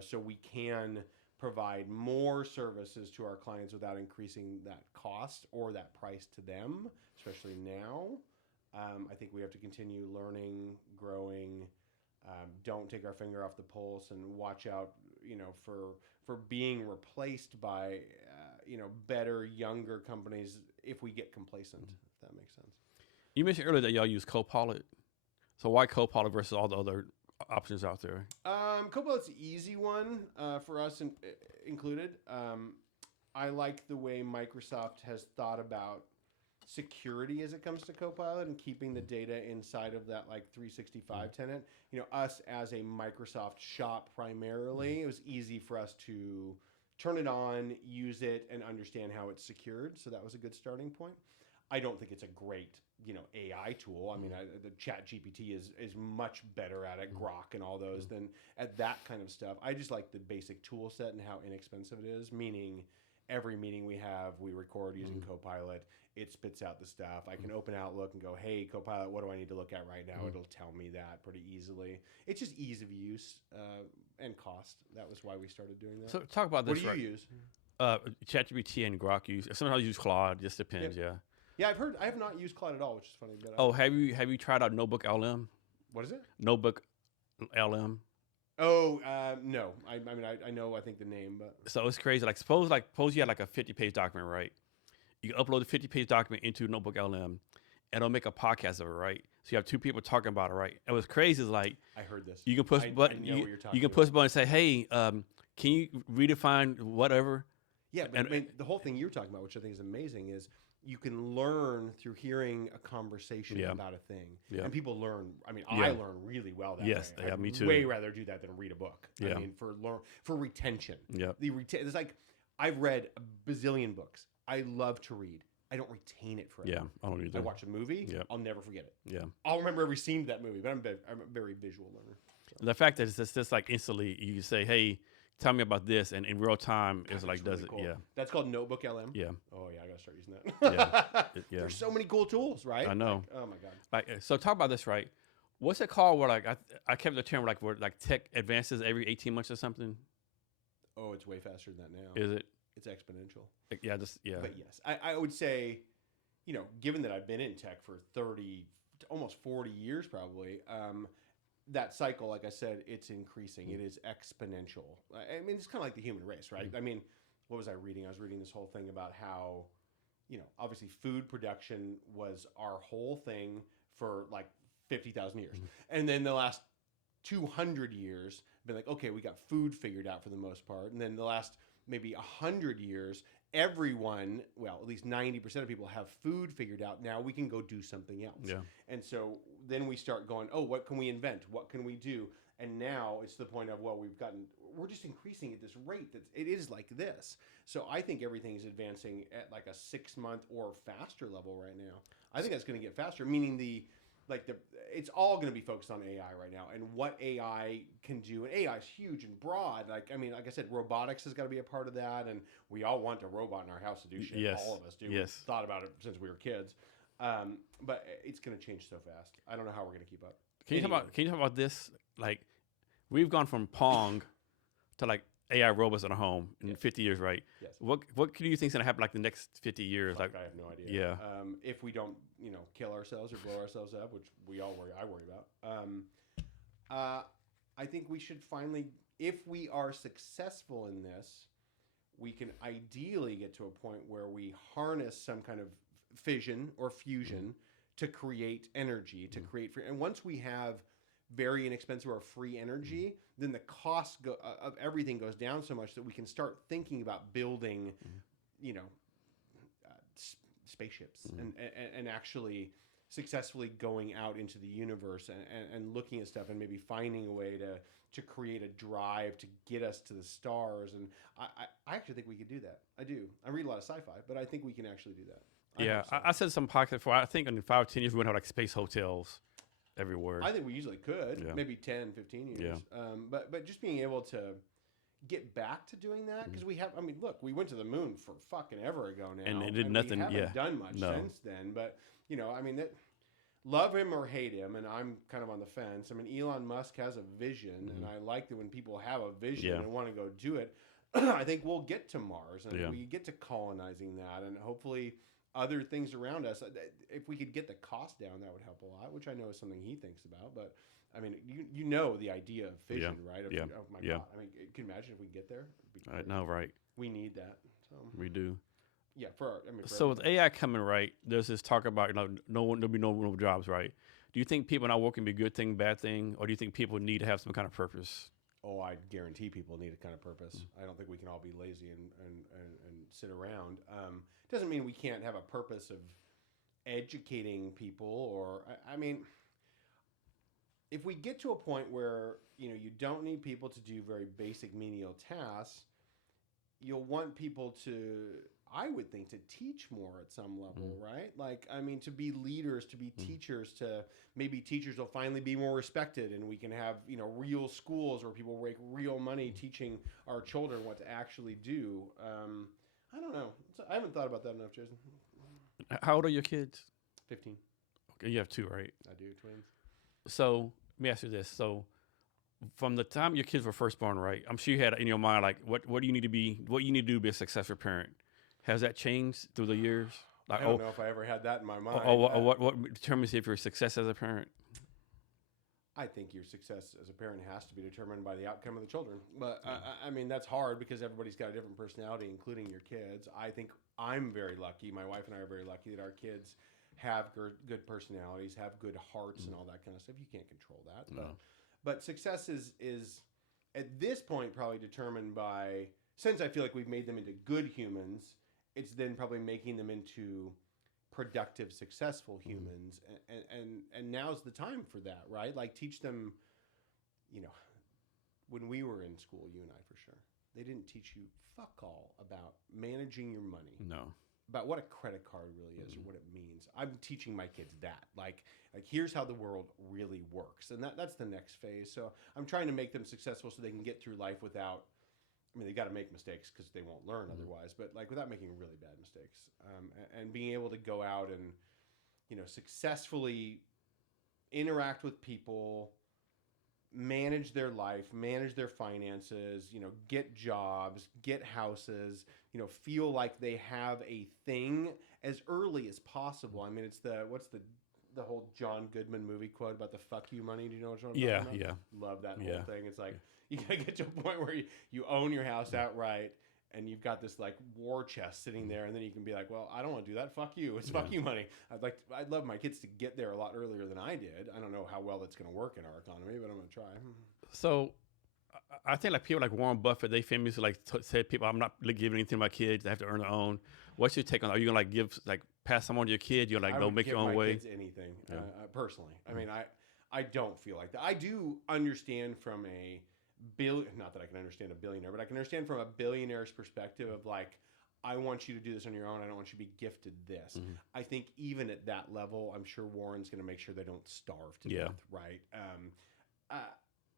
So we can provide more services to our clients without increasing that cost or that price to them, especially now. I think we have to continue learning, growing. Don't take our finger off the pulse and watch out, for being replaced by, better, younger companies if we get complacent, if that makes sense. You mentioned earlier that y'all use Copilot. So why Copilot versus all the other options out there? Copilot's the easy one for us included. I like the way Microsoft has thought about security as it comes to Copilot and keeping the data inside of that 365 tenant. Us as a Microsoft shop primarily, it was easy for us to turn it on, use it, and understand how it's secured. So that was a good starting point. I don't think it's a great, AI tool. I mean, the Chat GPT is much better at it, Grok and all those, than at that kind of stuff. I just like the basic tool set and how inexpensive it is, meaning every meeting we have, we record using Copilot. It spits out the stuff. I can open Outlook and go, hey, Copilot, what do I need to look at right now? It'll tell me that pretty easily. It's just ease of use and cost. That was why we started doing that. So talk about this. What do you use? ChatGPT and Grok use. Sometimes I use Claude. Just depends. Yep. Yeah, I've heard. I have not used Claude at all, which is funny. But have you tried out Notebook LM? What is it? Notebook LM. Oh, no. I know. I think the name, but so it's crazy. Suppose you had a 50-page document, right? You can upload the 50-page document into Notebook LM, and it'll make a podcast of it, right? So you have two people talking about it, right? And what's crazy is I heard this. You can push button. You can push button and say, hey, can you redefine whatever? Yeah, but the whole thing you're talking about, which I think is amazing, is you can learn through hearing a conversation about a thing. Yeah. And people learn. I mean, I learn really well that way. Yes, yeah, me too. Way rather do that than read a book. Yeah. I mean, for retention. Yeah. It's like I've read a bazillion books. I love to read. I don't retain it forever. Yeah, I don't either. I watch a movie. Yeah. I'll never forget it. Yeah. I'll remember every scene of that movie, but I'm a very visual learner. So. The fact that it's just instantly, you say, hey, tell me about this, and in real time, it's really does cool. it. Yeah. That's called Notebook LM. Yeah. Oh, yeah, I got to start using that. Yeah. There's so many cool tools, right? I know. Oh, my God. So talk about this, right? What's it called where, I kept the term, where tech advances every 18 months or something? Oh, it's way faster than that now. Is it? It's exponential. Yeah, But yes, I would say, given that I've been in tech for 30, almost 40 years probably, that cycle, like I said, it's increasing. It is exponential. I mean, it's kind of like the human race, right? I mean, what was I reading? I was reading this whole thing about how, obviously food production was our whole thing for 50,000 years. And then the last 200 years, been okay, we got food figured out for the most part. And then the last maybe 100 years, everyone, well, at least 90% of people have food figured out. Now we can go do something else. Yeah. And so then we start going, oh, what can we invent? What can we do? And now it's the point of, well, we're just increasing at this rate that it is like this. So I think everything is advancing at a 6-month or faster level right now. I think that's going to get faster, meaning it's all going to be focused on AI right now and what AI can do. And AI is huge and broad. Like I said, robotics has got to be a part of that. And we all want a robot in our house to do shit. Yes. All of us do. Yes. We've thought about it since we were kids. But it's going to change so fast. I don't know how we're going to keep up. Can you talk about this? We've gone from Pong to AI robots in a home in 50 years, right? Yes. What do you think is gonna happen like the next 50 years? Fuck, Like, I have no idea. yeah. If we don't, kill ourselves or blow ourselves up, which I worry about. I think we should finally, if we are successful in this, we can ideally get to a point where we harness some kind of fission or fusion to create energy, to create free. And once we have very inexpensive or free energy, then the cost of everything goes down so much that we can start thinking about building, spaceships and actually successfully going out into the universe and looking at stuff and maybe finding a way to create a drive to get us to the stars. And I actually think we could do that. I do. I read a lot of sci-fi, but I think we can actually do that. I said some podcasts before. I think in 5 or 10 years we're gonna have like space hotels everywhere. I think we usually could, maybe 10, 15 years. But just being able to get back to doing that, because look, we went to the moon for fucking ever ago now. And it did nothing. We haven't done much since then. But, love him or hate him, and I'm kind of on the fence. I mean, Elon Musk has a vision, and I like that when people have a vision and want to go do it. I think we'll get to Mars, and we get to colonizing that, and hopefully other things around us. If we could get the cost down, that would help a lot, which I know is something he thinks about. But I mean, the idea of fission, right? Oh my God! I mean, can you imagine if we get there? I know, right? We need that. So we do. Yeah, so with AI coming, right? There's this talk about there'll be no jobs, right? Do you think people not working be a good thing, bad thing, or do you think people need to have some kind of purpose? Oh, I guarantee people need a kind of purpose. I don't think we can all be lazy and sit around. Doesn't mean we can't have a purpose of educating people, or I mean, if we get to a point where you don't need people to do very basic menial tasks, you'll want people to, I would think, to teach more at some level, right? Like, I mean, to be leaders, to be teachers, maybe teachers will finally be more respected, and we can have, real schools where people make real money teaching our children what to actually do. I don't know. I haven't thought about that enough, Jason. How old are your kids? 15. Okay, you have 2, right? I do, twins. So let me ask you this. So from the time your kids were first born, right? I'm sure you had in your mind, like, what do you need to be, what you need to do to be a successful parent? Has that changed through the years? Like, I don't know if I ever had that in my mind. What determines if you're a success as a parent? I think your success as a parent has to be determined by the outcome of the children. But I mean, that's hard because everybody's got a different personality, including your kids. I think I'm very lucky. My wife and I are very lucky that our kids have good personalities, have good hearts, and all that kind of stuff. You can't control that. No. But success is at this point probably determined by, since I feel like we've made them into good humans, it's then probably making them into productive, successful humans. And now's the time for that, right? Like, teach them, when we were in school, you and I for sure, they didn't teach you fuck all about managing your money. No. About what a credit card really is or what it means. I'm teaching my kids that. Like here's how the world really works. And that's the next phase. So I'm trying to make them successful so they can get through life without, I mean, they got to make mistakes because they won't learn otherwise, but like without making really bad mistakes, and being able to go out and, successfully interact with people, manage their life, manage their finances, get jobs, get houses, feel like they have a thing as early as possible. I mean, it's what's the whole John Goodman movie quote about the fuck you money? Do you know what I'm talking about? Yeah. Love that whole thing. It's like, you gotta get to a point where you own your house outright, and you've got this like war chest sitting there, and then you can be like, well, I don't want to do that. Fuck you. It's fuck you money. I'd love my kids to get there a lot earlier than I did. I don't know how well that's going to work in our economy, but I'm going to try. So I think like people like Warren Buffett, they famously like said, people, I'm not giving anything to my kids. They have to earn their own. What's your take on? Are you gonna pass some on to your kid? You're like, go make your own way. I would give my kids anything. Personally, I mean, I don't feel like that. I do understand from a not that I can understand a billionaire, but I can understand from a billionaire's perspective of like, I want you to do this on your own. I don't want you to be gifted this. I think even at that level, I'm sure Warren's going to make sure they don't starve to death, right?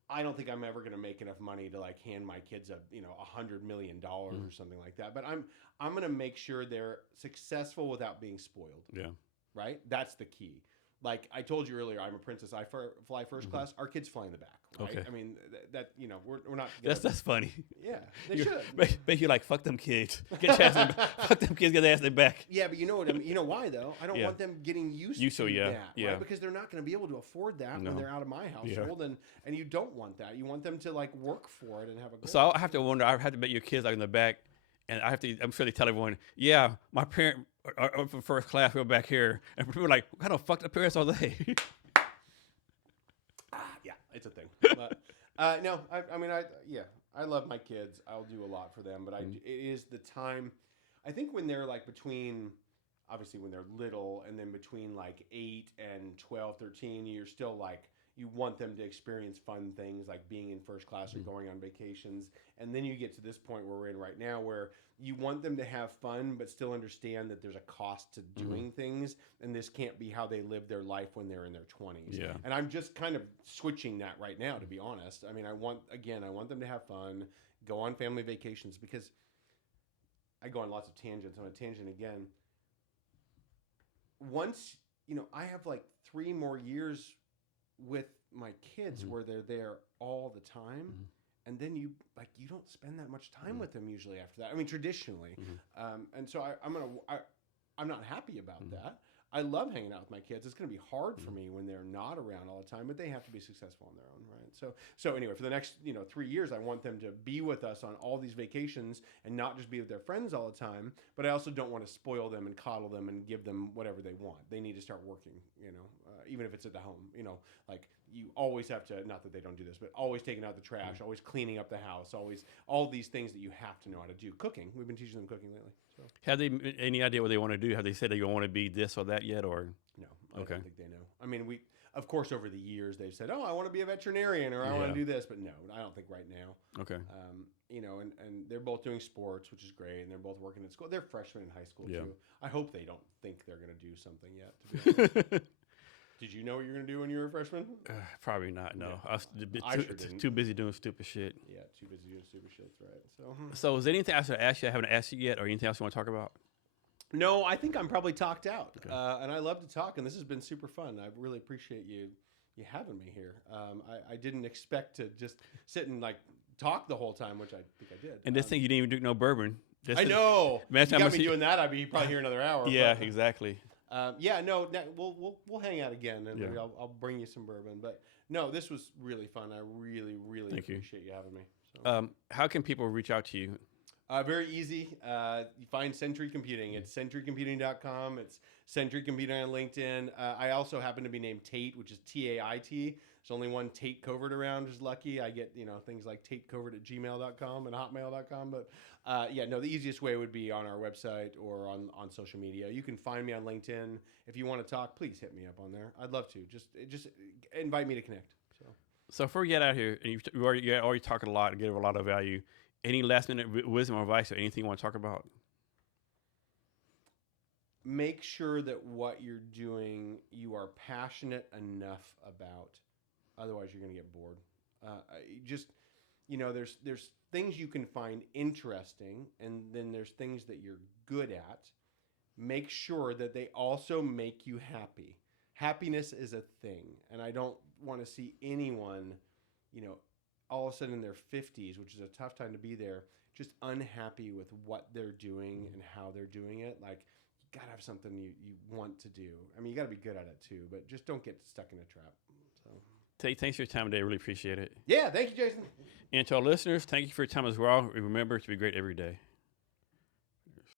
I don't think I'm ever going to make enough money to like hand my kids $100 million or something like that. But I'm going to make sure they're successful without being spoiled. Yeah. Right. That's the key. Like I told you earlier, I'm a princess. I fly first class. Our kids fly in the back. Right? Okay. I mean, that you know, we're not. That's funny. Yeah, they should. Make you like fuck them kids. Get your ass in, fuck them kids. Get their ass in the back. Yeah, but you know what I mean. You know why though? I don't Yeah. want them getting used to yeah, that, yeah. right? Because they're not going to be able to afford that No. when they're out of my household, and you don't want that. You want them to like work for it and have a goal. So I have to wonder. I have to bet your kids like in the back, and I have to. I'm sure they tell everyone, yeah, my parent are for first class. We're back here, and people are like, what kind of fucked up parents are they? Yeah, it's a thing. But, no, I love my kids. I'll do a lot for them, but it is the time. I think when they're like between, obviously when they're little, and then between like 8 and 12, 13, you're still like, you want them to experience fun things like being in first class or going on vacations. And then you get to this point where we're in right now where you want them to have fun, but still understand that there's a cost to doing things. And this can't be how they live their life when they're in their 20s. Yeah. And I'm just kind of switching that right now, to be honest. I mean, I want them to have fun, go on family vacations, because I go on lots of tangents. I'm on a tangent again. Once, I have like 3 more years with my kids where they're there all the time, and then you don't spend that much time with them usually after that. I mean, traditionally, and so I'm not happy about that. I love hanging out with my kids. It's going to be hard for me when they're not around all the time, but they have to be successful on their own, right? So anyway, for the next 3 years, I want them to be with us on all these vacations and not just be with their friends all the time. But I also don't want to spoil them and coddle them and give them whatever they want. They need to start working, even if it's at the home. Like you always have to. Not that they don't do this, but always taking out the trash, always cleaning up the house, always all these things that you have to know how to do. Cooking. We've been teaching them cooking lately. So. Have they any idea what they want to do? Have they said they want to be this or that yet, or no? I don't think they know. I mean, of course, over the years they've said, "Oh, I want to be a veterinarian," or "I want to do this," but no, I don't think right now. Okay. And they're both doing sports, which is great, and they're both working at school. They're freshmen in high school too. I hope they don't think they're going to do something yet. To be honest. Did you know what you were going to do when you were a freshman? Probably not. No, Yeah. I was too busy doing stupid shit. Yeah, too busy doing stupid shit, right? So, is there anything I should ask you I haven't asked you yet, or anything else you want to talk about? No, I think I'm probably talked out, Okay. and I love to talk, and this has been super fun. I really appreciate you having me here. I didn't expect to just sit and like talk the whole time, which I think I did. And this thing, you didn't even drink no bourbon. I know. Imagine You how got much me doing that, I'd be probably here another hour. Yeah, but, exactly. We'll hang out again, and maybe I'll bring you some bourbon. But no, this was really fun. I really, really appreciate you having me. So. How can people reach out to you? Very easy. You find Sentry Computing. It's sentrycomputing.com. It's Sentry Computing on LinkedIn. I also happen to be named Tait, which is Tait. There's only one Tait Covert around, which is lucky. I get things like taitcovert@gmail.com and hotmail.com. But the easiest way would be on our website or on social media. You can find me on LinkedIn. If you want to talk, please hit me up on there. I'd love to. Just invite me to connect. So before we get out of here, and you're already talking a lot and give a lot of value, any last minute wisdom or advice or anything you want to talk about? Make sure that what you're doing, you are passionate enough about. Otherwise, you're going to get bored. There's things you can find interesting, and then there's things that you're good at. Make sure that they also make you happy. Happiness is a thing, and I don't want to see anyone, all of a sudden in their 50s, which is a tough time to be there, just unhappy with what they're doing and how they're doing it. Like, you got to have something you want to do. I mean, you got to be good at it too, but just don't get stuck in a trap. So. Tait, thanks for your time today. I really appreciate it. Yeah, thank you, Jason. And to our listeners, thank you for your time as well. Remember to be great every day.